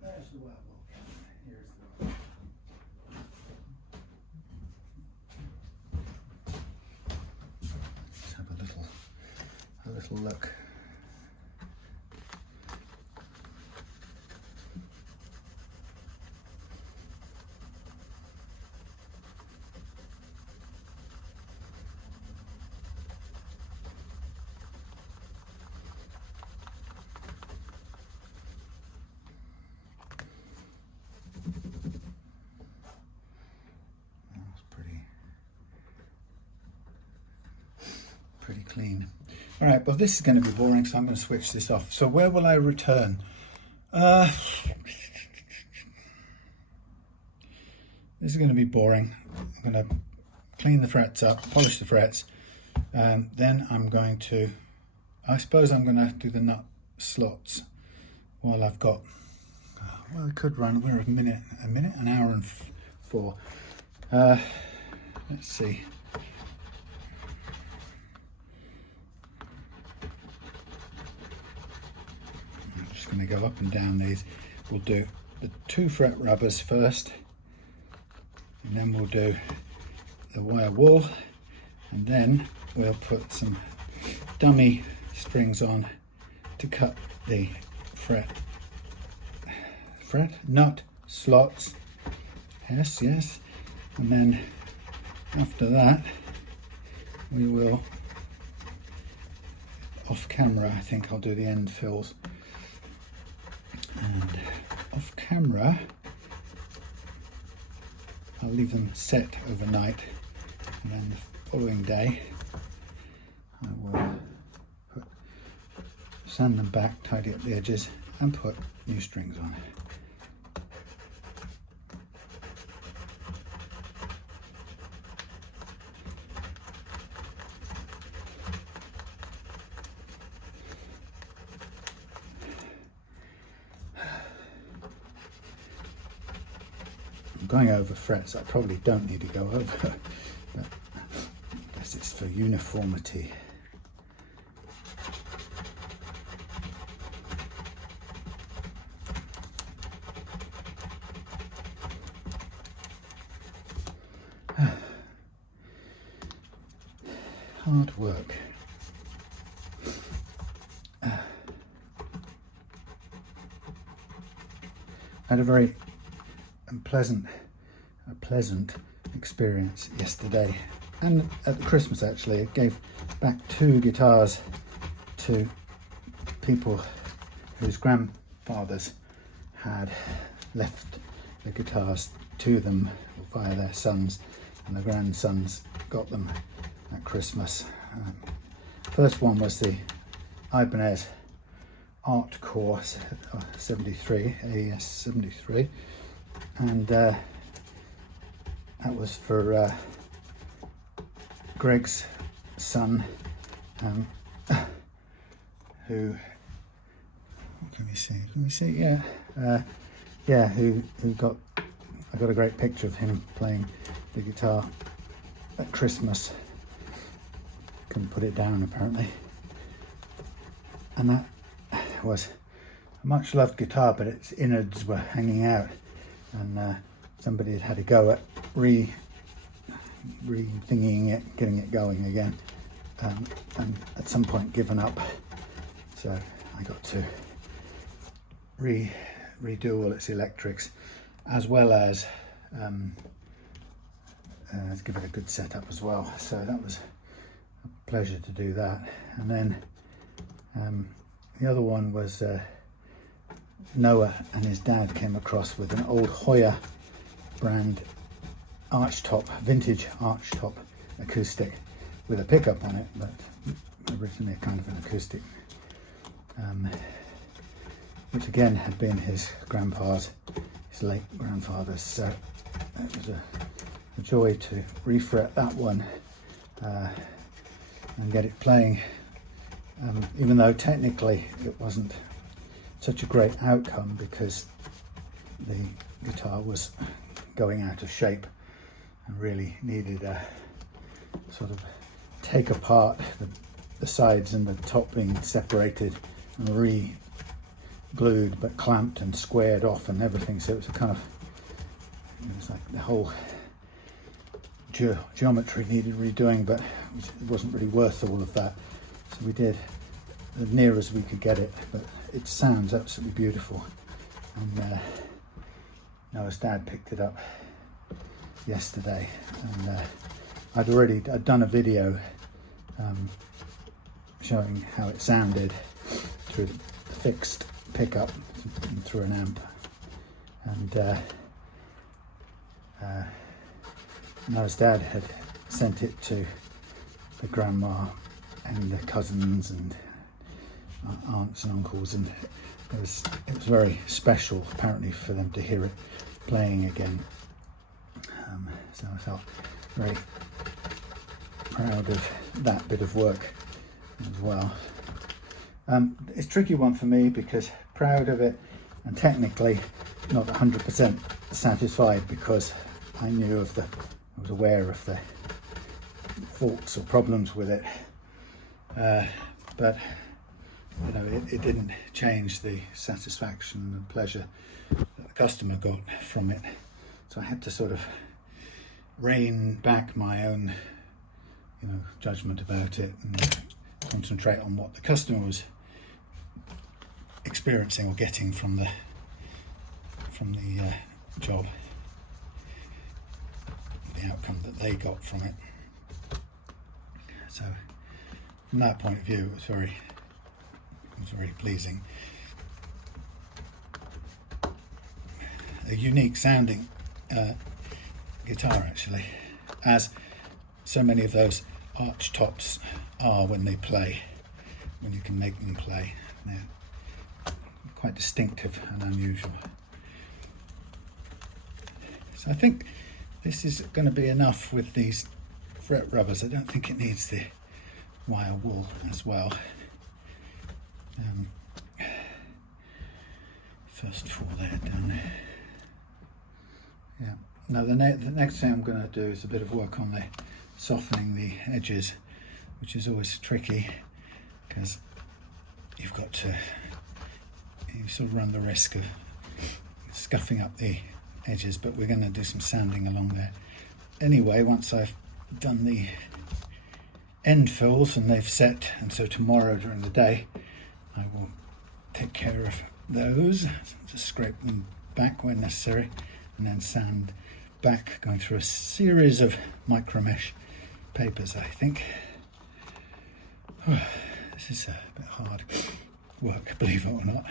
There's the wire wall. Here's the wire. Let's have a little look. Pretty clean. All right, well, this is going to be boring, so I'm going to switch this off. So where will I return? This is going to be boring. I'm going to clean the frets up, polish the frets, then I'm going to, I suppose I'm going to do the nut slots while I've got, well, I could run, we're an hour and 4. Let's see. Going to go up and down these. We'll do the 2 fret rubbers first, and then we'll do the wire wool, and then we'll put some dummy strings on to cut the fret nut slots. Yes, and then after that we will, off camera, I think I'll do the end fills. And off camera, I'll leave them set overnight, and then the following day I will sand them back, tidy up the edges, and put new strings on. Going over frets I probably don't need to go over, but I guess it's for uniformity. Hard work. Had a very pleasant experience yesterday, and at the Christmas actually. I gave back 2 guitars to people whose grandfathers had left the guitars to them via their sons, and the grandsons got them at Christmas. First one was the Ibanez Art Core 73, AES 73, and that was for Greg's son, who Can we see? Can we see? Yeah. Yeah, I got a great picture of him playing the guitar at Christmas. Couldn't put it down apparently. And that was a much loved guitar, but its innards were hanging out, and somebody had had a go at re-thingying it, getting it going again, and at some point given up. So I got to redo all its electrics, as well as give it a good setup as well. So that was a pleasure to do that. And then the other one was Noah and his dad came across with an old Hoyer brand archtop, vintage archtop acoustic with a pickup on it, but originally a kind of an acoustic, which again had been his late grandfather's. So it was a joy to refret that one and get it playing, even though technically it wasn't such a great outcome because the guitar was going out of shape and really needed a sort of take apart, the sides and the top being separated and re-glued but clamped and squared off and everything. So it was a kind of, it was like the whole geometry needed redoing, but it wasn't really worth all of that. So we did as near as we could get it, but it sounds absolutely beautiful. And Noah's dad picked it up yesterday, and I'd done a video showing how it sounded through the fixed pickup and through an amp, and Noah's dad had sent it to the grandma and the cousins and aunts and uncles, and it was very special apparently for them to hear it playing again. So I felt very proud of that bit of work as well. It's a tricky one for me because proud of it and technically not 100% satisfied, because I was aware of the faults or problems with it, but you know, it didn't change the satisfaction and pleasure that the customer got from it. So I had to sort of rein back my own, judgment about it and concentrate on what the customer was experiencing or getting from the job, the outcome that they got from it. So from that point of view, it was very pleasing. A unique sounding guitar, actually, as so many of those arch tops are when they play, when you can make them play. They're quite distinctive and unusual. So I think this is going to be enough with these fret rubbers. I don't think it needs the wire wool as well. First four there done. Yeah. Now the next thing I'm going to do is a bit of work on softening the edges, which is always tricky because you sort of run the risk of scuffing up the edges, but we're going to do some sanding along there anyway once I've done the end fills and they've set, and so tomorrow during the day I will take care of those. Just scrape them back when necessary and then sand back, going through a series of micro mesh papers, I think. This is a bit hard work, believe it or not.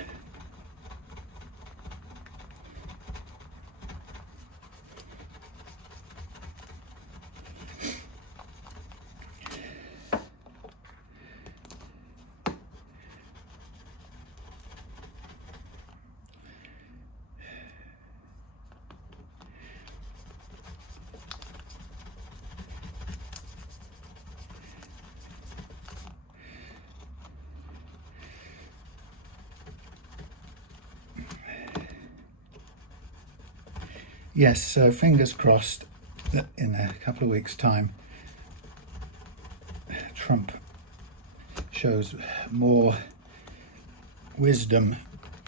yes, so fingers crossed that in a couple of weeks' time Trump shows more wisdom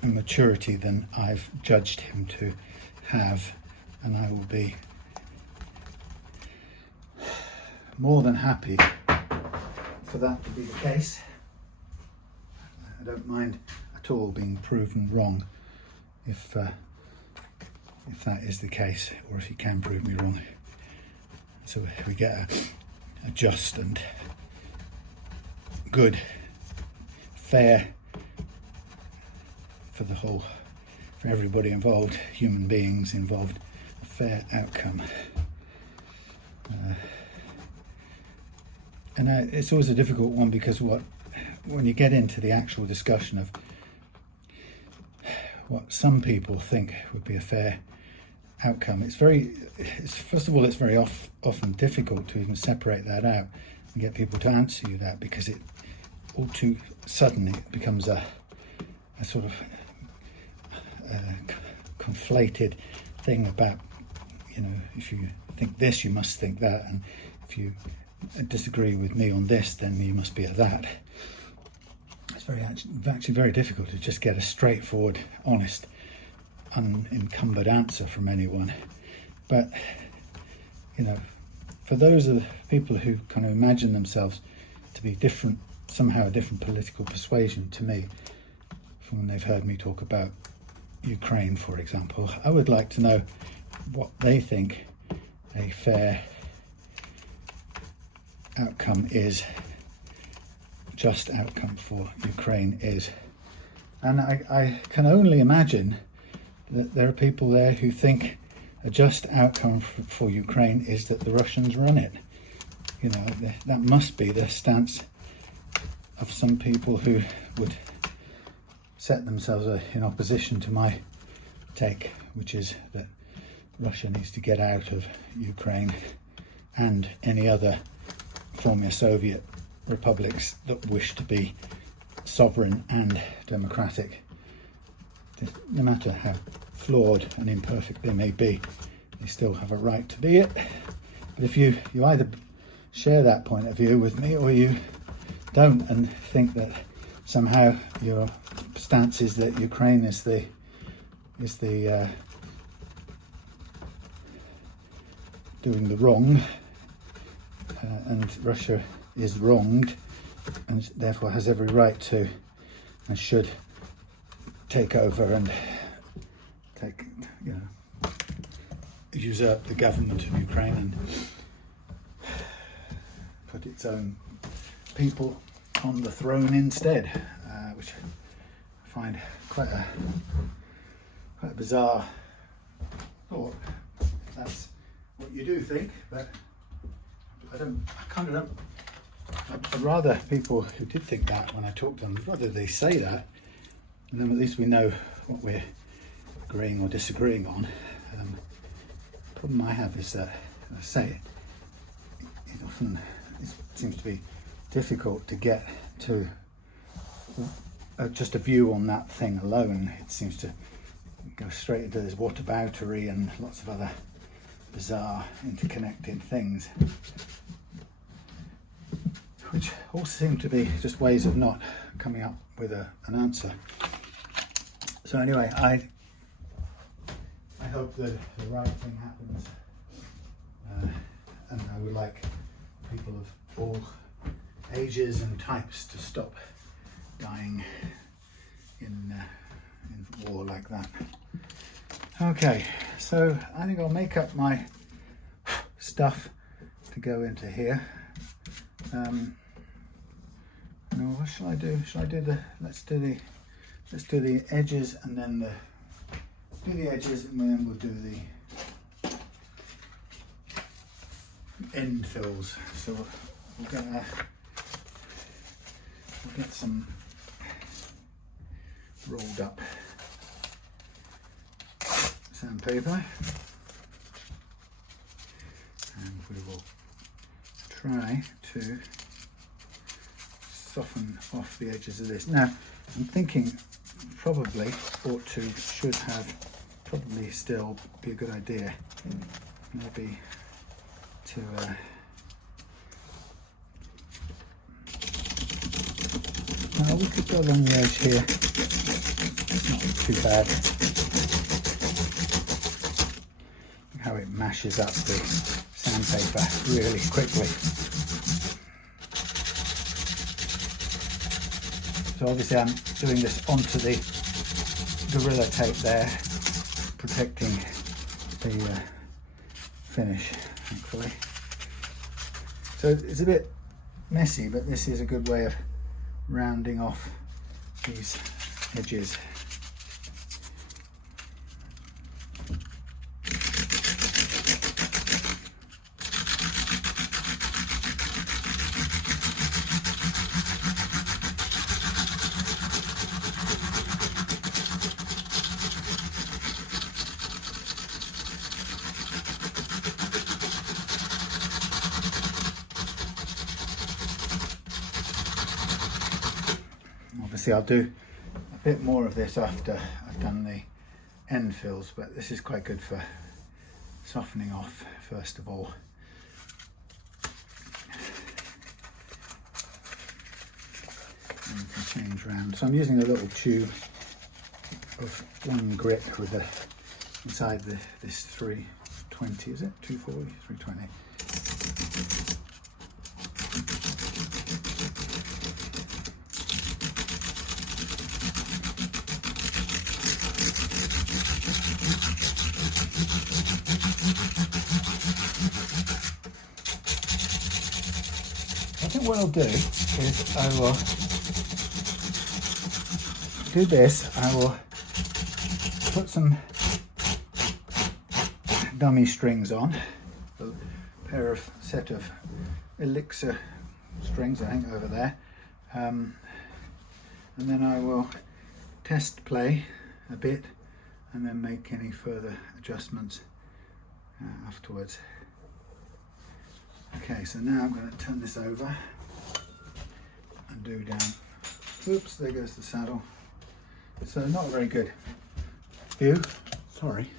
and maturity than I've judged him to have, and I will be more than happy for that to be the case. I don't mind at all being proven wrong if that is the case, or if he can prove me wrong. So we get a just and good, fair, for everybody involved, human beings involved, a fair outcome. And it's always a difficult one, because when you get into the actual discussion of what some people think would be a fair outcome, it's first of all, it's very often difficult to even separate that out and get people to answer you that, because it all too suddenly becomes a sort of conflated thing about, if you think this, you must think that, and if you disagree with me on this, then you must be a that. It's actually very difficult to just get a straightforward, honest, unencumbered answer from anyone. But for those of the people who kind of imagine themselves to be different, somehow a different political persuasion to me, from when they've heard me talk about Ukraine, for example, I would like to know what they think a fair outcome is, just outcome for Ukraine is. And I can only imagine that there are people there who think a just outcome for Ukraine is that the Russians run it. That must be the stance of some people who would set themselves in opposition to my take, which is that Russia needs to get out of Ukraine and any other former Soviet republics that wish to be sovereign and democratic. No matter how flawed and imperfect they may be, they still have a right to be it. But if you either share that point of view with me, or you don't, and think that somehow your stance is that Ukraine is the doing the wrong, and Russia is wronged, and therefore has every right to and should take over and usurp the government of Ukraine and put its own people on the throne instead, which I find quite a bizarre thought. That's what you do think, but I'd rather people who did think that, when I talk to them, I'd rather they say that, and then at least we know what we're agreeing or disagreeing on. The problem I have is that, as I say, it seems to be difficult to get to just a view on that thing alone. It seems to go straight into this whataboutery and lots of other bizarre interconnected things, which all seem to be just ways of not coming up with an answer. So anyway, I hope that the right thing happens, and I would like people of all ages and types to stop dying in war like that. Okay, so I think I'll make up my stuff to go into here. What shall I do? Shall I do let's do the edges, and then do the edges, and then we'll do the end fills. So we'll get some rolled up sandpaper, and we will try to soften off the edges of this. Now, I'm thinking probably should have probably still be a good idea, maybe to well, we could go along the edge here. It's not too bad. Look how it mashes up the sandpaper really quickly. So obviously I'm doing this onto the Gorilla Tape there, protecting the finish, thankfully. So it's a bit messy, but this is a good way of rounding off these edges. Obviously I'll do a bit more of this after I've done the end fills, but this is quite good for softening off first of all. And you can change round. So I'm using a little tube of one grit with the inside this 320, is it? 240, 320. I think what I'll do is I will do this. I will put some dummy strings on, a set of elixir strings, I think, over there, and then I will test play a bit and then make any further adjustments afterwards. Okay, so now I'm going to turn this over and do down. Oops, there goes the saddle. So not a very good view. Sorry.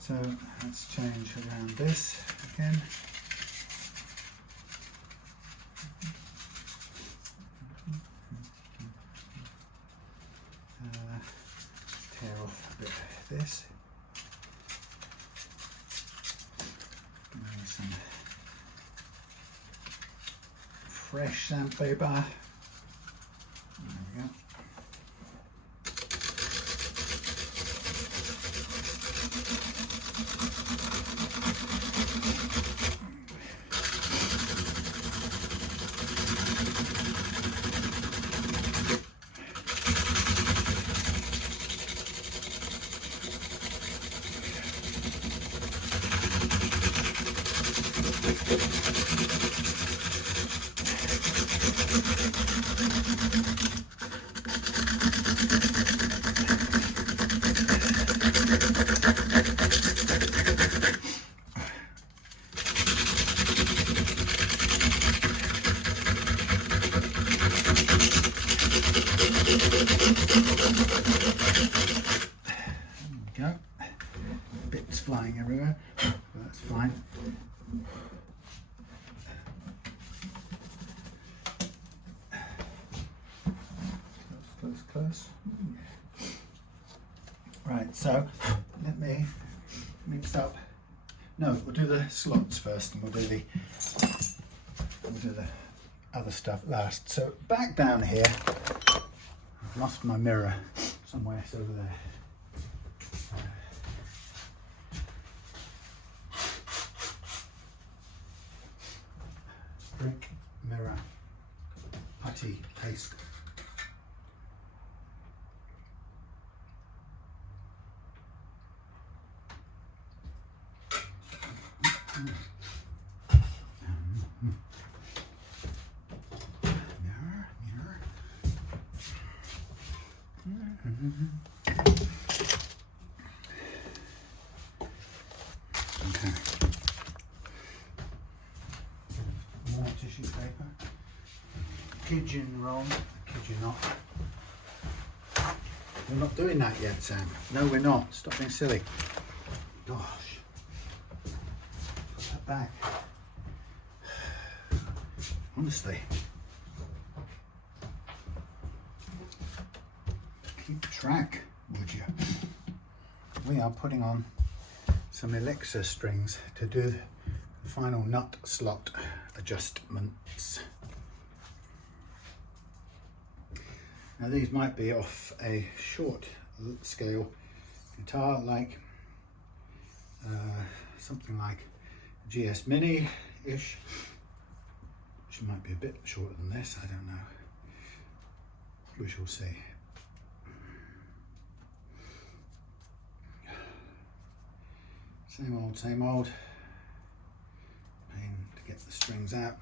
So let's change around this again. Tear off a bit of this. Maybe some fresh sandpaper. There we go. Go. Bits flying everywhere, but that's fine. Close, close, close. Right, so let me mix up. No, we'll do the slots first, and we'll do the other stuff last. So back down here, I've lost my mirror somewhere. It's over there. Brick mirror, putty, Tusq. Okay. More tissue paper. pigeon wrong. Kid you not. We're not doing that yet, Sam. No, we're not. Stop being silly. Gosh. Put that back. Honestly. Keep track, would you? We are putting on some elixir strings to do the final nut slot adjustments. Now these might be off a short scale guitar, like something like GS Mini-ish, which might be a bit shorter than this, I don't know. We shall see. Same old, same old. Pain to get the strings out.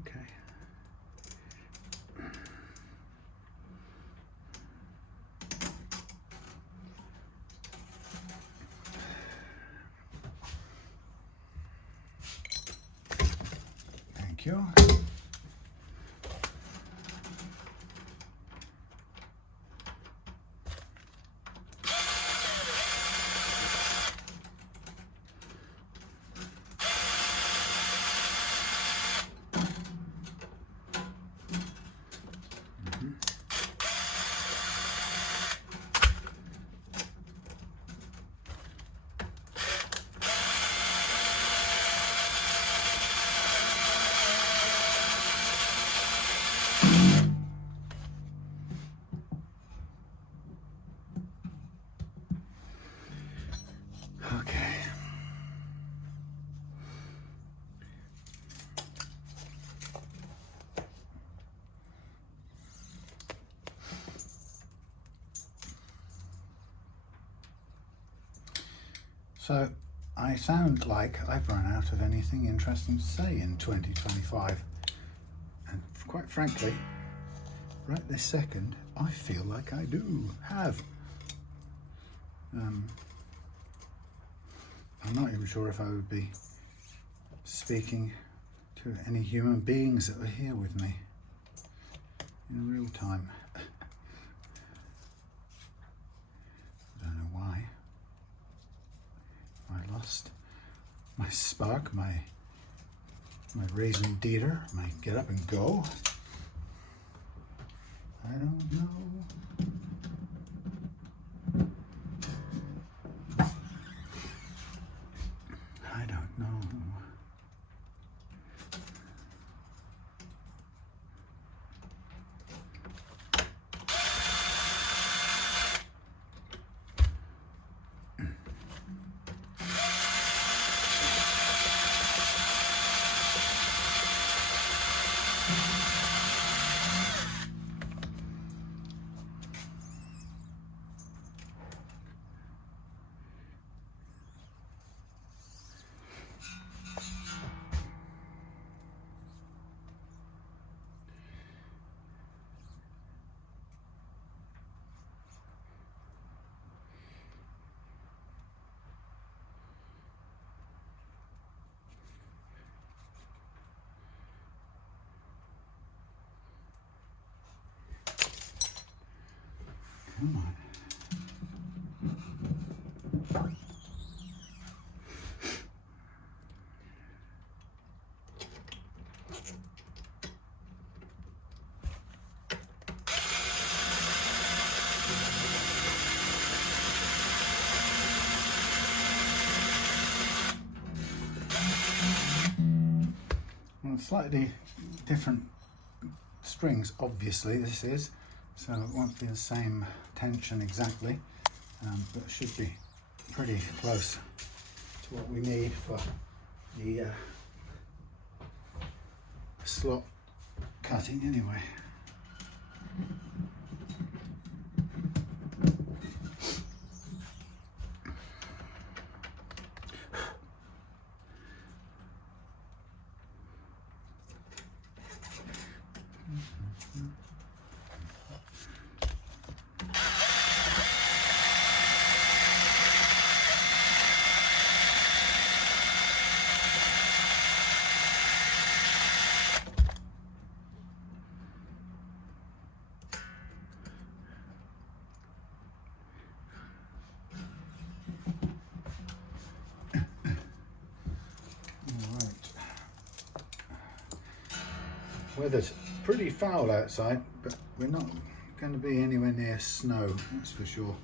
Okay. Thank you. Okay. So I sound like I've run out of anything interesting to say in 2025, and quite frankly, right this second, I feel like I do have. I'm not even sure if I would be speaking to any human beings that were here with me in real time. I don't know why. I lost my spark, my raison d'etre, my get up and go. I don't know. I don't know. Come on. Well, slightly different strings, obviously, this is, so it won't be the same tension exactly, but it should be pretty close to what we need for the slot cutting anyway. Weather's pretty foul outside, but we're not going to be anywhere near snow, that's for sure.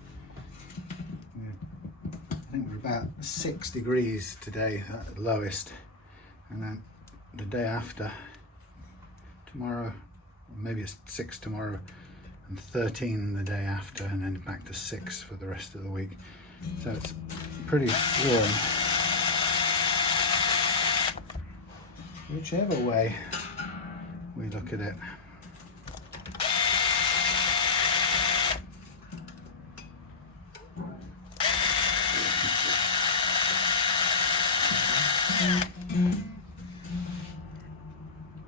I think we're about 6 degrees today at the lowest, and then the day after, tomorrow, maybe it's 6 tomorrow, and 13 the day after, and then back to 6 for the rest of the week. So it's pretty warm. Whichever way we look at it.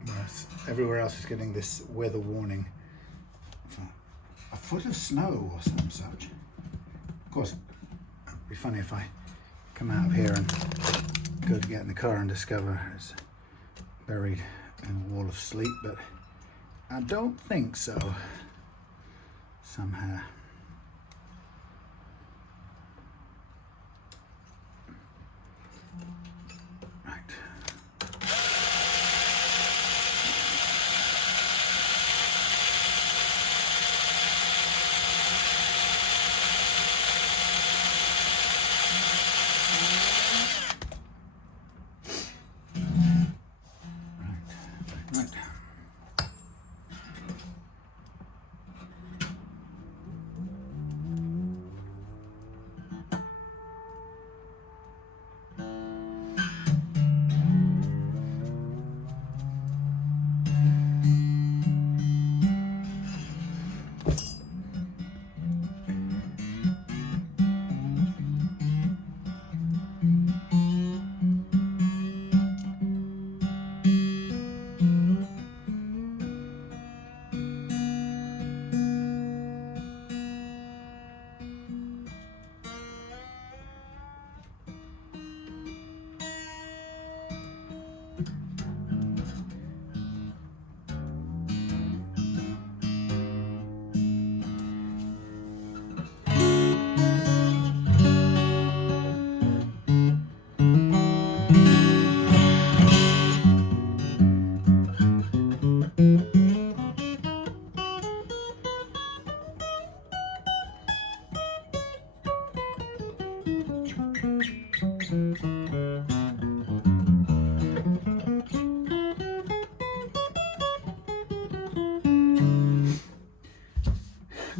Yes, everywhere else is getting this weather warning for a foot of snow or some such. Of course, it'd be funny if I come out of here and go to get in the car and discover it's buried in a wall of sleet, but I don't think so, somehow. Right. Right.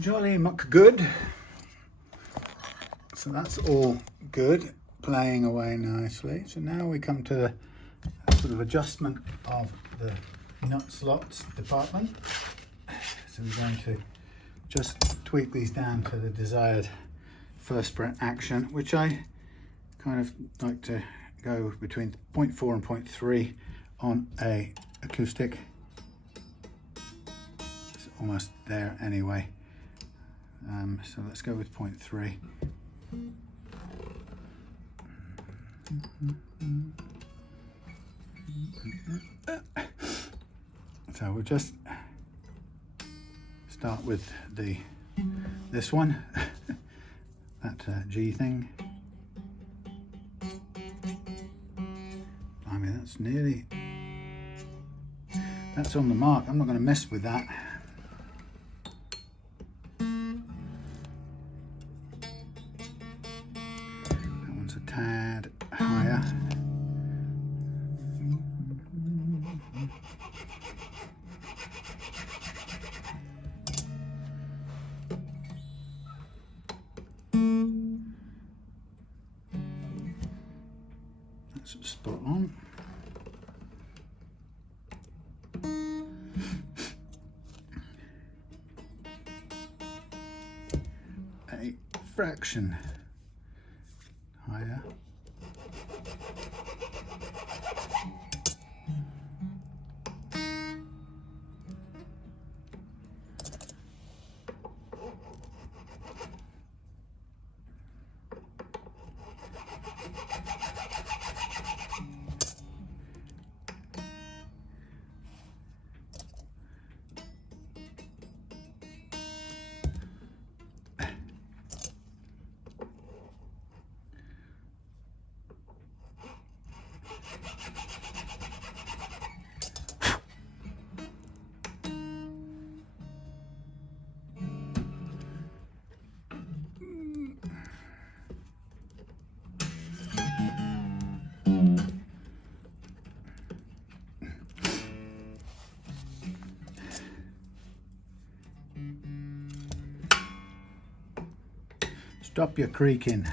Jolly muck good. So that's all good, playing away nicely. So now we come to the sort of adjustment of the nut slots department. So we're going to just tweak these down to the desired first fret action, which I kind of like to go between 0.4 and 0.3 on a acoustic. It's almost there anyway. So let's go with 0.3. So we'll just start with this one, that G thing. I mean, that's on the mark. I'm not going to mess with that. That one's a tad higher. That's spot on. A fraction higher. Stop your creaking.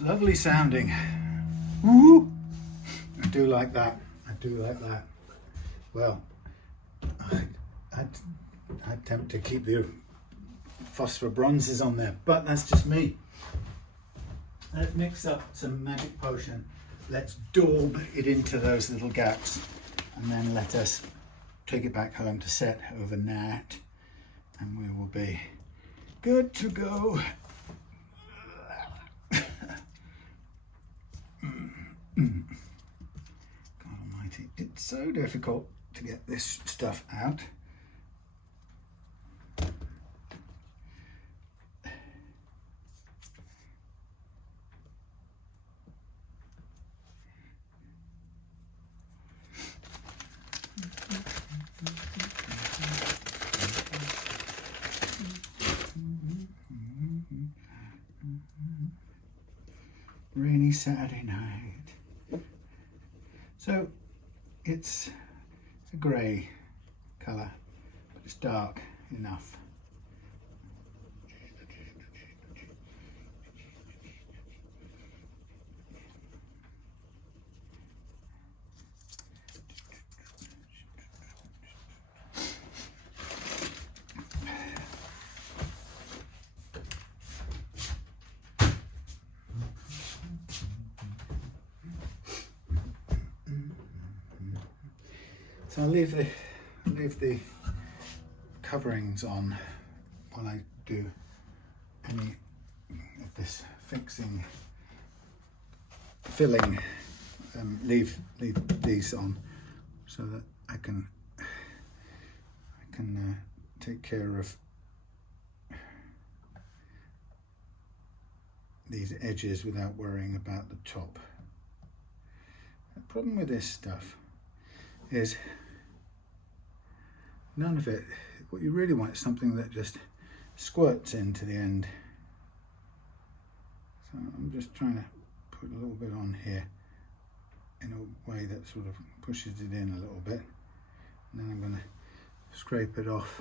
Lovely sounding. Woo! I do like that. I do like that. Well, I'd attempt to keep the phosphor bronzes on there, but that's just me. Let's mix up some magic potion. Let's daub it into those little gaps, and then let us take it back home to set overnight, and we will be good to go. God almighty, it's so difficult to get this stuff out. Rainy Saturday night. So it's a grey colour, but it's dark enough. So I'll leave the coverings on while I do any of this fixing, filling. Leave these on so that I can take care of these edges without worrying about the top. The problem with this stuff is none of it, what you really want is something that just squirts into the end. So I'm just trying to put a little bit on here in a way that sort of pushes it in a little bit, and then I'm going to scrape it off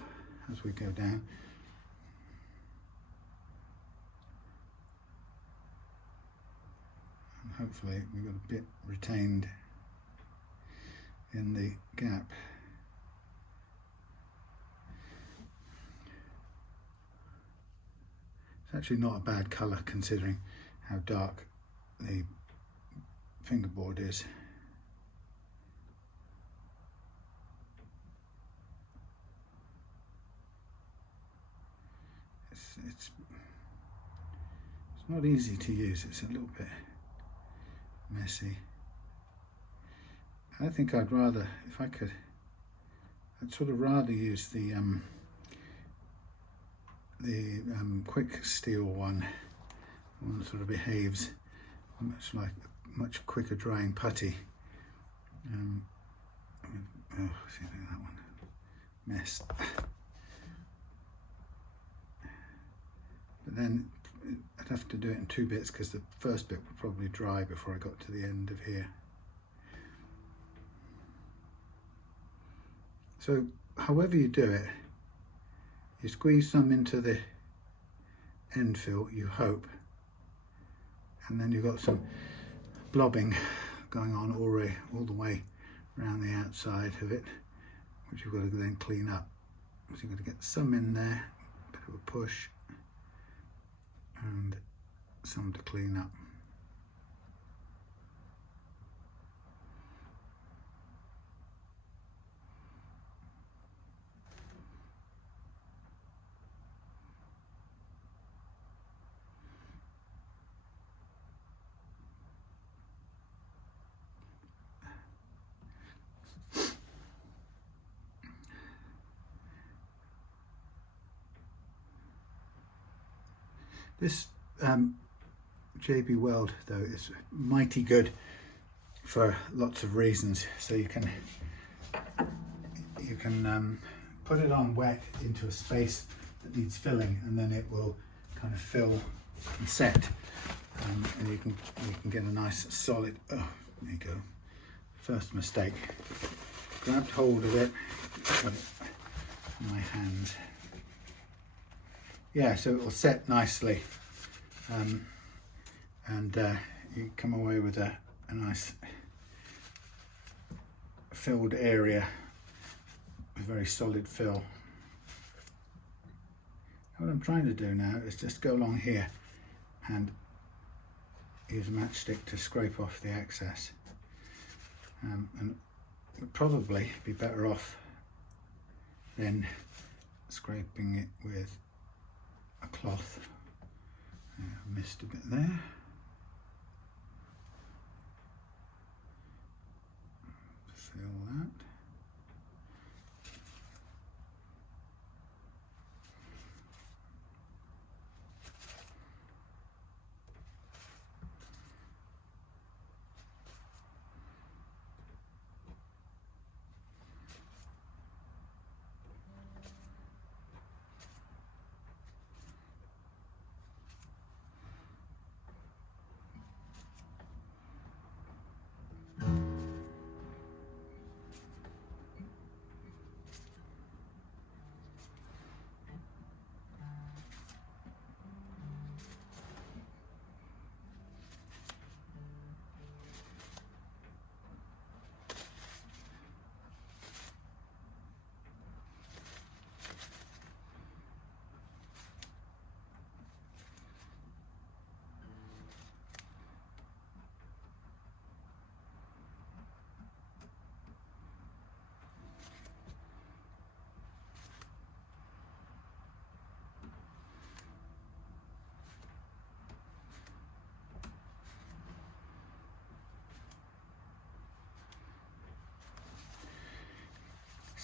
as we go down. And hopefully we've got a bit retained in the gap. It's actually not a bad colour considering how dark the fingerboard is. It's not easy to use, it's a little bit messy. I think I'd rather, if I could, I'd sort of rather use the quick steel one that sort of behaves much like a much quicker drying putty. Oh, see, look at that one, mess. But then I'd have to do it in two bits because the first bit would probably dry before I got to the end of here. So however you do it, you squeeze some into the end fill, you hope, and then you've got some blobbing going on all the way around the outside of it, which you've got to then clean up. So you've got to get some in there, a bit of a push, and some to clean up. This JB Weld though is mighty good for lots of reasons. So you can put it on wet into a space that needs filling, and then it will kind of fill and set, and you can get a nice solid. Oh, there you go. First mistake. Grabbed hold of it, got it in my hands. Yeah, so it will set nicely, and you come away with a nice filled area, a very solid fill. What I'm trying to do now is just go along here and use a matchstick to scrape off the excess, and would probably be better off than scraping it with a cloth. Yeah, I missed a bit there. Fill that.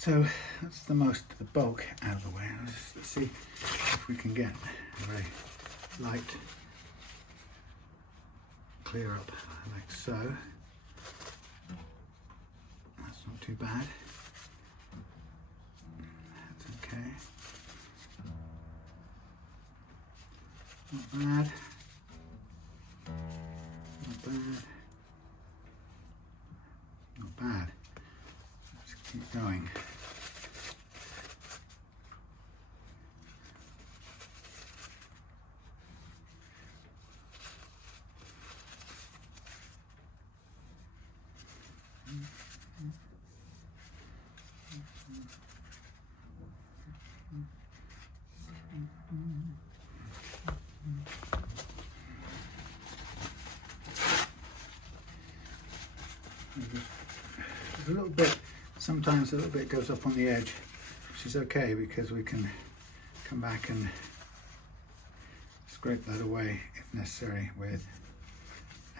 So that's the most of the bulk out of the way. Let's see if we can get a very light clear up like so. That's not too bad. That's okay. Not bad. Not bad. Not bad. Let's keep going. A little bit, sometimes a little bit goes up on the edge, which is okay because we can come back and scrape that away if necessary with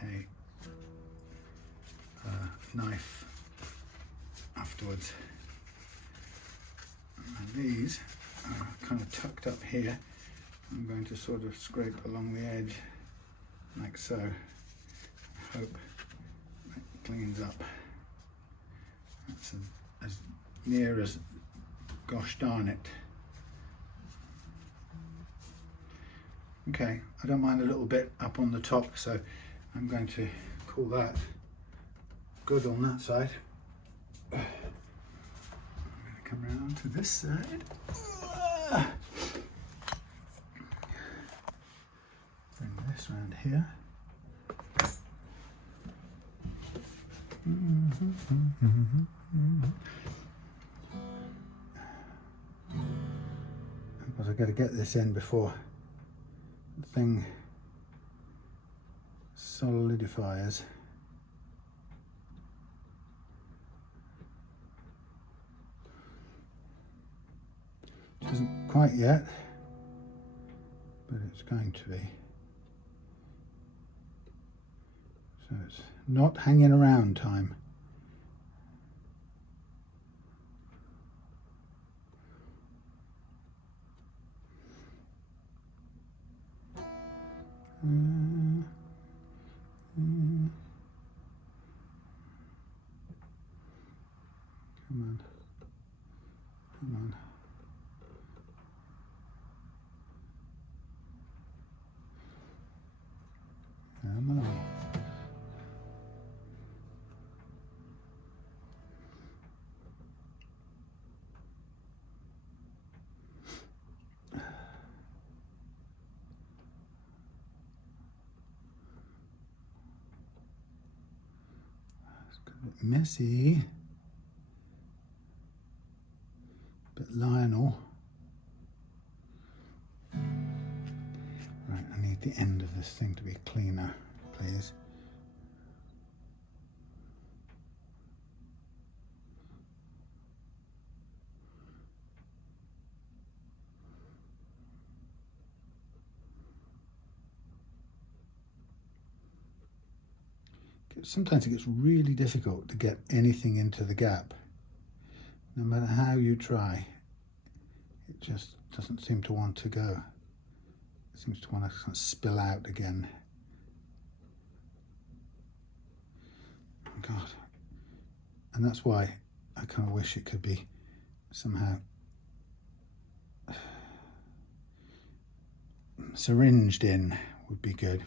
a knife afterwards. And these are kind of tucked up here. I'm going to sort of scrape along the edge like so. I hope it cleans up. That's as near as gosh darn it. Okay, I don't mind a little bit up on the top, so I'm going to call that good on that side. I'm going to come around to this side. Bring this around here. Because I've got to get this in before the thing solidifies. It isn't quite yet, but it's going to be. So it's not hanging around time. Come on. Come on. Come on. Messy, but Lionel. Right, I need the end of this thing to be cleaner, please. Sometimes it gets really difficult to get anything into the gap. No matter how you try, it just doesn't seem to want to go. It seems to want to kind of spill out again. Oh God. And that's why I kind of wish it could be somehow syringed in would be good.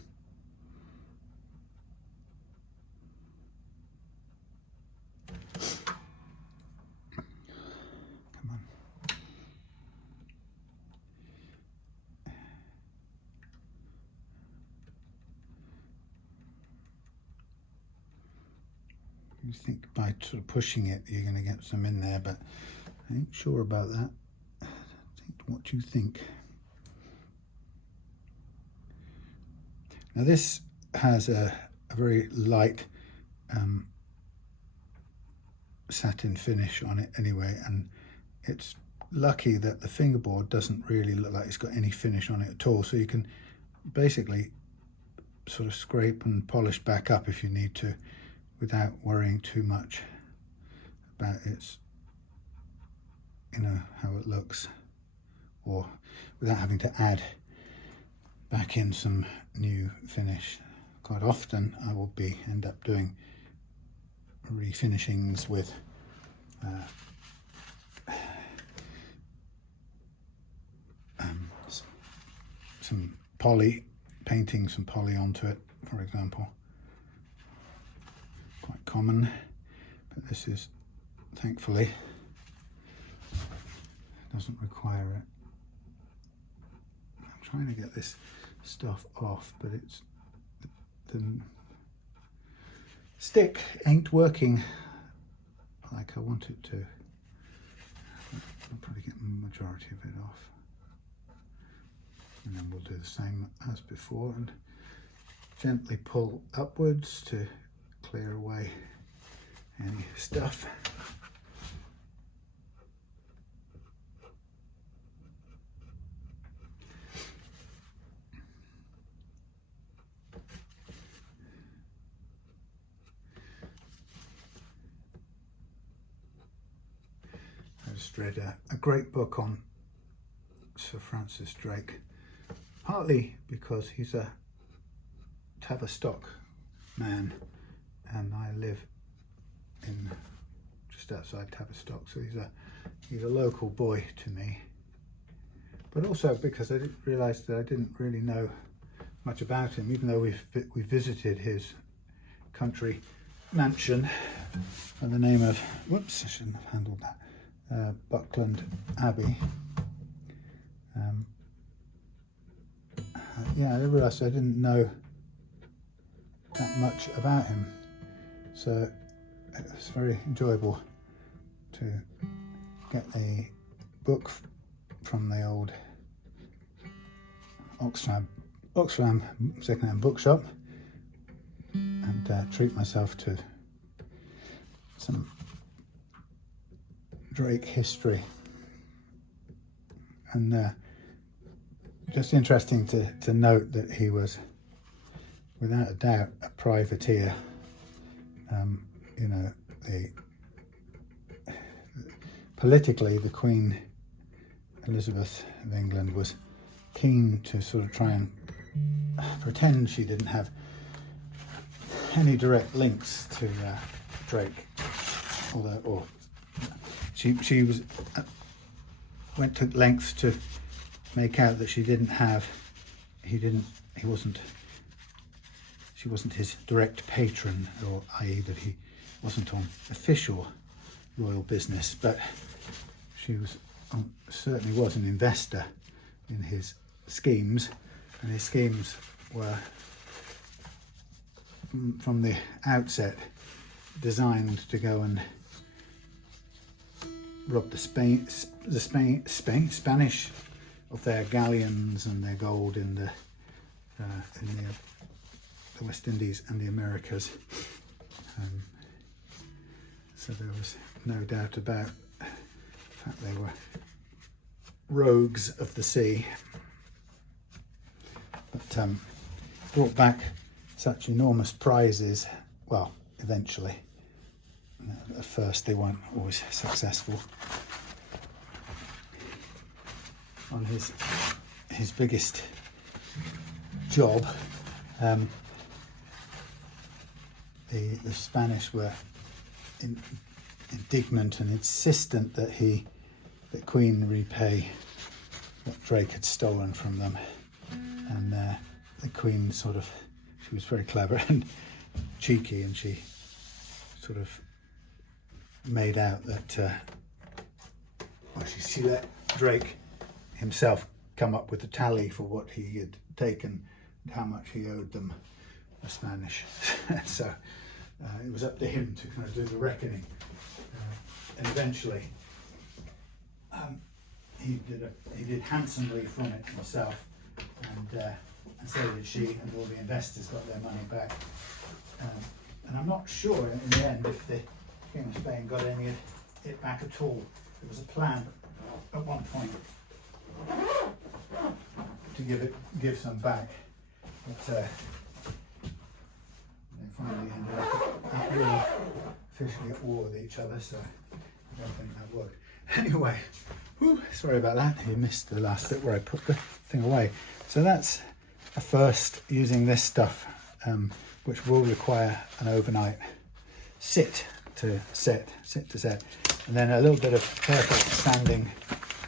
You think by sort of pushing it you're going to get some in there, but I ain't sure about that. Think what you think. Now this has a very light satin finish on it anyway, and it's lucky that the fingerboard doesn't really look like it's got any finish on it at all, so you can basically sort of scrape and polish back up if you need to, without worrying too much about its you know, how it looks, or without having to add back in some new finish. Quite often I will end up doing refinishings with some poly, painting some poly onto it, for example. Quite common, but this is, thankfully, doesn't require it. I'm trying to get this stuff off, but it's the stick ain't working like I want it to. I'll probably get the majority of it off, and then we'll do the same as before and gently pull upwards to clear away any stuff. I just read a great book on Sir Francis Drake, partly because he's a Tavistock man and I live in just outside Tavistock, so he's a local boy to me, but also because I didn't realise that I didn't really know much about him, even though we visited his country mansion by the name of, whoops, I shouldn't have handled that, Buckland Abbey. Yeah, I realised I didn't know that much about him, so it was very enjoyable to get a book from the old Oxfam second-hand bookshop and treat myself to some Drake history. And just interesting to note that he was, without a doubt, a privateer. You know, politically, the Queen Elizabeth of England was keen to sort of try and pretend she didn't have any direct links to Drake, or she was went to lengths to make out that she wasn't his direct patron, or i.e. that he wasn't on official royal business, but she was certainly was an investor in his schemes, and his schemes were from the outset designed to go and rob the Spanish of their galleons and their gold in the West Indies and the Americas. So there was no doubt about the fact they were rogues of the sea, but brought back such enormous prizes. Well, eventually. At first they weren't always successful. On his biggest job, the Spanish were indignant and insistent that Queen repay what Drake had stolen from them, and the Queen she was very clever and cheeky, and she sort of made out that she let Drake himself come up with a tally for what he had taken and how much he owed them, the Spanish. So it was up to him to kind of do the reckoning, and eventually he did handsomely from it himself, and so did she, and all the investors got their money back. And I'm not sure in the end if the King of Spain got any of it back at all. There was a plan at one point to give some back, but they finally ended up officially at war with each other, so I don't think that worked. Anyway, whew, sorry about that. You missed the last bit where I put the thing away. So that's a first using this stuff, which will require an overnight sit to set, and then a little bit of careful sanding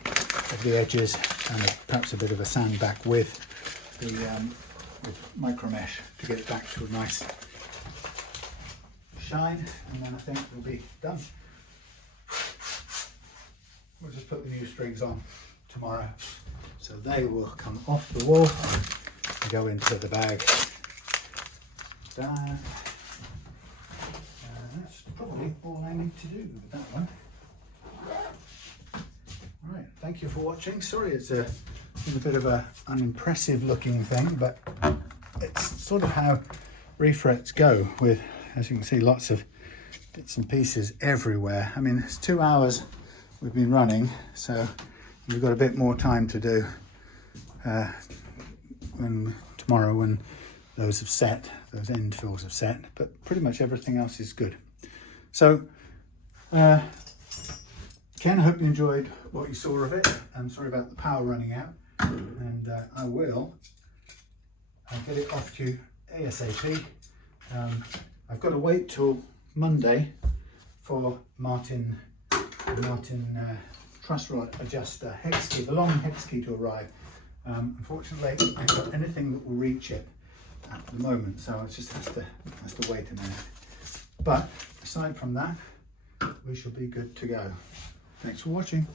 of the edges, and perhaps a bit of a sand back with the with micro mesh to get it back to a nice shine, and then I think we'll be done. We'll just put the new strings on tomorrow, so they will come off the wall and go into the bag. Done. That's probably all I need to do with that one. Right, thank you for watching. Sorry it's a bit of an unimpressive looking thing, but it's sort of how refrets go with, as you can see, lots of bits and pieces everywhere. I mean, it's 2 hours we've been running, so we've got a bit more time to do tomorrow when those have set, those end fills have set, but pretty much everything else is good. So, Ken, I hope you enjoyed what you saw of it. I'm sorry about the power running out, and I'll get it off to you ASAP. I've got to wait till Monday for Martin truss rod adjuster hex key, the long hex key to arrive. Unfortunately, I haven't got anything that will reach it at the moment, so it just has to wait a minute. But aside from that, we shall be good to go. Thanks for watching.